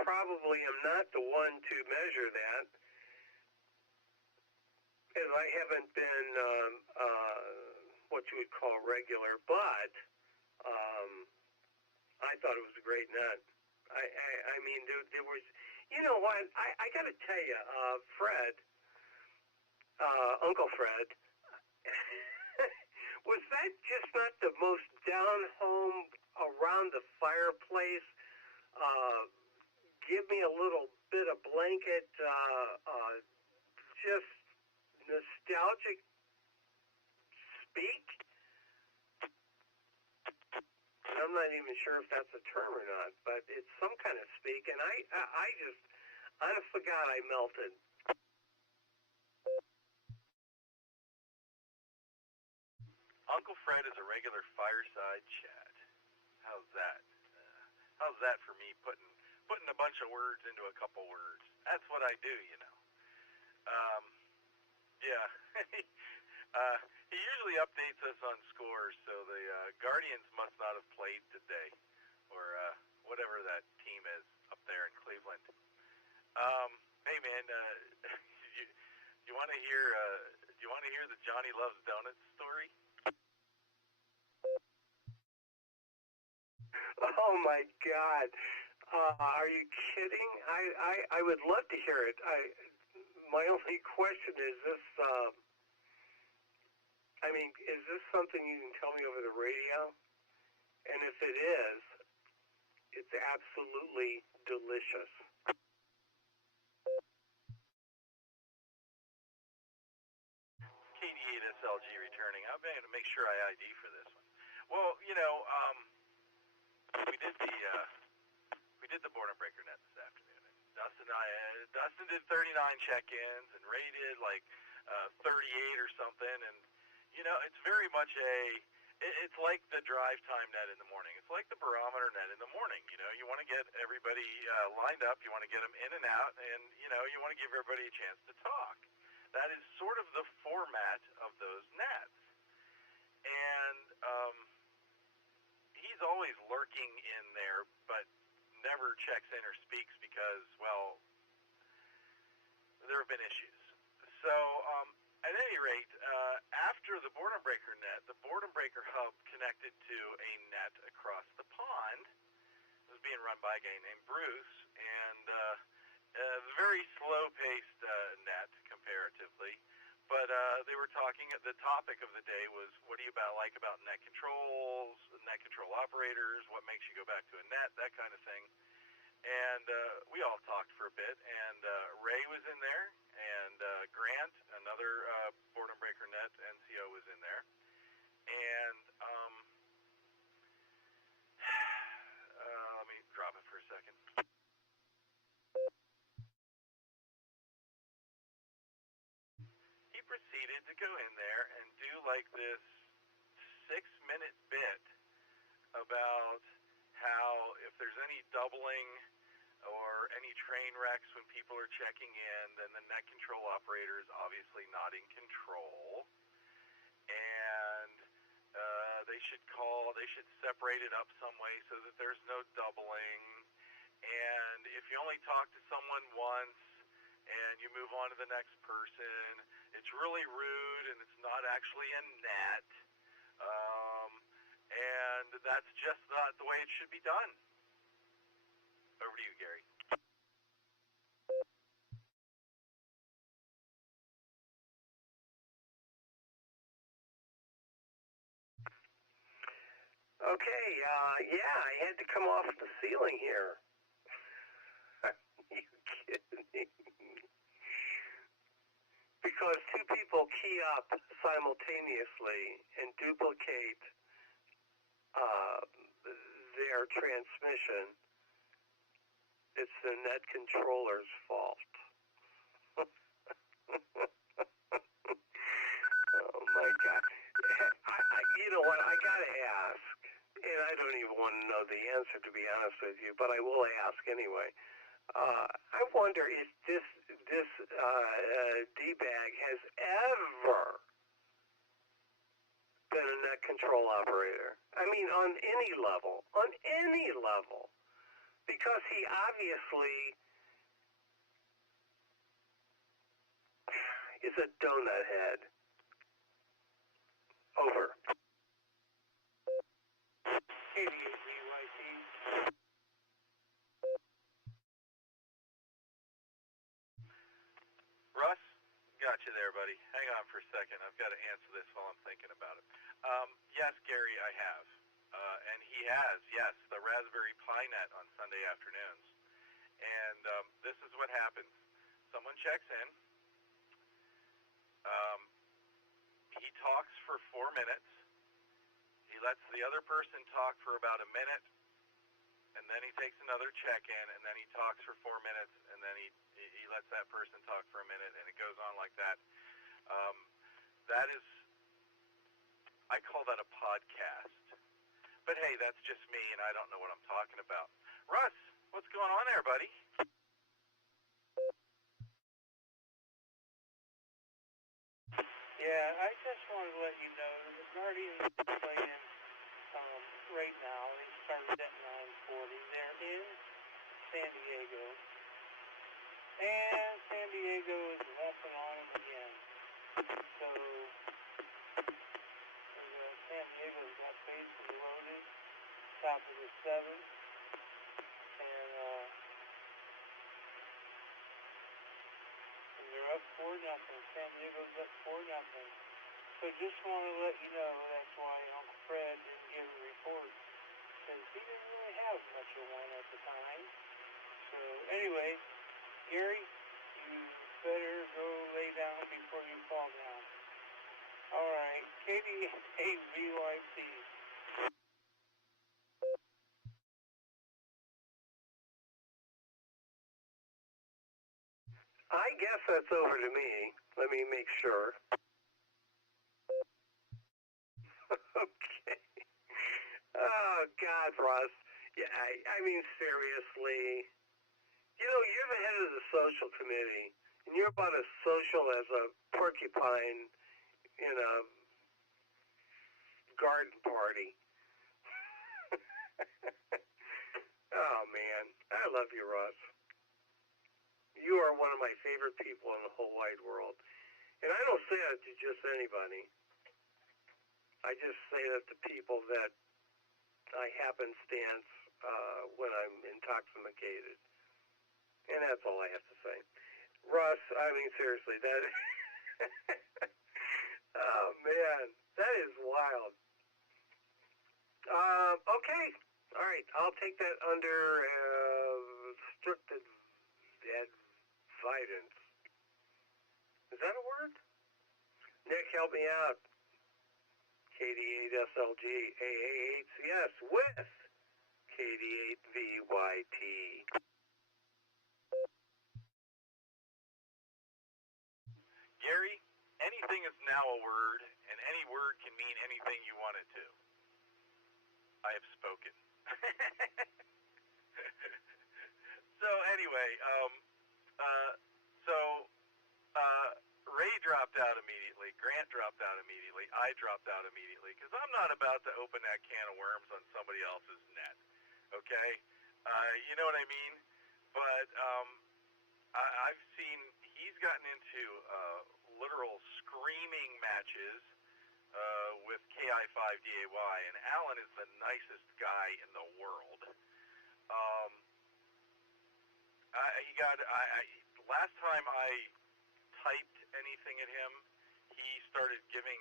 probably am not the one to measure that, as I haven't been what you would call regular, but I thought it was a great net. I mean, there was, you know what, I got to tell you, Fred, Uncle Fred, was that just not the most down-home, around the fireplace, give me a little bit of blanket, just nostalgic speak? I'm not even sure if that's a term or not, but it's some kind of speak, and I just, honest to God, I melted. Uncle Fred is a regular fireside chat. How's that? How's that for me putting a bunch of words into a couple words? That's what I do, you know. Yeah. He usually updates us on scores, so the Guardians must not have played today, or whatever that team is up there in Cleveland. Hey man, you want to hear? Do you want to hear the Johnny Loves Donuts story? Oh my God! Are you kidding? I would love to hear it. My only question is this, is this something you can tell me over the radio? And if it is, it's absolutely delicious. KD8SLG returning. I'm going to make sure I ID for this one. Well, we did the Border Breaker net this afternoon. Dustin did 39 check-ins, and Ray did like 38 or something. And it's very much it's like the drive time net in the morning. It's like the barometer net in the morning. You want to get everybody lined up. You want to get them in and out, and you want to give everybody a chance to talk. That is sort of the format of those nets. And he's always lurking in there, but never checks in or speaks because, well, there have been issues. So, at any rate, after the Boredom Breaker net, the Boredom Breaker hub connected to a net across the pond. It was being run by a guy named Bruce, and a very slow-paced net comparatively. But they were talking, the topic of the day was, what do you like about net controls, net control operators, what makes you go back to a net, that kind of thing. And we all talked for a bit, and Ray was in there, and Grant, another Boredom Breaker net NCO, was in there. And let me drop it for a second. He proceeded to go in there and do like this 6-minute bit about how if there's any doubling or any train wrecks when people are checking in, then the net control operator is obviously not in control. And they should separate it up some way so that there's no doubling. And if you only talk to someone once and you move on to the next person, it's really rude and it's not actually a net. And that's just not the way it should be done. Over to you, Gary. Okay, I had to come off the ceiling here. Are you kidding me? Because two people key up simultaneously and duplicate their transmission, it's the net controller's fault. Oh my God. You know what, I gotta ask, and I don't even want to know the answer, to be honest with you, but I will ask anyway. I wonder if this D-bag has ever been a net control operator. I mean, on any level. Because he obviously is a donut head. Over. Russ, got you there, buddy. Hang on for a second. I've got to answer this while I'm thinking about it. Yes, Gary, I have. And he has, yes, the Raspberry Pi net on Sunday afternoons. And this is what happens. Someone checks in. He talks for 4 minutes. He lets the other person talk for about a minute. And then he takes another check-in, and then he talks for 4 minutes, and then he lets that person talk for a minute, and it goes on like that. That is, I call that a podcast. But hey, that's just me, and I don't know what I'm talking about. Russ, what's going on there, buddy? Yeah, I just wanted to let you know that the Guardians is playing right now. They started at 9:40. They're in San Diego. And San Diego is whomping on them again. So, San Diego's got bases loaded, top of the 7th. And They're up 4-0. San Diego's up 4-0. So just want to let you know that's why Uncle Fred didn't give a report, because he didn't really have much of one at the time. So anyway, Gary, you better go lay down before you fall down. All right, KD8VYT. I guess that's over to me. Let me make sure. Okay. Oh, God, Russ. Yeah, I mean, seriously. You know, you're the head of the social committee, and you're about as social as a porcupine in a garden party. Oh, man. I love you, Russ. You are one of my favorite people in the whole wide world. And I don't say that to just anybody. I just say that to people that I happenstance when I'm intoxicated. And that's all I have to say. Russ, I mean, seriously, that... Oh, man. That is wild. Okay. All right. I'll take that under strict advidence. Is that a word? Nick, help me out. KD8SLG AA8CS with KD8VYT. Gary, anything is now a word, and any word can mean anything you want it to. I have spoken. So anyway, Ray dropped out immediately. Grant dropped out immediately. I dropped out immediately because I'm not about to open that can of worms on somebody else's net. Okay, you know what I mean? But I've seen he's gotten into literal screaming matches with KI5DAY, and Alan is the nicest guy in the world. Last time I typed anything at him, he started giving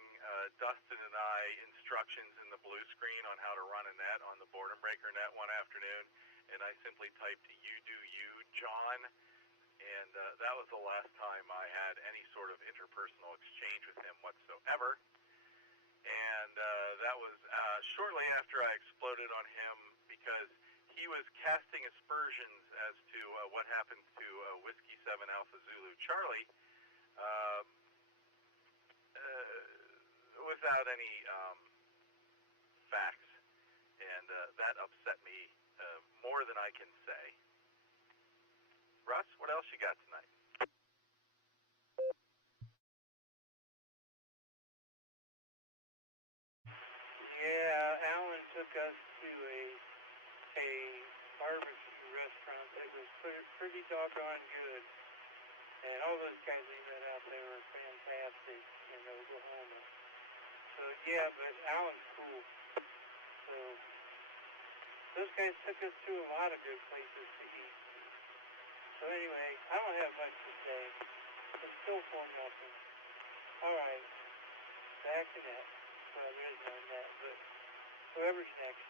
Dustin and I instructions in the blue screen on how to run a net on the boredom breaker net one afternoon, and I simply typed, "You do you, John," and that was the last time I had any sort of interpersonal exchange with him whatsoever. And that was shortly after I exploded on him because he was casting aspersions as to what happened to Whiskey 7 Alpha Zulu Charlie without any facts, and that upset me more than I can say. Russ, what else you got tonight? Yeah, Alan took us to a barbecue restaurant that was pretty doggone good. And all those guys we met out there were fantastic in Oklahoma. So yeah, but Alan's cool. So those guys took us to a lot of good places to eat. So anyway, I don't have much to say. It's still 4-0. Alright, back to net. Well, there is no net, but whoever's next.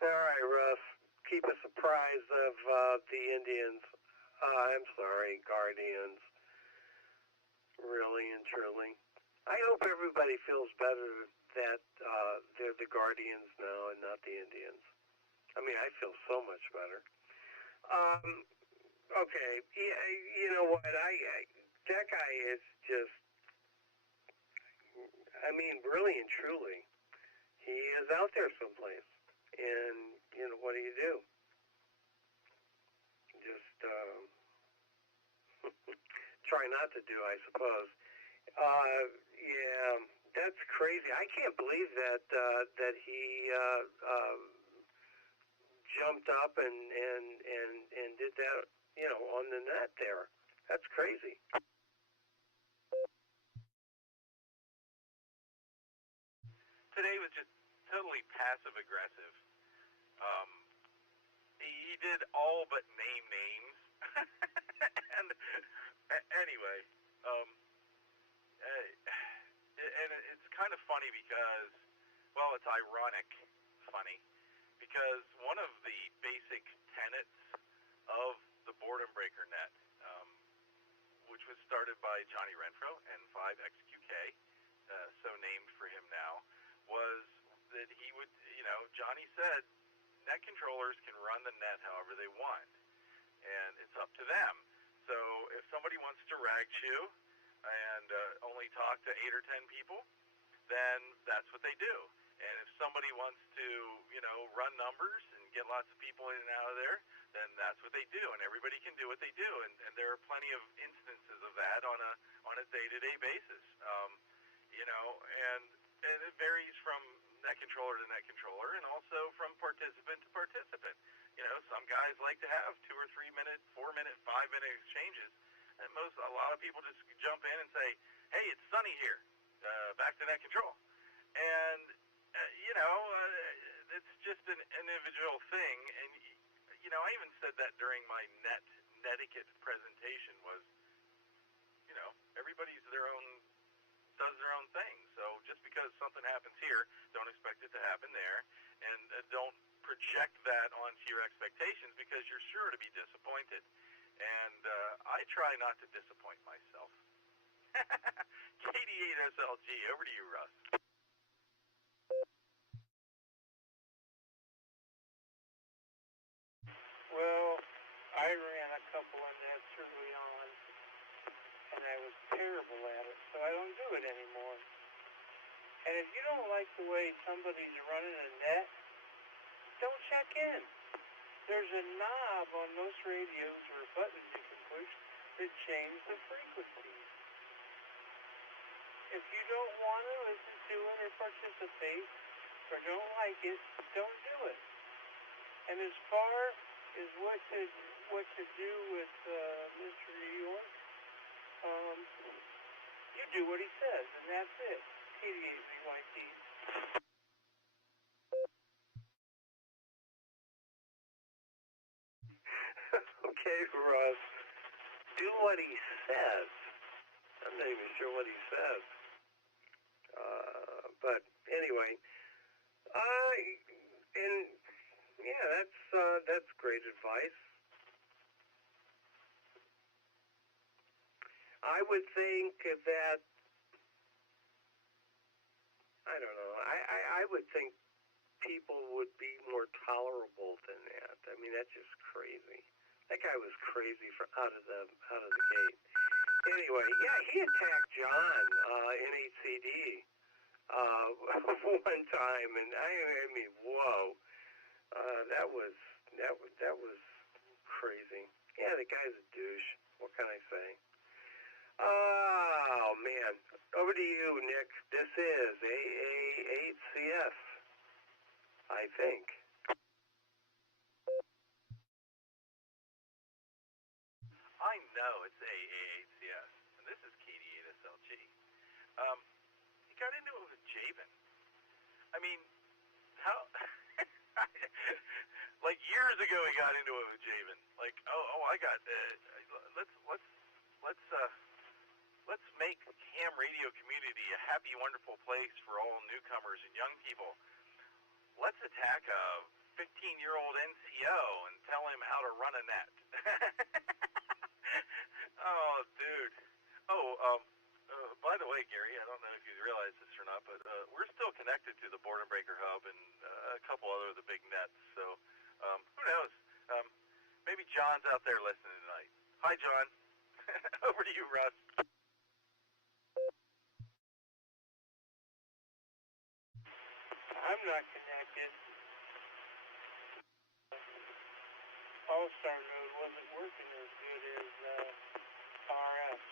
All right, Russ. Keep us apprised of the Indians. I'm sorry, Guardians. Really and truly. I hope everybody feels better that they're the Guardians now and not the Indians. I mean, I feel so much better. Okay, yeah, you know what? That guy is just, I mean, really and truly, he is out there someplace. And, you know, what do you do? Just try not to do, I suppose. Yeah, that's crazy. I can't believe that that he jumped up and did that, you know, on the net there. That's crazy. Today was just totally passive aggressive. he did all but name names. And anyway, and it's kind of funny because, well, it's ironic funny, because one of the basic tenets of the Boredom Breaker net, which was started by Johnny Renfro, N5XQK, so named for him now, was that he would, Johnny said, net controllers can run the net however they want, and it's up to them. So if somebody wants to rag chew and only talk to 8 or 10 people, then that's what they do. And if somebody wants to, run numbers and get lots of people in and out of there, then that's what they do. And everybody can do what they do. And there are plenty of instances of that on a day-to-day basis. And it varies from net controller to net controller, and also from participant to participant. Some guys like to have 2 or 3 minute, 4 minute, 5 minute exchanges, and a lot of people just jump in and say, "Hey, it's Sunny here, back to net control," and it's just an individual thing. And I even said that during my netiquette presentation was, everybody's does their own thing. So just because something happens here, don't expect it to happen there, and don't project that onto your expectations, because you're sure to be disappointed. And I try not to disappoint myself. KD8SLG, over to you, Russ. Well, I ran a couple of nets early on, and I was terrible at it, so I don't do it anymore. And if you don't like the way somebody's running a net, don't check in. There's a knob on most radios or buttons you can push that change the frequency. If you don't want to listen to it or participate or don't like it, don't do it. And as far as what to do with Mr. New York, you do what he says, and that's it. 88VYT. Okay, Russ. Do what he says. I'm not even sure what he says. But anyway, that's great advice. I would think that, I don't know, I would think people would be more tolerable than that. I mean, that's just crazy. That guy was crazy out of the gate. Anyway, yeah, he attacked John in HCD one time, and I mean, whoa, that was crazy. Yeah, the guy's a douche. What can I say? Oh man, over to you, Nick. This is AA8CF, I think. I know it's AA8CS, and this is KD8SLG. He got into it with Jabin. I mean, how? Like years ago, he got into it with Jabin. Like, let's make the ham radio community a happy, wonderful place for all newcomers and young people. Let's attack a 15-year-old NCO and tell him how to run a net. Oh, dude. By the way, Gary, I don't know if you realize this or not, but we're still connected to the Boredom Breaker Hub and a couple other of the big nets. So who knows? Maybe John's out there listening tonight. Hi, John. Over to you, Russ. I'm not connected. All-Star node wasn't working as good as RF,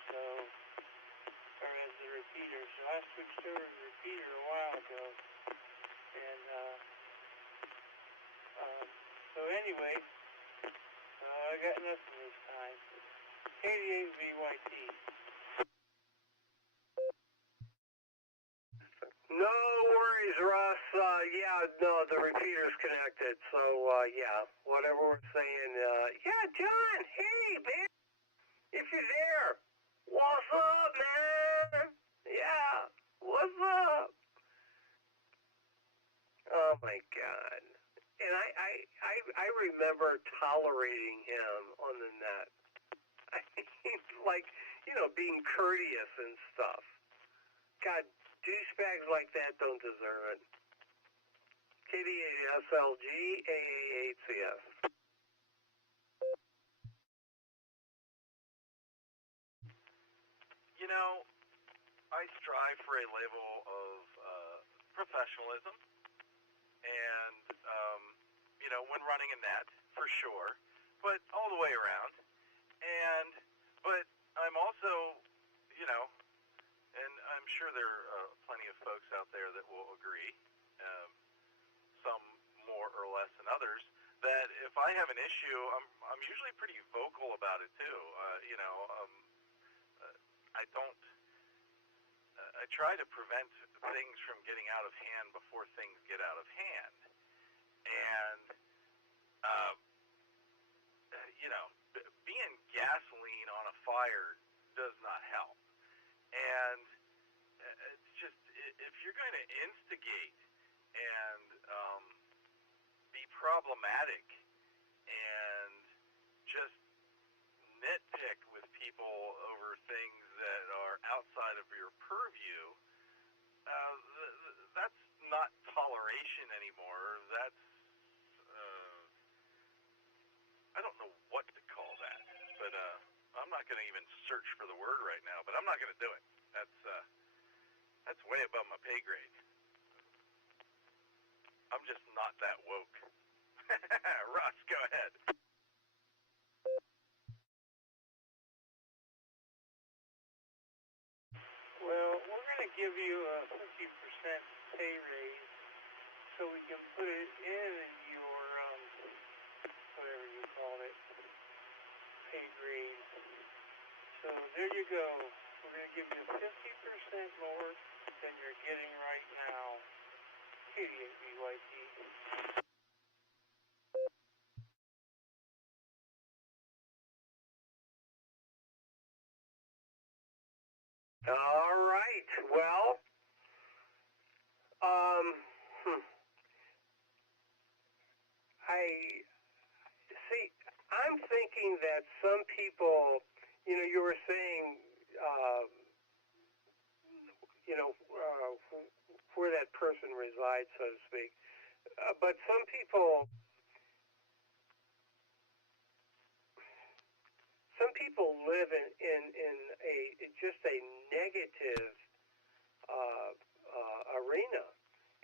or as the repeater. So I switched over to the repeater a while ago. And so anyway, I got nothing this time. 88VYT. No worries, Russ. Yeah, No, the repeater's connected, so, yeah, whatever we're saying, yeah, John, hey, man, if you're there, what's up, man? Yeah, what's up? Oh, my God. And I remember tolerating him on the net. I mean, like, you know, being courteous and stuff. God, douchebags like that don't deserve it. KD8SLG, AA8CS. You know, I strive for a level of professionalism, and you know, when running a net, for sure, but all the way around. But I'm also, you know, and I'm sure there are plenty of folks out there that will agree, some more or less than others, that if I have an issue, I'm usually pretty vocal about it too. You know, I don't. I try to prevent things from getting out of hand before things get out of hand, and you know, being gasoline on a fire does not help. And it's just, if you're going to instigate and be problematic and just nitpick with people over things that are outside of your purview, that's not toleration anymore. That's, I don't know what to call that, but I'm not going to even search for the word right now, but I'm not going to do it. That's way above my pay grade. I'm just not that woke. Russ, go ahead. Well, we're going to give you a 50% pay raise so we can put it in your, whatever you call it, pay grade. So there you go. We're going to give you 50% more than you're getting right now. KD8BYT. All right. Well, I'm thinking that some people, you know, you were saying, you know, where that person resides, so to speak. But some people live in just a negative arena,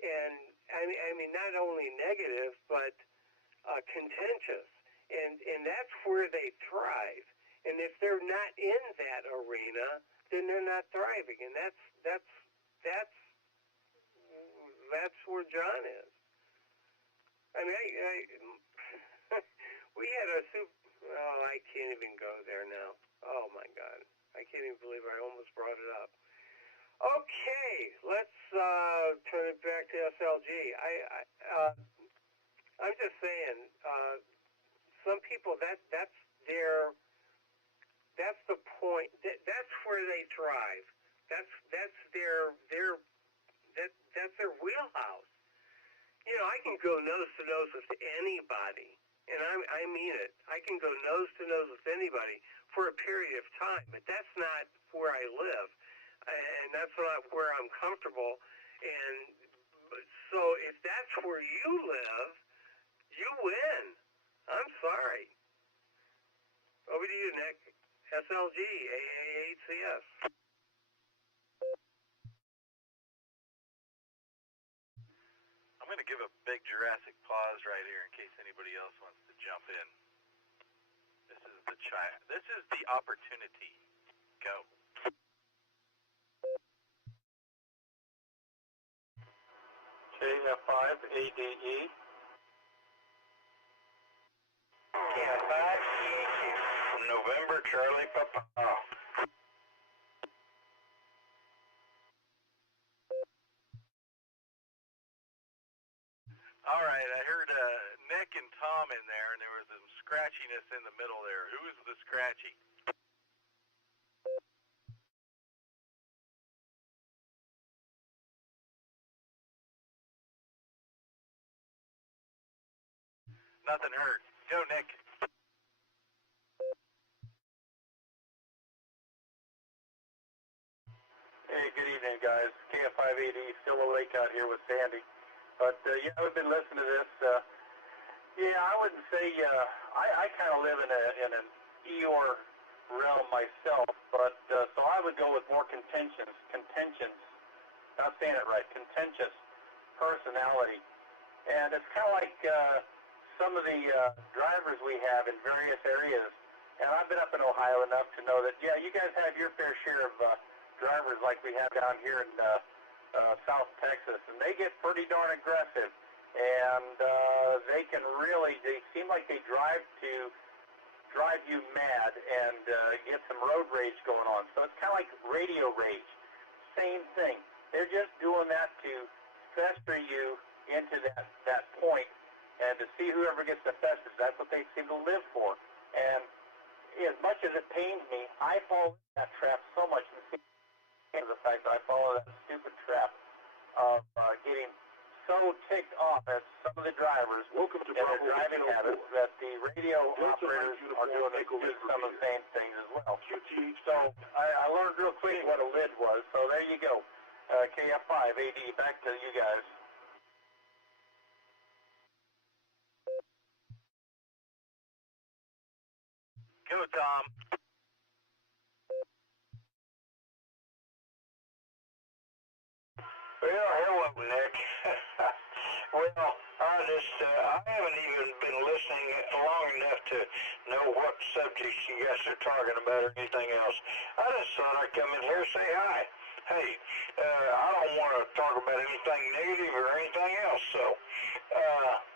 and I mean not only negative but contentious, and that's where they thrive. And if they're not in that arena, then they're not thriving, and that's where John is. I mean, we had a oh, I can't even go there now. Oh my God, I can't even believe I almost brought it up. Okay, let's turn it back to SLG. I'm just saying, some people that's the point. That's where they thrive. That's their wheelhouse. You know, I can go nose to nose with anybody, and I mean it. I can go nose to nose with anybody for a period of time, but that's not where I live, and that's not where I'm comfortable. And so if that's where you live, you win. I'm sorry. Over to you, Nick. SLG, AA8CS. I'm going to give a big Jurassic pause right here in case anybody else wants to jump in. This is the opportunity. Go. KF5 ADE. KF5 EAQ. November Charlie Papa. right, I heard Nick and Tom in there, and there was some scratchiness in the middle there. Who is the scratchy? Nothing heard. Go, Nick. Hey, good evening, guys. KF5AD, still awake out here with Sandy. But, yeah, I've been listening to this. Yeah, I wouldn't say, I kind of live in an Eeyore realm myself, but, so I would go with more contentious, not saying it right, contentious personality. And it's kind of like some of the drivers we have in various areas. And I've been up in Ohio enough to know that, yeah, you guys have your fair share of drivers like we have down here in South Texas, and they get pretty darn aggressive, and they seem like they drive you mad and get some road rage going on. So it's kind of like radio rage. Same thing. They're just doing that to fester you into that point, and to see whoever gets the fastest. That's what they seem to live for. And as much as it pains me, I fall into that trap so much, and the fact that I follow that stupid trap of getting so ticked off at some of the drivers and their driving habits that the radio operators are doing some of the same things as well. So I learned real quick what a lid was, so there you go. KF5AD, back to you guys. Go, Tom. Well, hello, Nick. Well, I haven't even been listening long enough to know what subjects you guys are talking about or anything else. I just thought I'd come in here and say hi. Hey, I don't want to talk about anything negative or anything else, so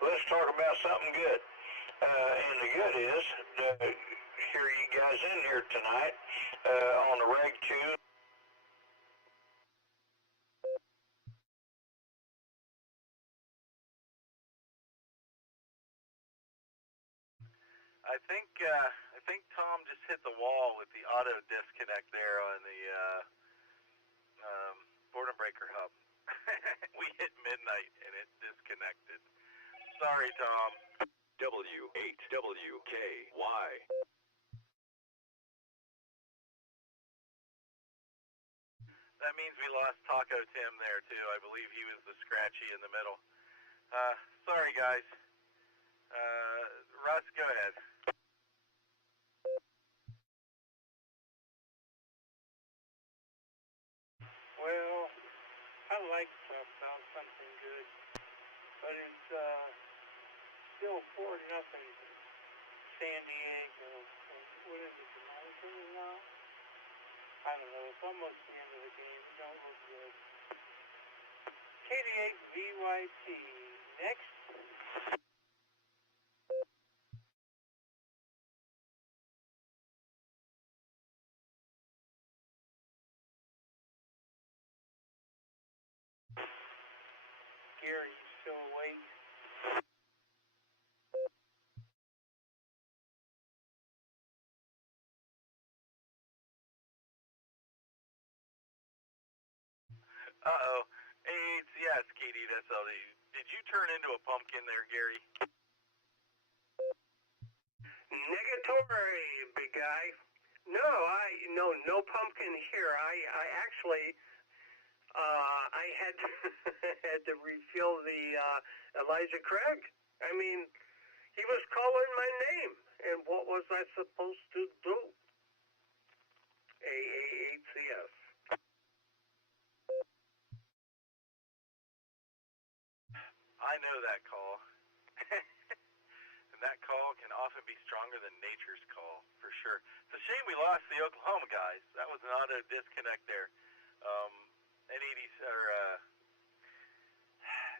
let's talk about something good. And the good is, hear you guys in here tonight on the Reg 2. I think Tom just hit the wall with the auto disconnect there on the boredom breaker hub. We hit midnight and it disconnected. Sorry, Tom. W8WKY. That means we lost Taco Tim there too. I believe he was the scratchy in the middle. Sorry, guys. Russ, go ahead. Well, I like to talk about something good, but it's still 4-0 San Diego. What is it, the now? I don't know. It's almost the end of the game. It don't look good. KD8VYT. Next. Gary, you still awake? Uh-oh. AHCS, KD8SLD. Did you turn into a pumpkin there, Gary? Negatory, big guy. No pumpkin here. I actually I had had to refill the Elijah Craig. I mean, he was calling my name, and what was I supposed to do? AAHCS. I know that call. And that call can often be stronger than nature's call, for sure. It's a shame we lost the Oklahoma guys. That was an auto disconnect there.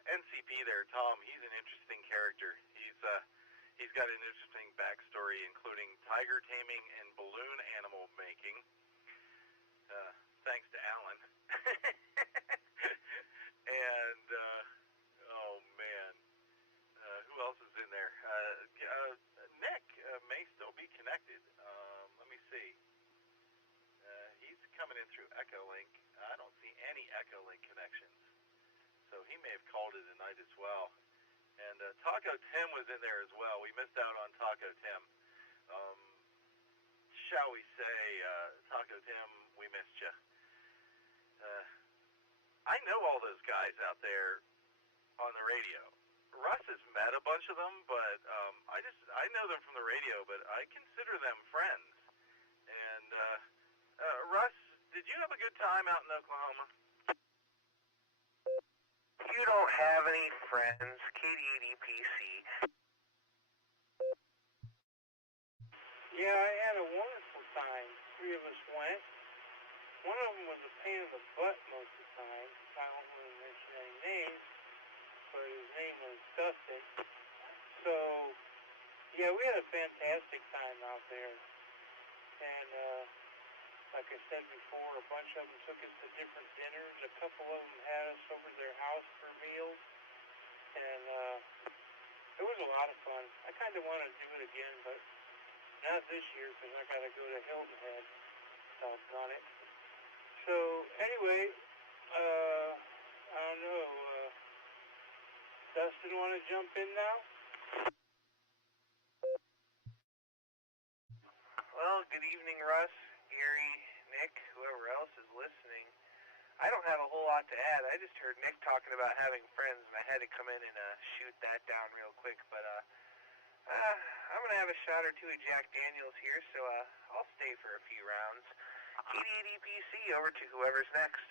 NCP there, Tom, he's an interesting character. He's got an interesting backstory, including tiger taming and balloon animal making. Thanks to Alan. And, oh man. Echo Link. I don't see any Echo Link connections. So he may have called it a night as well. And Taco Tim was in there as well. We missed out on Taco Tim. Shall we say, Taco Tim, we missed you. I know all those guys out there on the radio. Russ has met a bunch of them, but I know them from the radio, but I consider them friends. And Russ, did you have a good time out in Oklahoma? You don't have any friends, KDDPC. Yeah, I had a wonderful time. 3 of us went. One of them was a pain in the butt most of the time. I don't want to mention any names, but his name was Dustin. So, yeah, we had a fantastic time out there. And, like I said before, a bunch of them took us to different dinners. A couple of them had us over to their house for meals. And, it was a lot of fun. I kind of want to do it again, but not this year because I got to go to Hilton Head. Doggone it. So, anyway, I don't know, Dustin want to jump in now? Well, good evening, Russ, Gary, Nick, whoever else is listening. I don't have a whole lot to add. I just heard Nick talking about having friends, and I had to come in and shoot that down real quick. But I'm going to have a shot or two of Jack Daniels here, so I'll stay for a few rounds. KDDPC, over to whoever's next.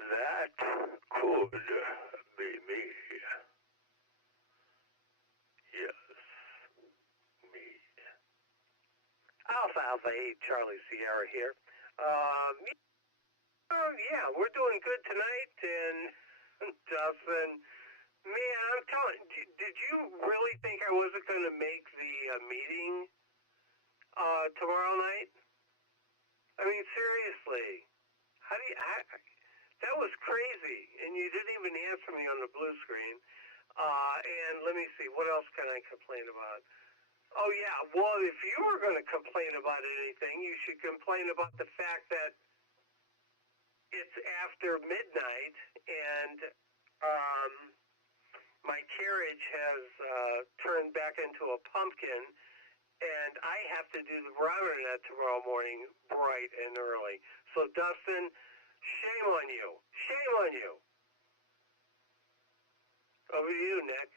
That could be me. Yes, me. Alpha 8, Charlie Sierra here. Yeah, we're doing good tonight, and Dustin, man, I'm telling you, did you really think I wasn't going to make the meeting tomorrow night? I mean, seriously, that was crazy, and you didn't even answer me on the blue screen. And let me see, what else can I complain about? Oh, yeah, well, if you were going to complain about anything, you should complain about the fact that it's after midnight, and my carriage has turned back into a pumpkin, and I have to do the barometer net tomorrow morning bright and early. So, Dustin, shame on you. Shame on you. Over to you, Nick.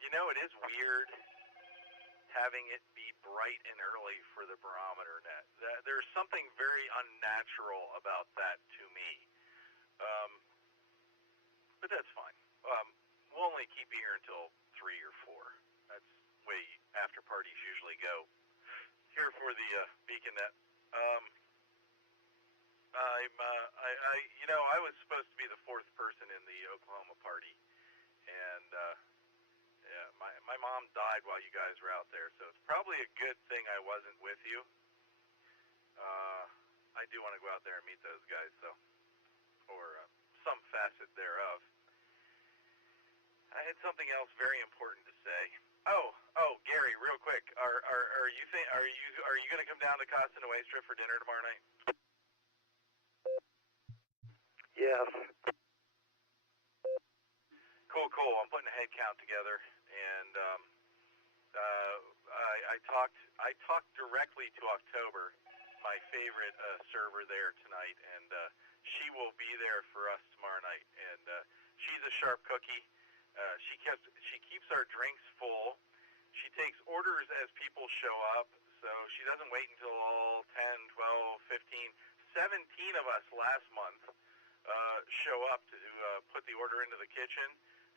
You know, it is weird having it be bright and early for the barometer net. There's something very unnatural about that to me. But that's fine. We'll only keep you here until 3 or 4. That's the way after parties usually go. Here for the Beacon Net. I was supposed to be the 4th person in the Oklahoma party, and yeah, my mom died while you guys were out there, so it's probably a good thing I wasn't with you. I do want to go out there and meet those guys, though, or some facet thereof. I had something else very important to say. Oh, Gary, real quick, are you going to come down to Costa Nuestra for dinner tomorrow night? Yes. Cool. I'm putting a head count together, and I talked directly to October, my favorite server there tonight, and she will be there for us tomorrow night. And she's a sharp cookie. She keeps our drinks full. She takes orders as people show up, so she doesn't wait until all 10, 12, 15, 17 of us last month show up to put the order into the kitchen.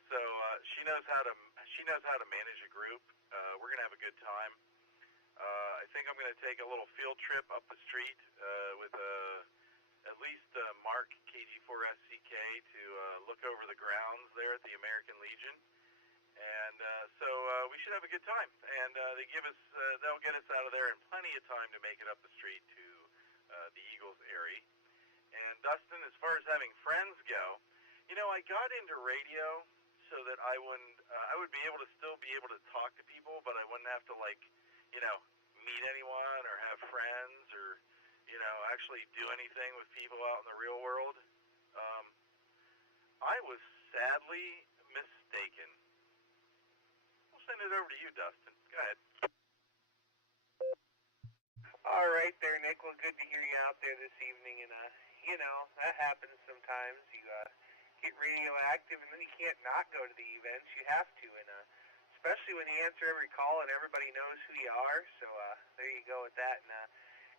So she knows how to manage a group. We're gonna have a good time. I think I'm gonna take a little field trip up the street with at least Mark KG4SCK to look over the grounds there at the American Legion, and so we should have a good time. And they'll get us out of there in plenty of time to make it up the street to the Eagles area. And Dustin, as far as having friends go, I got into radio so that I wouldn't, I would be able to still be able to talk to people, but I wouldn't have to like, you know, meet anyone or have friends or, you know, actually do anything with people out in the real world. I was sadly mistaken. We'll send it over to you, Dustin. Go ahead. All right there, Nick. Well, good to hear you out there this evening. And, you know, that happens sometimes. You get radioactive, and then you can't not go to the events. You have to, and especially when you answer every call and everybody knows who you are. So there you go with that. And,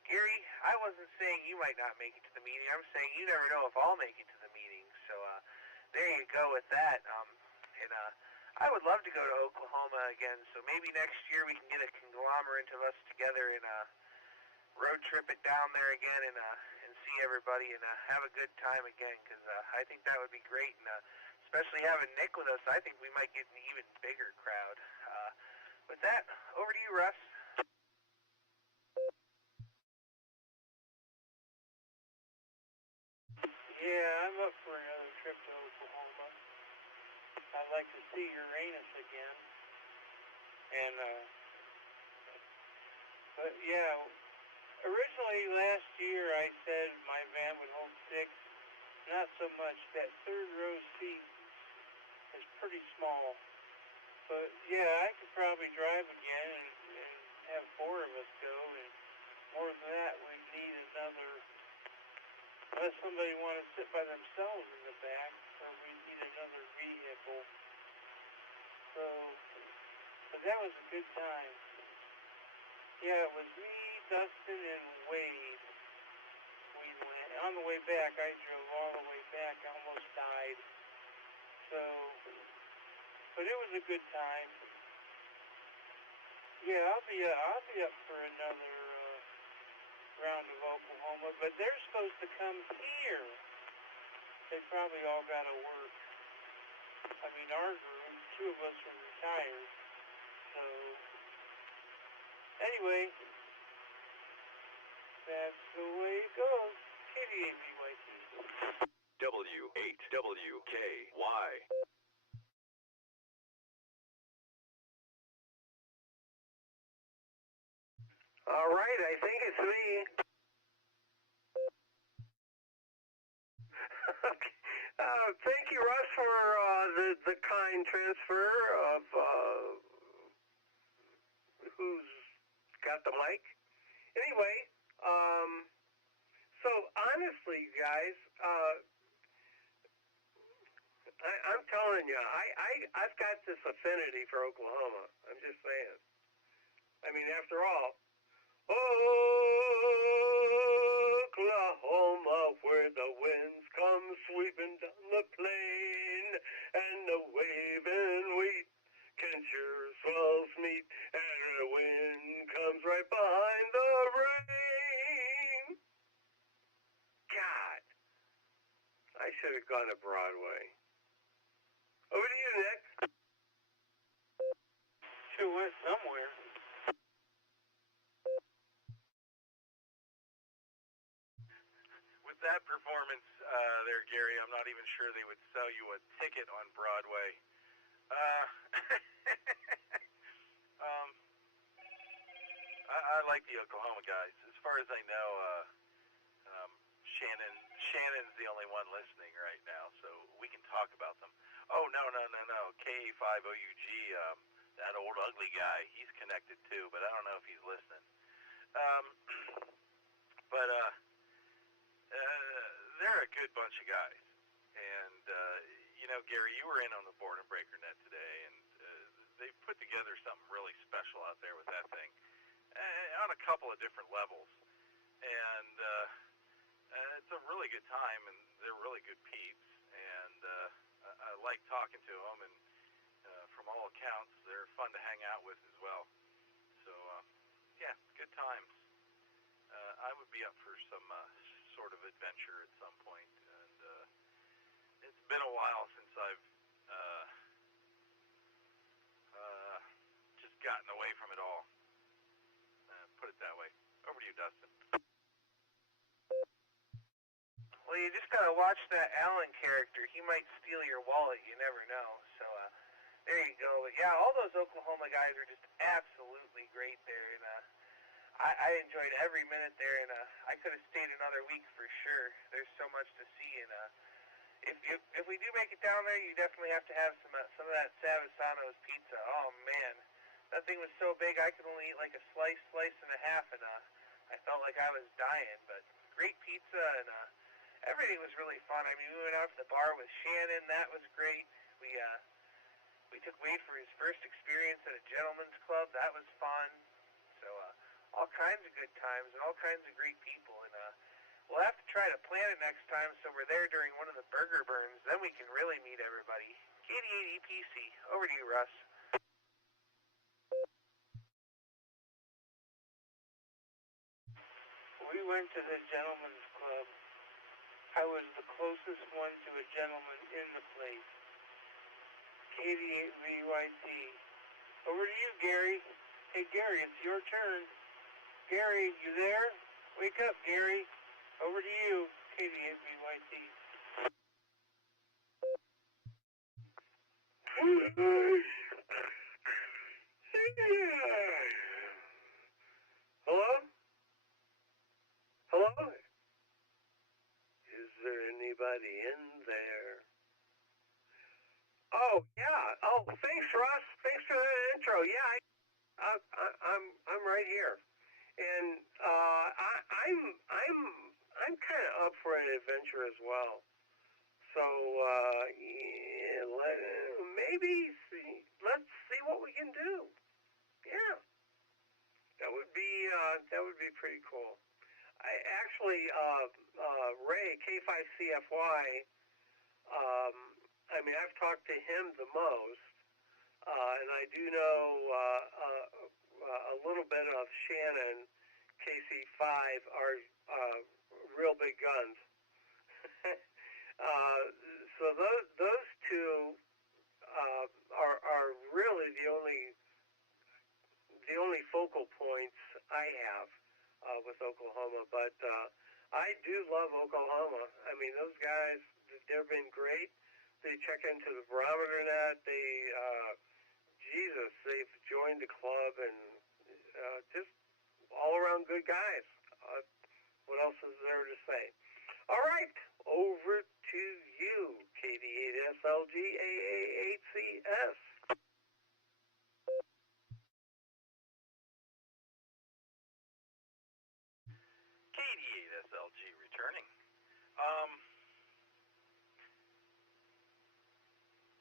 Gary, I wasn't saying you might not make it to the meeting. I'm saying you never know if I'll make it to the meeting. So there you go with that. And I would love to go to Oklahoma again. So maybe next year we can get a conglomerate of us together and road trip it down there again and see everybody and have a good time again, because I think that would be great, and especially having Nick with us, I think we might get an even bigger crowd. With that, over to you, Russ. Yeah, I'm up for another trip to Oklahoma. I'd like to see Uranus again. And, but yeah, originally last year I said my van would hold 6. Not so much. That third row seat is pretty small. But yeah, I could probably drive again and have 4 of us go. And more than that, we'd need another, unless somebody wanted to sit by themselves in the back, or we need another vehicle. So, but that was a good time. Yeah, it was me, Dustin, and Wade. We went. On the way back, I drove all the way back. I almost died. So, but it was a good time. Yeah, I'll be up for another round of Oklahoma. But they're supposed to come here. They probably all got to work. I mean, our group, 2 of us were retired. So, anyway, that's the way it goes. KDABYT. W8WKY. All right, I think it's me. Thank you, Russ, for the kind transfer of who's got the mic. Anyway, so honestly, guys, I'm telling you, I've got this affinity for Oklahoma. I'm just saying. I mean, after all, Oklahoma, where the winds come sweeping down the plain, and the waving wheat can sure swells meet, and the wind comes right behind the rain. God, I should have gone to Broadway. Over to you, Nick. Sure went somewhere. With that performance there, Gary, I'm not even sure they would sell you a ticket on Broadway. I like the Oklahoma guys. As far as I know, Shannon's the only one listening right now, so we can talk about them. Oh, no. KA5OUG, that old ugly guy, he's connected too, but I don't know if he's listening. But they're a good bunch of guys. And, you know, Gary, you were in on the Board and Breaker Net today, and they put together something really special out there with that thing on a couple of different levels. And it's a really good time, and they're really good peeps. And I like talking to them, and from all accounts, they're fun to hang out with as well. So, yeah, good times. I would be up for some sort of adventure at some point, and it's been a while since I've just gotten away from it all. Put it that way. Over to you, Dustin. Well, you just gotta watch that Alan character. He might steal your wallet. You never know. So, There you go. But yeah, all those Oklahoma guys are just absolutely great there, and I enjoyed every minute there, and I could have stayed another week for sure. There's so much to see, and if we do make it down there, you definitely have to have some of that Savasano's pizza. Oh man, that thing was so big I could only eat like a slice and a half, and I felt like I was dying. But great pizza, and everything was really fun. I mean, we went out to the bar with Shannon. That was great. We took Wade for his first experience at a gentleman's club. That was fun. So all kinds of good times and all kinds of great people, and we'll have to try to plan it next time so we're there during one of the burger burns. Then we can really meet everybody. KD8EPC, over to you, Russ. We went to the gentleman's club. I was the closest one to a gentleman in the place. KD8VYT. Over to you, Gary. Hey, Gary, it's your turn. Gary, you there? Wake up, Gary. Over to you, KD8VYT. Hello? Hello? Is there anybody in there? Oh, yeah. Oh, thanks, Russ. Thanks for the intro. Yeah, I'm right here. And I'm kind of up for an adventure as well. So yeah, let's see what we can do. Yeah, that would be pretty cool. I actually Ray K5CFY. I mean, I've talked to him the most, and I do know a little bit of Shannon KC5 are real big guns. So those two are really the only focal points I have with Oklahoma. But I do love Oklahoma. I mean, those guys, they've been great. They check into the barometer net. They've joined the club, and just all around good guys. What else is there to say? All right, over to you, KD8SLGAA8CS. KD8SLG returning.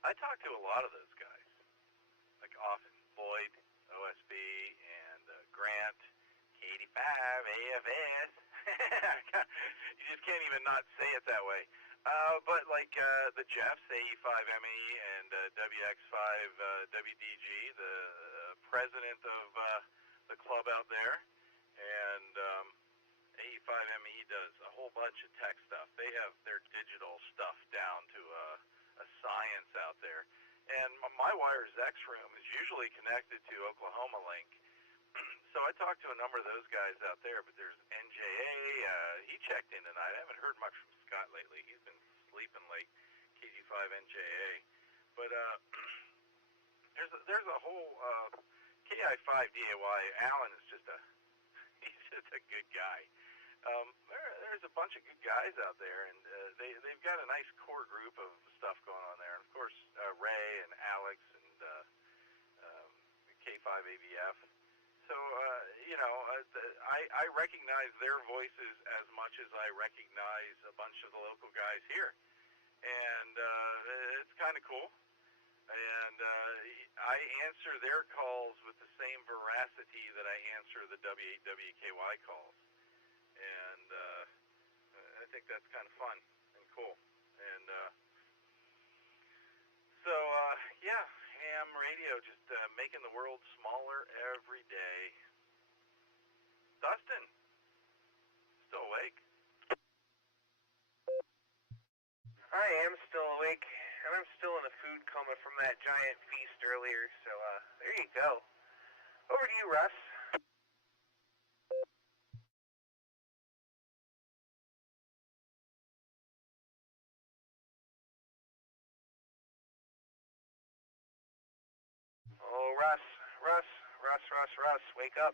I talk to a lot of those guys, like often. Lloyd, OSB, and Grant, K85, AFS. You just can't even not say it that way. But like the Jeffs, AE5ME, and WX5 WDG, the president of the club out there, and AE5ME does a whole bunch of tech stuff. They have their digital stuff down to a science out there. And my Wires X room is usually connected to Oklahoma Link. So I talked to a number of those guys out there, but there's NJA, he checked in tonight. I haven't heard much from Scott lately. He's been sleeping late, KG5 NJA. But there's a whole KI5 DAY. Alan is he's just a good guy. There's a bunch of good guys out there, and they've got a nice core group of stuff going on there. And of course, Ray and Alex and K5AVF. So, I recognize their voices as much as I recognize a bunch of the local guys here. And it's kind of cool. And I answer their calls with the same veracity that I answer the W8WKY calls. And I think that's kind of fun and cool. And so, yeah, ham radio, just making the world smaller every day. Dustin, still awake? I am still awake, and I'm still in a food coma from that giant feast earlier, so there you go. Over to you, Russ. Russ, wake up.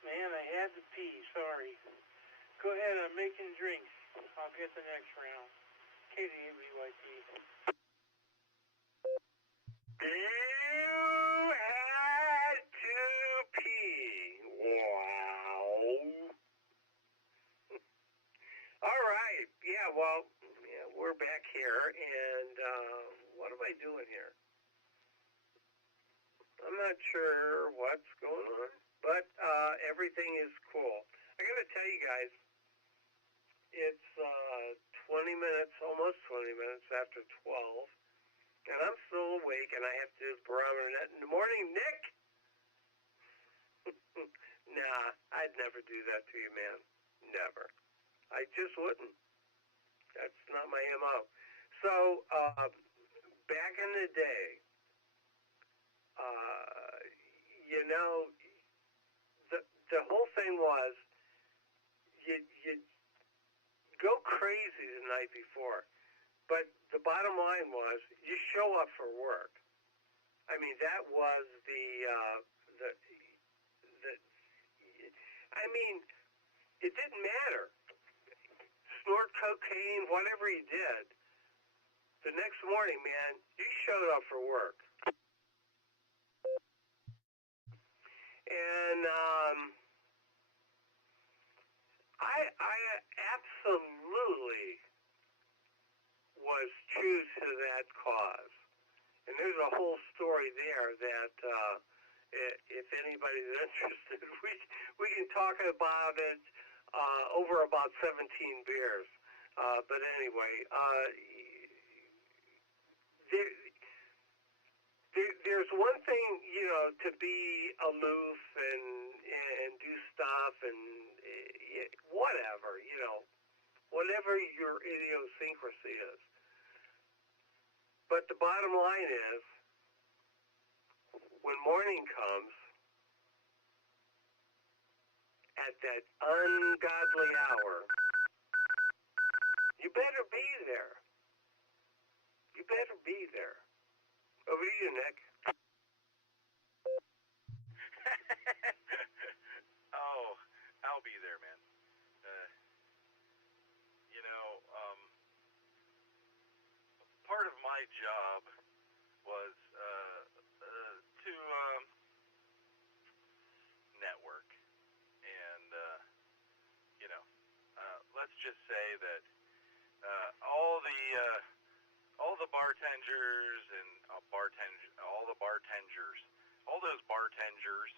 Man, I had to pee, sorry. Go ahead, I'm making drinks. I'll get the next round. KDABYT. You had to pee. Wow. All right. Yeah, well, we're back here, and what am I doing here? I'm not sure what's going on, but everything is cool. I got to tell you guys, it's 20 minutes, almost 20 minutes after 12. And I'm still awake, and I have to do the barometer net in the morning. Nick? Nah, I'd never do that to you, man. Never. I just wouldn't. That's not my MO. So, back in the day, the whole thing was you go crazy the night before. But the bottom line was, you show up for work. I mean, that was it didn't matter. Snort cocaine, whatever he did. The next morning, man, you showed up for work. And I absolutely was true to that cause. And there's a whole story there that if anybody's interested, we can talk about it over about 17 beers. But anyway, there's one thing, to be aloof and do stuff and whatever, whatever your idiosyncrasy is. But the bottom line is, when morning comes, at that ungodly hour, you better be there. You better be there. Over to you, Nick. Oh, I'll be there, man. Part of my job was to network, and let's just say that all the bartenders and all those bartenders,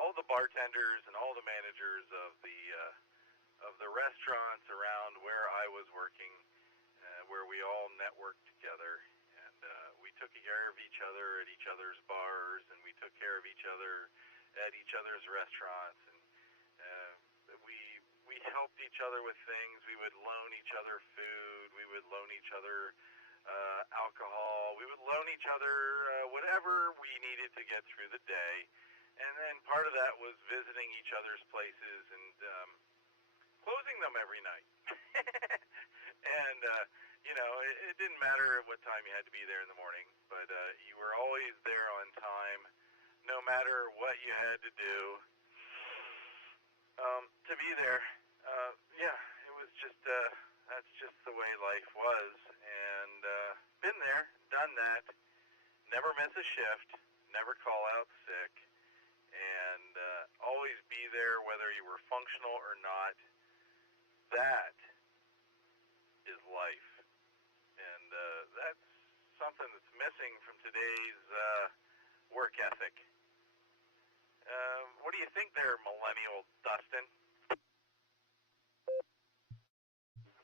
all the bartenders and all the managers of the restaurants around where I was working, where we all networked together, and we took care of each other at each other's bars, and we took care of each other at each other's restaurants, and we helped each other with things. We would loan each other food. We would loan each other alcohol. We would loan each other whatever we needed to get through the day, and then part of that was visiting each other's places and closing them every night. And it didn't matter what time you had to be there in the morning, but you were always there on time, no matter what you had to do to be there. It was just that's just the way life was, and been there, done that, never miss a shift, never call out sick, and always be there whether you were functional or not. That is life, and that's something that's missing from today's work ethic. What do you think there, millennial Dustin?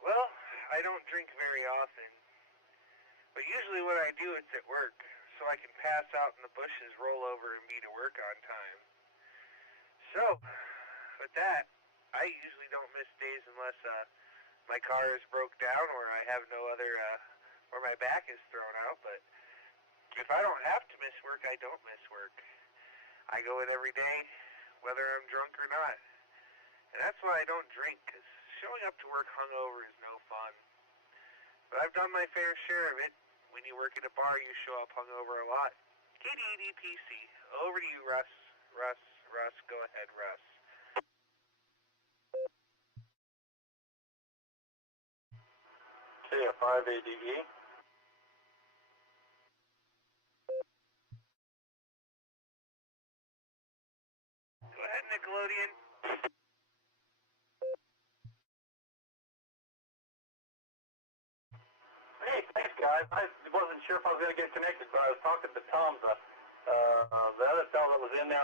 Well, I don't drink very often, but usually when I do, it's at work, so I can pass out in the bushes, roll over, and be to work on time. So, with that, I usually don't miss days unless my car is broke down or I have no other, or my back is thrown out. But if I don't have to miss work, I don't miss work. I go in every day, whether I'm drunk or not. And that's why I don't drink, because showing up to work hungover is no fun. But I've done my fair share of it. When you work at a bar, you show up hungover a lot. KDEDPC. Over to you, Russ. Russ, go ahead, Russ. KF5ADE. Go ahead, Nickelodeon. Hey, thanks, guys. I wasn't sure if I was going to get connected, but I was talking to Tom, the other fellow that was in there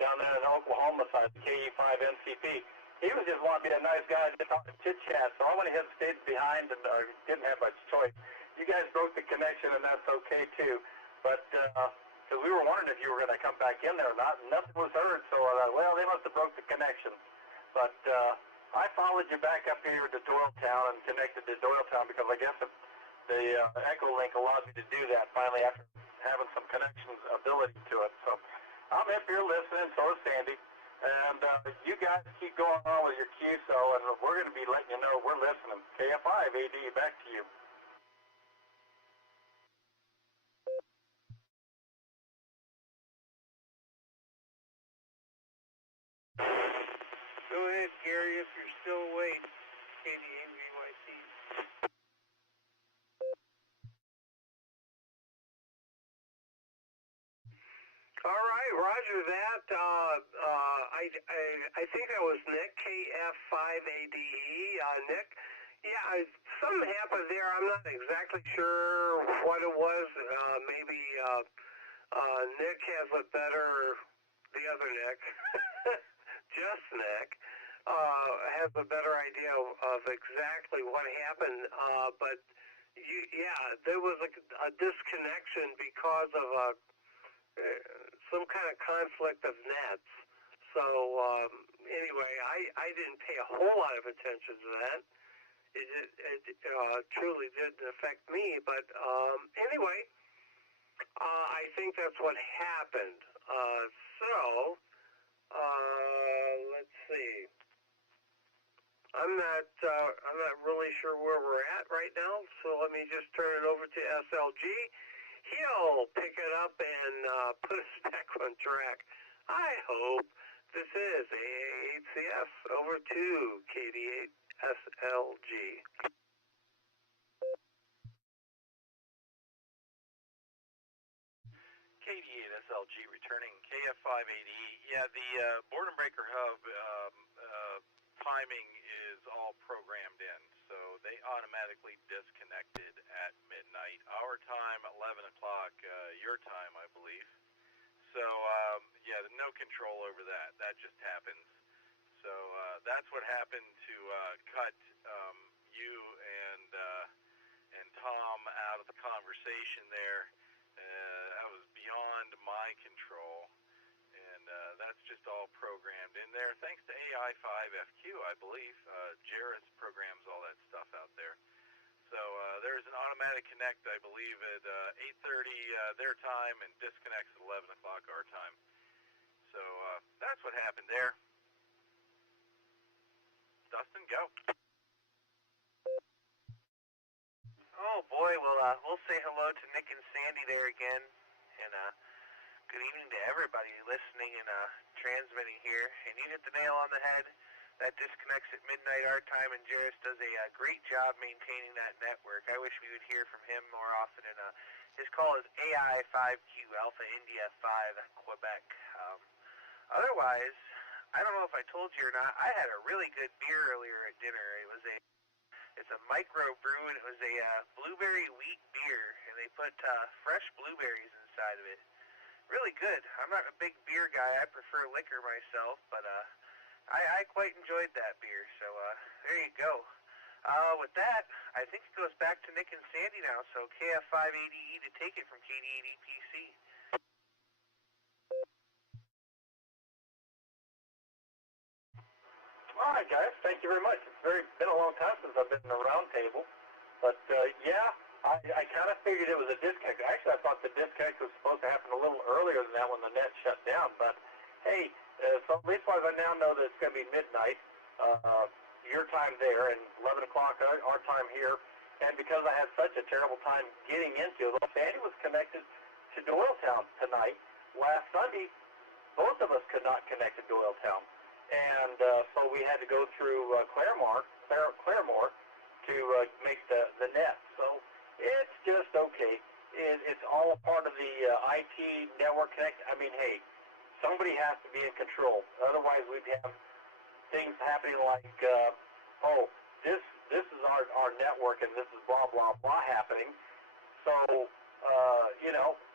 down there in Oklahoma side, the KE5NCP. He was just wanting to be a nice guy to talk to chit-chat, so I went ahead and stayed behind and didn't have much choice. You guys broke the connection, and that's okay, too. But, because we were wondering if you were going to come back in there or not, and nothing was heard, so I thought, well, they must have broke the connection. But, I followed you back up here to Doylestown and connected to Doylestown because I guess the Echo Link allowed me to do that finally after having some connections ability to it. So I'm up here listening, so is Sandy. And you guys keep going on with your QSO, and we're going to be letting you know we're listening. KF5AD, back to you. Go ahead, Gary, if you're still awake. KDAVYC. All right, roger that. I think that was Nick, KF5ADE. Nick, yeah, something happened there. I'm not exactly sure what it was. Maybe Nick has a better, the other Nick, just Nick, has a better idea of exactly what happened. But there was a disconnection because of some kind of conflict of nets. So anyway, I didn't pay a whole lot of attention to that. It truly didn't affect me. But anyway, I think that's what happened. Let's see. I'm not really sure where we're at right now. So let me just turn it over to SLG. He'll pick it up and put us back on track. I hope. This is AAHCS over to KD8SLG. KD8SLG returning KF5ADE. Yeah, the Boredom Breaker Hub timing is all programmed in, so they automatically disconnected at midnight. Our time, 11 o'clock, your time, I believe. So, yeah, no control over that. That just happens. So, that's what happened to cut you and Tom out of the conversation there. That was beyond my control. And that's just all programmed in there. Thanks to AI5FQ, I believe. Jairus programs all that stuff out there. So there's an automatic connect, I believe, at 8:30 their time and disconnects at 11 o'clock our time. So that's what happened there. Dustin, go. Oh boy, well we'll say hello to Nick and Sandy there again, and good evening to everybody listening and transmitting here. And you hit the nail on the head. That disconnects at midnight our time, and Jairus does a great job maintaining that network. I wish we would hear from him more often. And his call is AI5Q Alpha India 5 Quebec. Otherwise, I don't know if I told you or not. I had a really good beer earlier at dinner. It's a micro brew, and it was a blueberry wheat beer, and they put fresh blueberries inside of it. Really good. I'm not a big beer guy. I prefer liquor myself, but I quite enjoyed that beer. So there you go. With that, I think it goes back to Nick and Sandy now. So KF5ADE to take it from KDEDPC. All right, guys. Thank you very much. It's been a long time since I've been in the round table. But, yeah, I kind of figured it was a disconnect. Actually, I thought the disconnect was supposed to happen a little earlier than that when the net shut down. But, hey, so at least I now know that it's going to be midnight, your time there, and 11 o'clock our time here. And because I had such a terrible time getting into it, Sandy was connected to Doylestown tonight. Last Sunday, both of us could not connect to Doylestown. And so we had to go through Claremore to make the net. So it's just okay. It's all a part of the IT network connect. I mean, hey, somebody has to be in control. Otherwise, we'd have things happening like, this is our network and this is blah, blah, blah happening. So,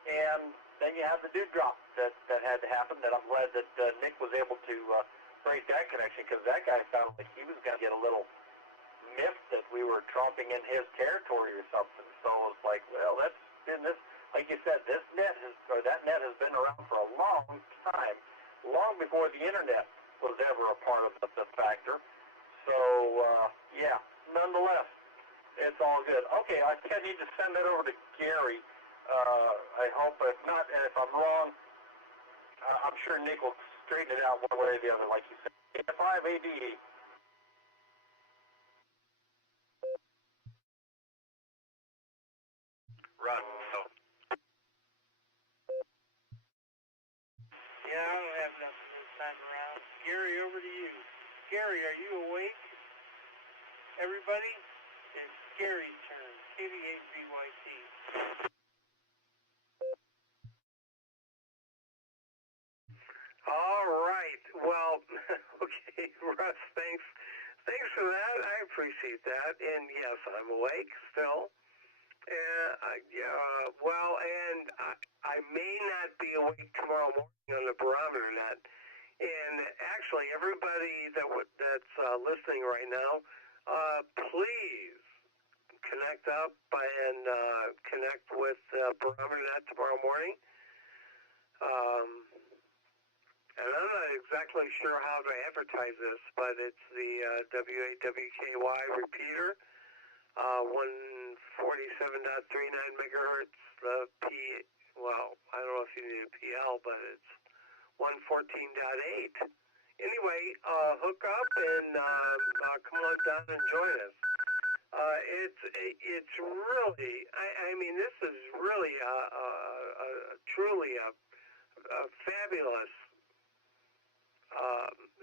and then you have the dew drop that had to happen, that I'm glad that Nick was able to break that connection, because that guy sounded like he was going to get a little miffed that we were tromping in his territory or something. So it's like, well, that's been this, like you said, that net has been around for a long time, long before the internet was ever a part of the factor. So, yeah, nonetheless, it's all good. Okay, I think I need to send that over to Gary. I hope, if not, and if I'm wrong, I'm sure Nick will straighten it out one way or the other, like you said. 5 ADE. Russ. Yeah, I don't have nothing this time around. Gary, over to you. Gary, are you awake? Everybody? It's Gary's turn. KD8VYT. All right. Well, okay, Russ, thanks for that. I appreciate that. And yes, I'm awake still. And I may not be awake tomorrow morning on the barometer net. And actually, everybody that's listening right now, please connect up and connect with barometer net tomorrow morning. And I'm not exactly sure how to advertise this, but it's the W8WKY repeater, 147.39 megahertz. I don't know if you need a PL, but it's 114.8. Anyway, hook up and come on down and join us. It's really, I mean, this is really truly a fabulous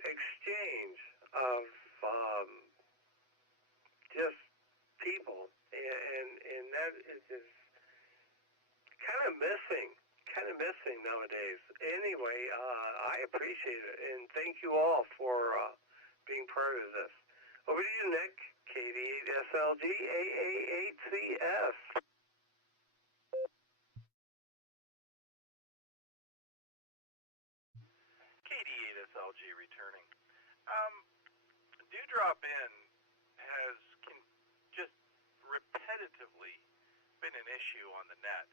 exchange of just people, and that is just kind of missing nowadays. Anyway, I appreciate it, and thank you all for being part of this. Over to you, Nick. KD8SLG AA8CS. KD8SLG returning. Dewdrop in has just repetitively been an issue on the net.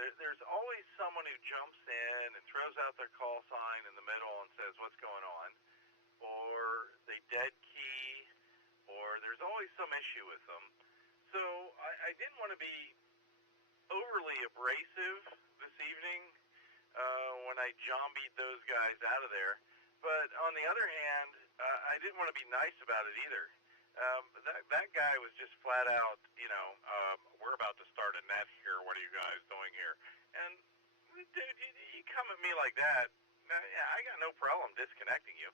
There's always someone who jumps in and throws out their call sign in the middle and says, what's going on? Or they dead key, or there's always some issue with them. So I didn't want to be overly abrasive this evening when I zombied those guys out of there. But on the other hand, I didn't want to be nice about it either. That guy was just flat out, we're about to start a net here. What are you guys doing here? And, dude, you come at me like that, I got no problem disconnecting you.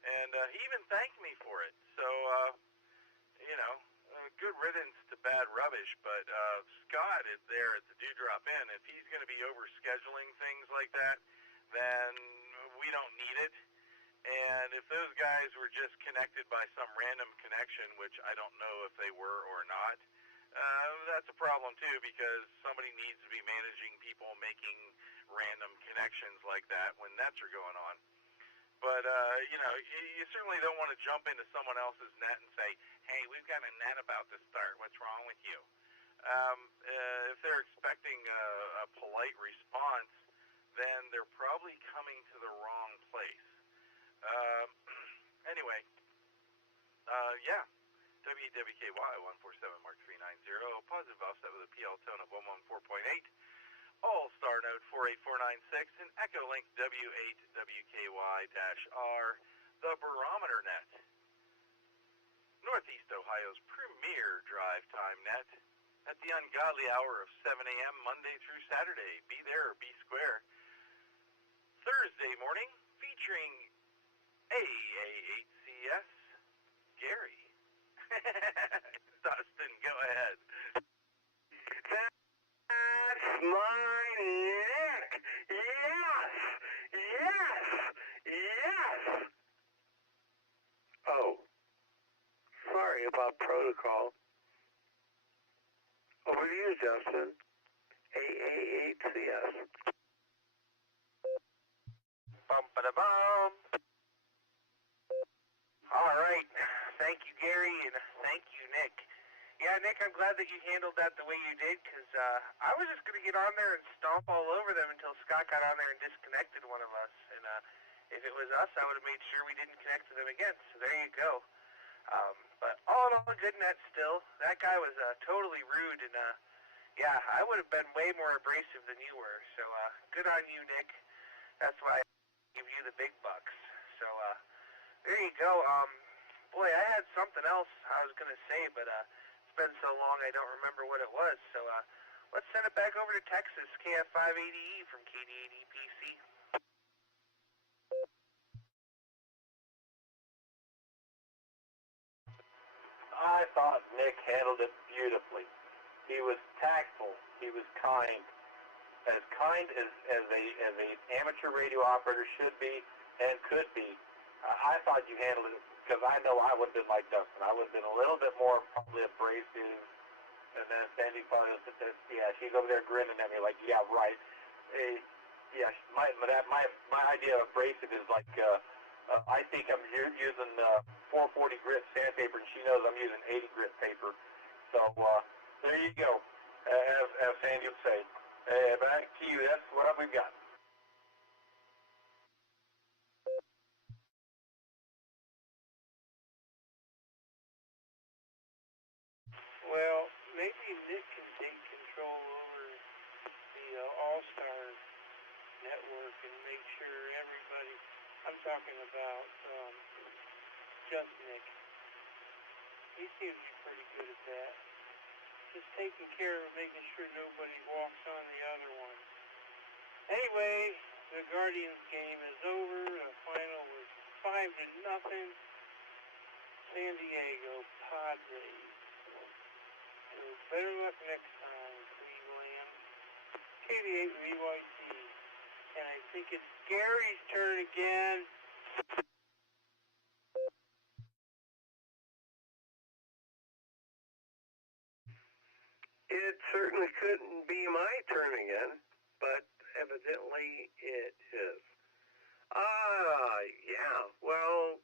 And he even thanked me for it. So, good riddance to bad rubbish. But Scott is there at the Dewdrop Inn. If he's going to be overscheduling things like that, then we don't need it. And if those guys were just connected by some random connection, which I don't know if they were or not, that's a problem too, because somebody needs to be managing people making random connections like that when nets are going on. But, you certainly don't want to jump into someone else's net and say, hey, we've got a net about to start. What's wrong with you? If they're expecting a polite response, then they're probably coming to the wrong place. Anyway, WWKY 147 Mark 390, positive offset with a PL tone of 114.8, All-Star node 48496, and Echo Link W8WKY-R, the barometer net. Northeast Ohio's premier drive time net, at the ungodly hour of 7 a.m. Monday through Saturday. Be there or be square. Thursday morning, featuring AA8CS, Gary. Dustin, go ahead. That's my neck. Yes. Yes. Yes. Oh, sorry about protocol. Over to you, Justin. AA8CS. Bum-ba-da-bum. All right. Thank you, Gary, and thank you, Nick. Yeah, Nick, I'm glad that you handled that the way you did, because I was just going to get on there and stomp all over them until Scott got on there and disconnected one of us. And if it was us, I would have made sure we didn't connect to them again. So there you go. But all in all, good net still. That guy was totally rude, and yeah, I would have been way more abrasive than you were. So good on you, Nick. That's why I give you the big bucks. So there you go. Boy, I had something else I was going to say, but it's been so long I don't remember what it was. So let's send it back over to Texas, KF580E from KD8EPC. I thought Nick handled it beautifully. He was tactful. He was kind as a amateur radio operator should be and could be. I thought you handled it because I know I would have been like Dustin. I would have been a little bit more probably abrasive, and then Sandy probably would sit there. Yeah, she's over there grinning at me like, yeah, right. Yeah, my idea of abrasive is like I think I'm using 440 grit sandpaper, and she knows I'm using 80 grit paper. So there you go, as Sandy would say. Back to you. That's what we've got. Well, maybe Nick can take control over the All-Star Network and make sure everybody, I'm talking about just Nick. He seems to be pretty good at that. Just taking care of making sure nobody walks on the other one. Anyway, the Guardians game is over. The final was 5-0. San Diego Padres. So better luck next time, Cleveland. KD8VYT. And I think it's Gary's turn again. It certainly couldn't be my turn again, but evidently it is. Yeah, well,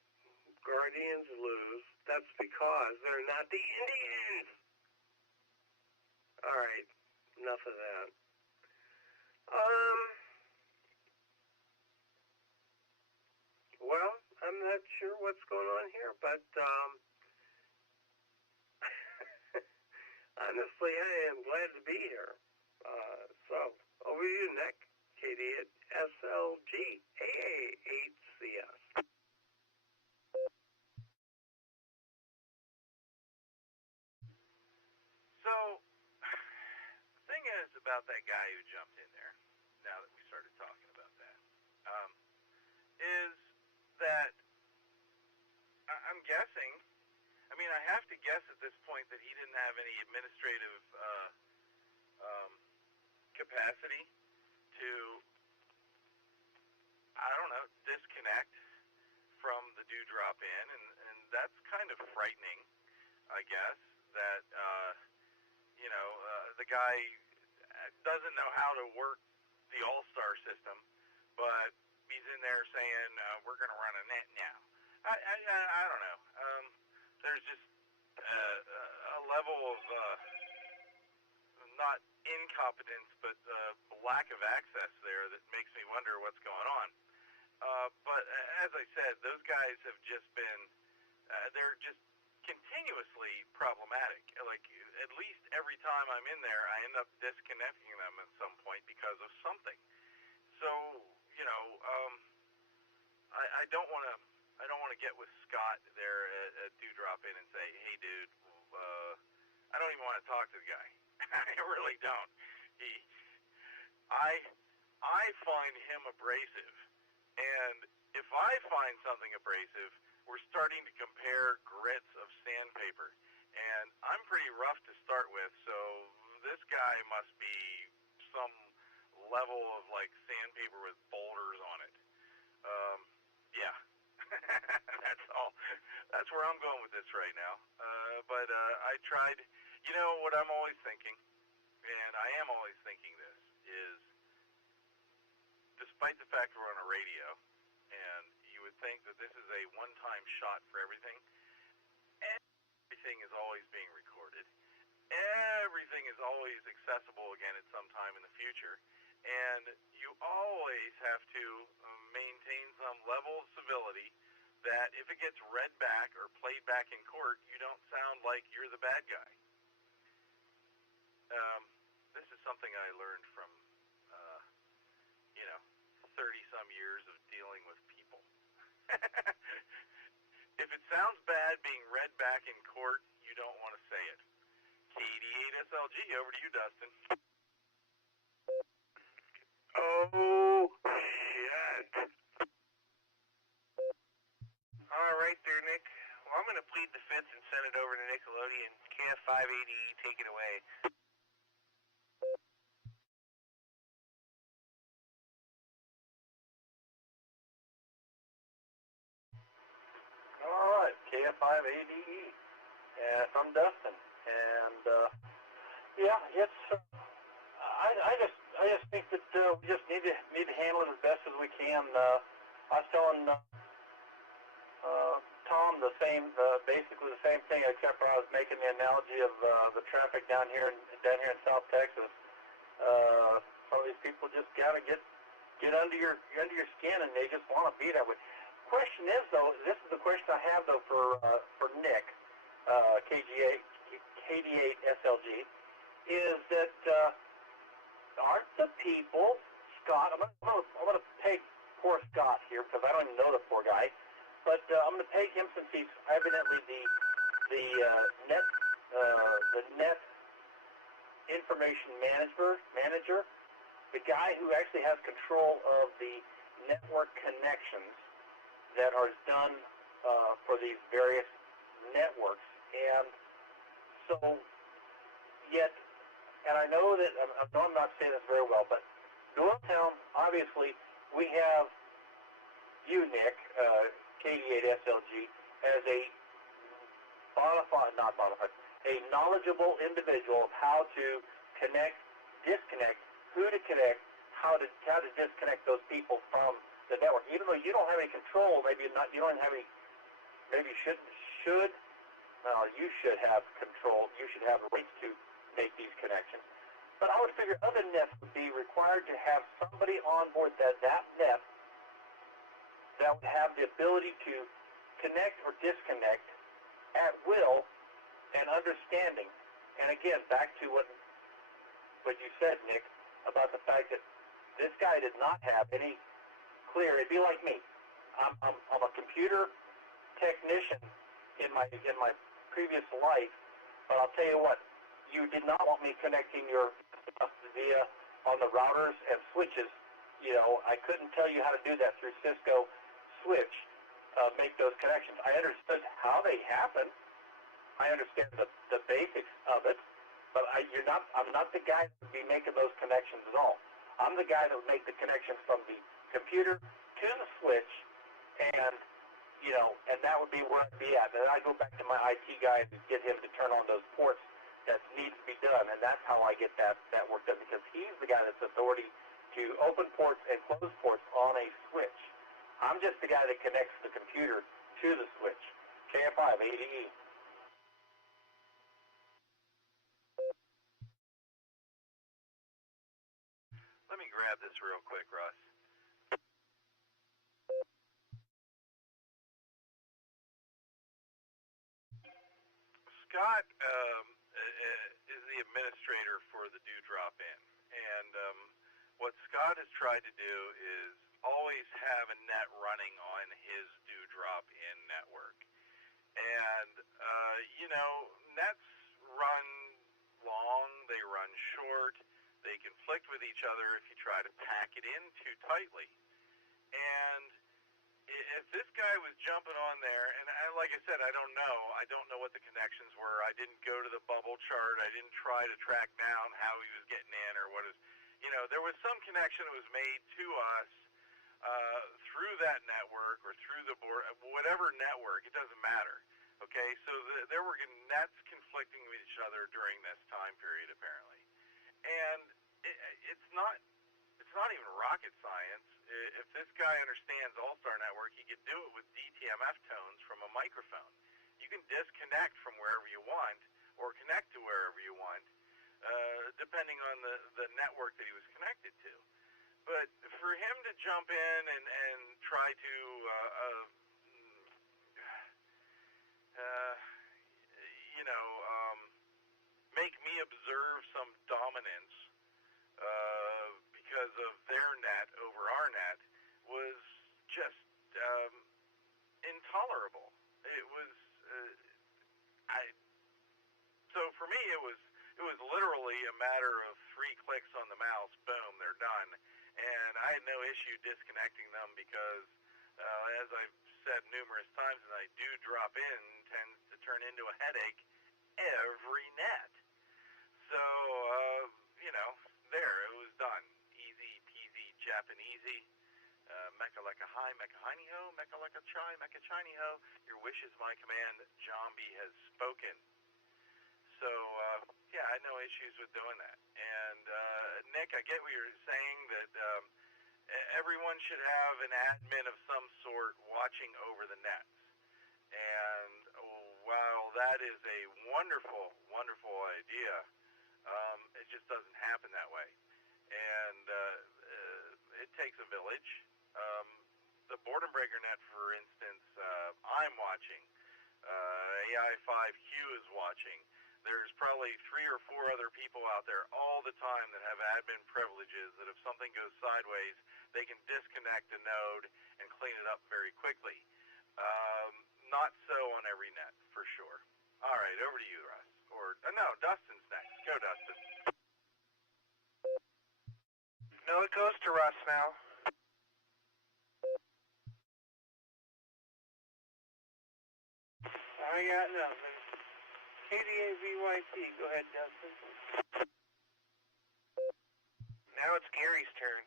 Guardians lose. That's because they're not the Indians. All right, enough of that. Well, I'm not sure what's going on here, but honestly, I am glad to be here. So, over to you, Nick. KD at SLG AA8CS. So, the thing is about that guy who jumped in there, now that we started talking about that, is that I'm guessing, I mean, I have to guess at this point that he didn't have any administrative capacity to, I don't know, disconnect from the dewdrop in, and that's kind of frightening, I guess, that, the guy doesn't know how to work the All-Star system, but he's in there saying, we're going to run a net now. I don't know. There's just a level of not incompetence, but lack of access there that makes me wonder what's going on. But as I said, those guys have just been, they're just continuously problematic. Like, at least every time I'm in there, I end up disconnecting them at some point because of something. So, I don't want want to get with Scott there at Dewdrop In and say, hey, dude, I don't even want to talk to the guy. I really don't. I find him abrasive, and if I find something abrasive, we're starting to compare grits of sandpaper, and I'm pretty rough to start with, so this guy must be some level of like sandpaper with boulders on it. Yeah, that's all. That's where I'm going with this right now. But I tried, you know what I'm always thinking, and I am always thinking this, is despite the fact we're on a radio, and you would think that this is a one-time shot for everything, everything is always being recorded. Everything is always accessible again at some time in the future, and you always have to maintain some level of civility that if it gets read back or played back in court, you don't sound like you're the bad guy. This is something I learned from, 30-some years of dealing with people. If it sounds bad being read back in court, you don't want to say it. KD8SLG, over to you, Dustin. Oh, shit. All right there, Nick. Well, I'm going to plead the fifth and send it over to Nickelodeon. KF5ADE, take it away. All right, KF5ADE, and I'm Dustin, and yeah, it's I just think that we just need to handle it as best as we can. I was telling Tom basically the same thing, except for I was making the analogy of the traffic down here in South Texas. Some of these people just gotta get under your skin, and they just want to be that way. Question is, though, this is the question I have, though, for Nick, KD8SLG, is that aren't the people, Scott, I'm going to peg poor Scott here, because I don't even know the poor guy, but I'm going to peg him since he's evidently the net information manager, the guy who actually has control of the network connections that are done for these various networks. And so, yet, and I know that, I know I'm not saying this very well, but Doylestown, obviously, we have you, Nick, KD8SLG, as a knowledgeable individual of how to connect, disconnect, who to connect, how to disconnect those people from the network. Even though you don't have any control, maybe not, you don't have any, maybe you should, well, you should have control, you should have the rights to make these connections. But I would figure other nets would be required to have somebody on board that net that would have the ability to connect or disconnect at will and understanding. And again, back to what you said, Nick, about the fact that this guy did not have any clear. It'd be like me. I'm a computer technician in my previous life, but I'll tell you what, you did not want me connecting your stuff via on the routers and switches. I couldn't tell you how to do that through Cisco switch, make those connections. I understood how they happen. I understand the basics of it, but I'm not the guy that would be making those connections at all. I'm the guy that would make the connection from the computer to the switch, and that would be where I'd be at. And then I go back to my IT guy to get him to turn on those ports that needs to be done, and that's how I get that work done, because he's the guy that's authority to open ports and close ports on a switch. I'm just the guy that connects the computer to the switch. KF5ADE. Let me grab this real quick, Russ. Scott is the administrator for the Dewdrop In, and what Scott has tried to do is always have a net running on his Dewdrop in network. And, nets run long, they run short, they conflict with each other if you try to pack it in too tightly. And if this guy was jumping on there, and like I said, I don't know what the connections were. I didn't go to the bubble chart. I didn't try to track down how he was getting in or what is, there was some connection that was made to us through that network or through the board, whatever network, it doesn't matter. Okay, so there were nets conflicting with each other during this time period, apparently. And it's not even rocket science. If this guy understands All-Star Network, he could do it with DTMF tones from a microphone. You can disconnect from wherever you want or connect to wherever you want, depending on the network that he was connected to. But for him to jump in and try to make me observe some dominance because of their net over our net was just intolerable. It was, so for me it was literally a matter of 3 clicks on the mouse, boom, they're done. And I had no issue disconnecting them because, as I've said numerous times, and I do drop in, tends to turn into a headache every net. So, there, it was done. Easy peasy Japanesey. Mecca like a hi, mecca hiney ho, mecca like a chai, mecca chiny ho. Your wish is my command. Jambi has spoken. So, I had no issues with doing that. And, Nick, I get what you're saying, that everyone should have an admin of some sort watching over the nets. And while that is a wonderful, wonderful idea, it just doesn't happen that way. And it takes a village. The Boredom Breaker net, for instance, I'm watching. AI5Q is watching. There's probably 3 or 4 other people out there all the time that have admin privileges that if something goes sideways, they can disconnect a node and clean it up very quickly. Not so on every net, for sure. All right, over to you, Russ. Or, no, Dustin's next. Go, Dustin. No, it goes to Russ now. I got nothing. KDA-VYT, go ahead, Dustin. Now it's Gary's turn.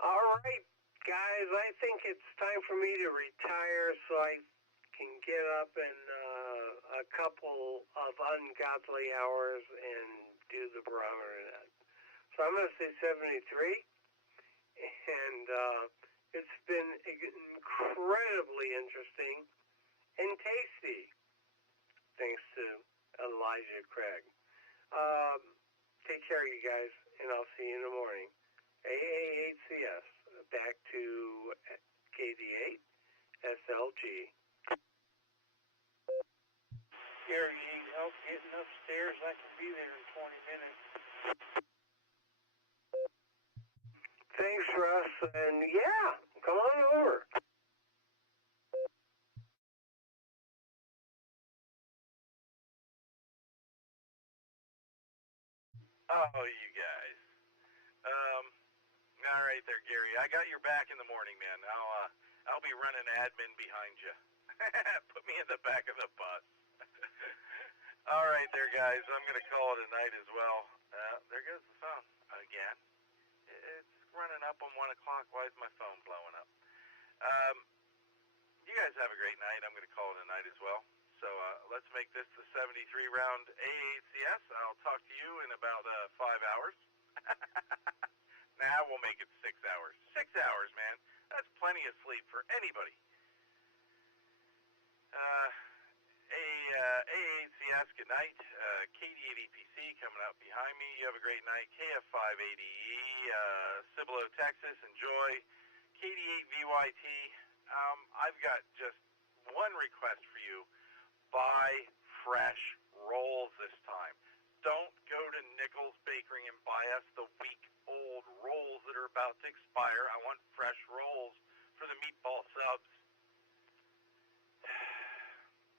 All right, guys, I think it's time for me to retire so I can get up in a couple of ungodly hours and do the barometer net. So I'm going to say 73, and it's been incredibly interesting and tasty, thanks to Elijah Craig. Take care, you guys, and I'll see you in the morning. AA8CS, back to KD8, SLG. Gary, you need help getting upstairs? I can be there in 20 minutes. Thanks, Russ, and yeah, come on over. Oh, you guys. All right there, Gary. I got your back in the morning, man. I'll be running admin behind you. Put me in the back of the bus. All right there, guys. I'm going to call it a night as well. There goes the phone again. It's running up on 1 o'clock. Why is my phone blowing up? You guys have a great night. I'm going to call it a night as well. So let's make this the 73 round AACS. I'll talk to you in about 5 hours. Nah, we'll make it 6 hours. 6 hours, man. That's plenty of sleep for anybody. AACS, good night. KD8EPC coming up behind me. You have a great night. KF5ADE, Cibolo, Texas. Enjoy. KD8VYT. I've got just one request for you. Buy fresh rolls this time. Don't go to Nichols Bakery and buy us the week-old rolls that are about to expire. I want fresh rolls for the meatball subs.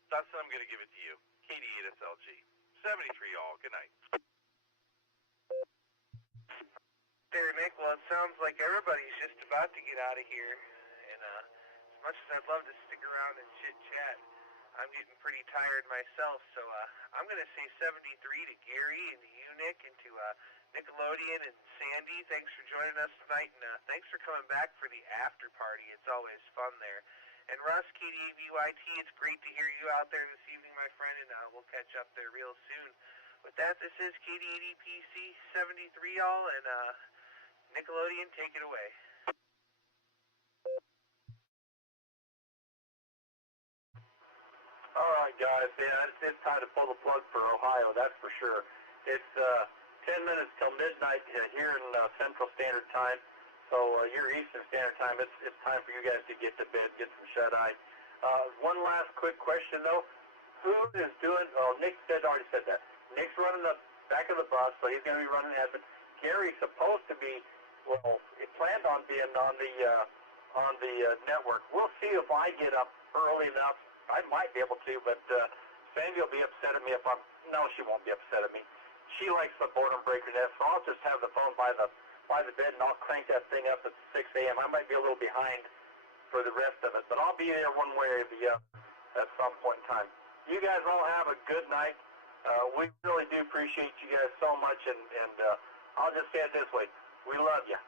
Dustin, I'm going to give it to you. KD8SLG. 73 all. Good night. There, Nick, well, it sounds like everybody's just about to get out of here. And as much as I'd love to stick around and chit-chat, I'm getting pretty tired myself, so I'm going to say 73 to Gary and to you, Nick, and to Nickelodeon and Sandy. Thanks for joining us tonight, and thanks for coming back for the after party. It's always fun there. And Russ, KDAVYT, it's great to hear you out there this evening, my friend, and we'll catch up there real soon. With that, this is KD80PC 73 all, and Nickelodeon, take it away. All right, guys. Yeah, it's time to pull the plug for Ohio, that's for sure. It's 10 minutes till midnight here in Central Standard Time. So your Eastern Standard Time, it's time for you guys to get to bed, get some shut-eye. One last quick question, though. Who is doing, Nick already said that. Nick's running the back of the bus, so he's going to be running admin. Gary's supposed to be, he planned on being on the network. We'll see if I get up early enough. I might be able to, but Sandy will be upset at me if no, she won't be upset at me. She likes the boredom breaker nest, so I'll just have the phone by the bed and I'll crank that thing up at 6 a.m. I might be a little behind for the rest of it, but I'll be there one way or the other at some point in time. You guys all have a good night. We really do appreciate you guys so much, and I'll just say it this way. We love you,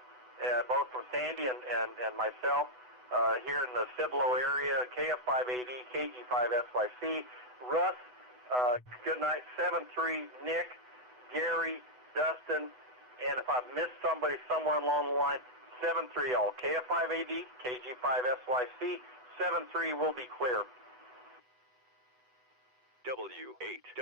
both from Sandy and myself. Here in the Cibolo area, KF580, KG5SYC, Russ, good night, 73, Nick, Gary, Dustin, and if I've missed somebody somewhere along the line, 73 all, KF580, KG5SYC, 73 will be clear. W8WKY.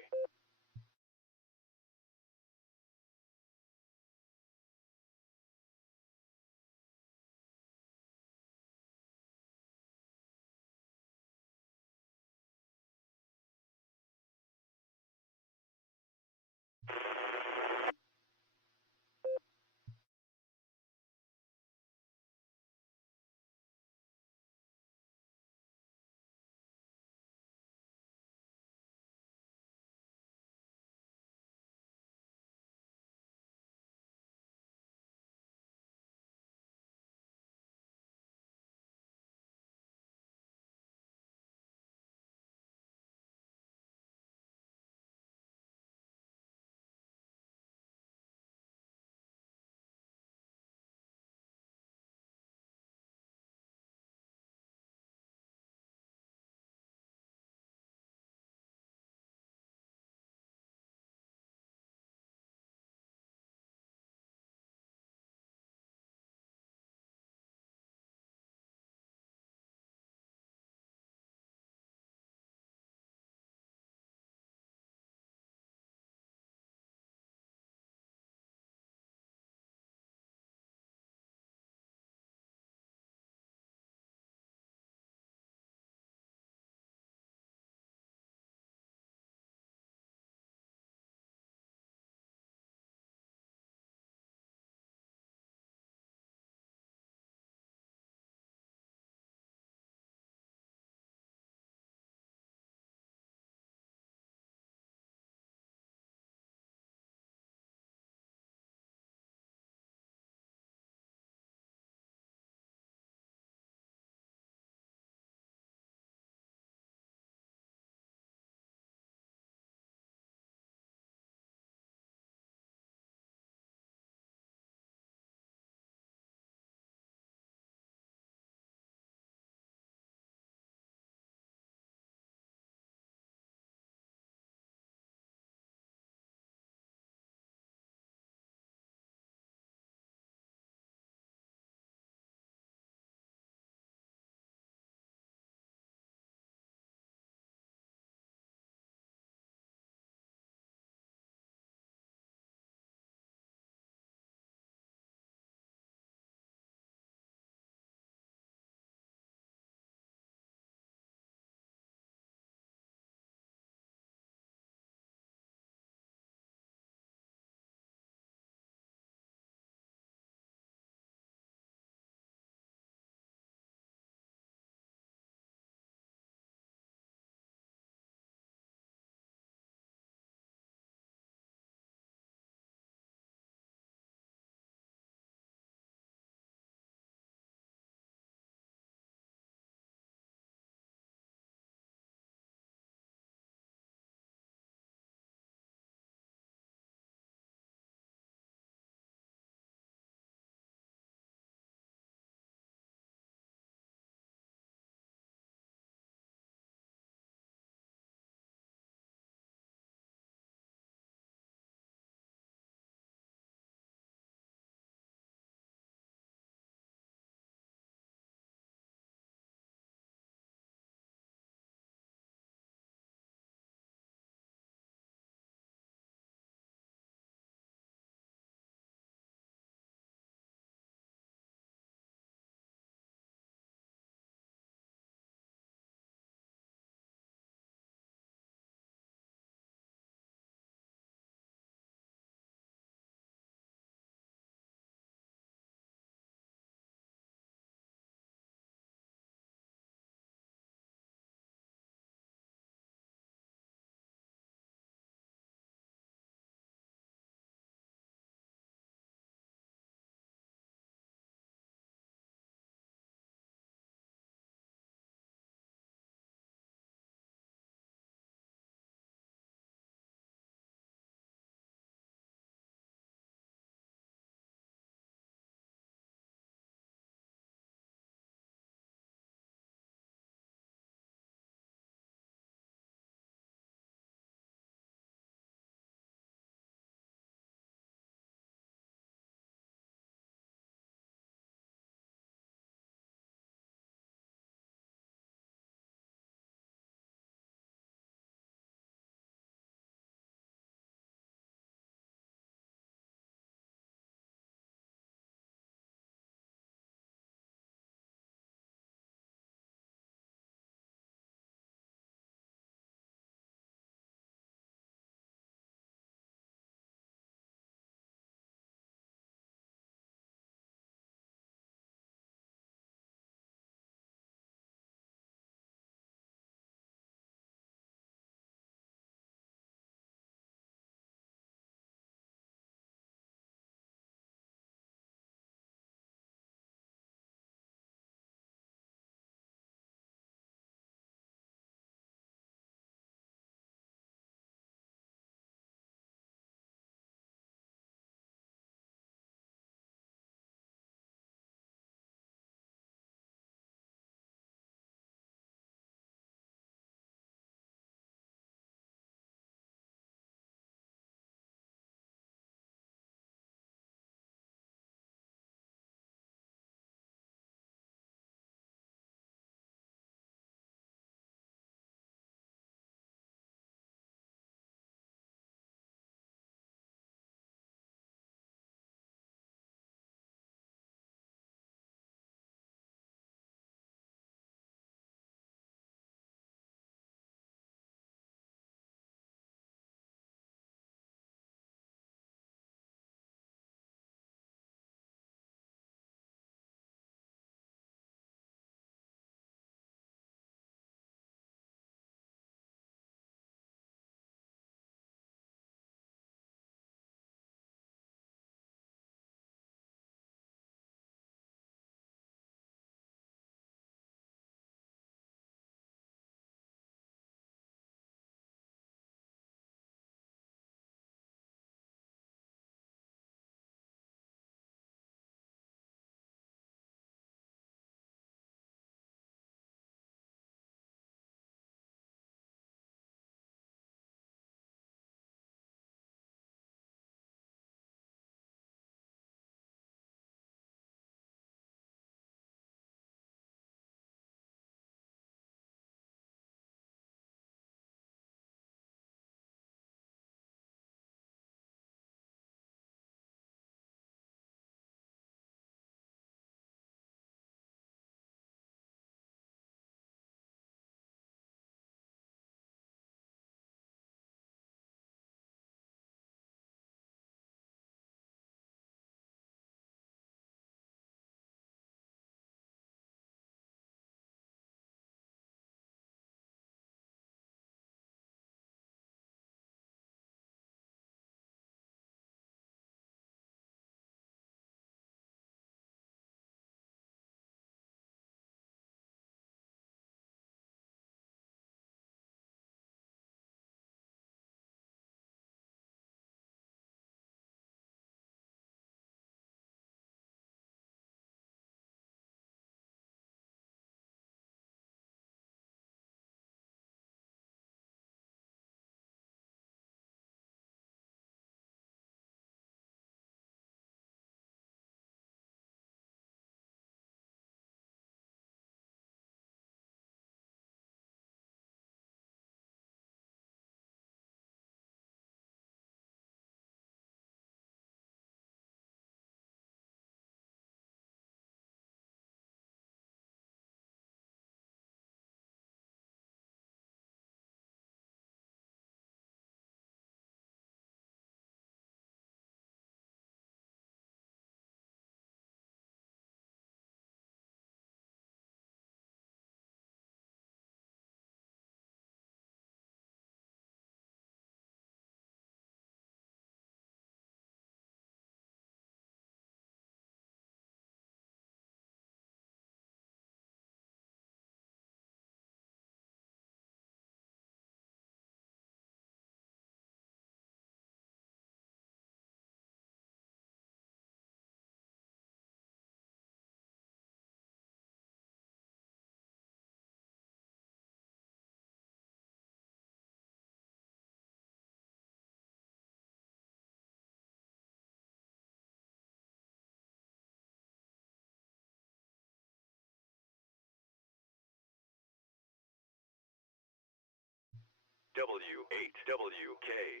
W8WKY.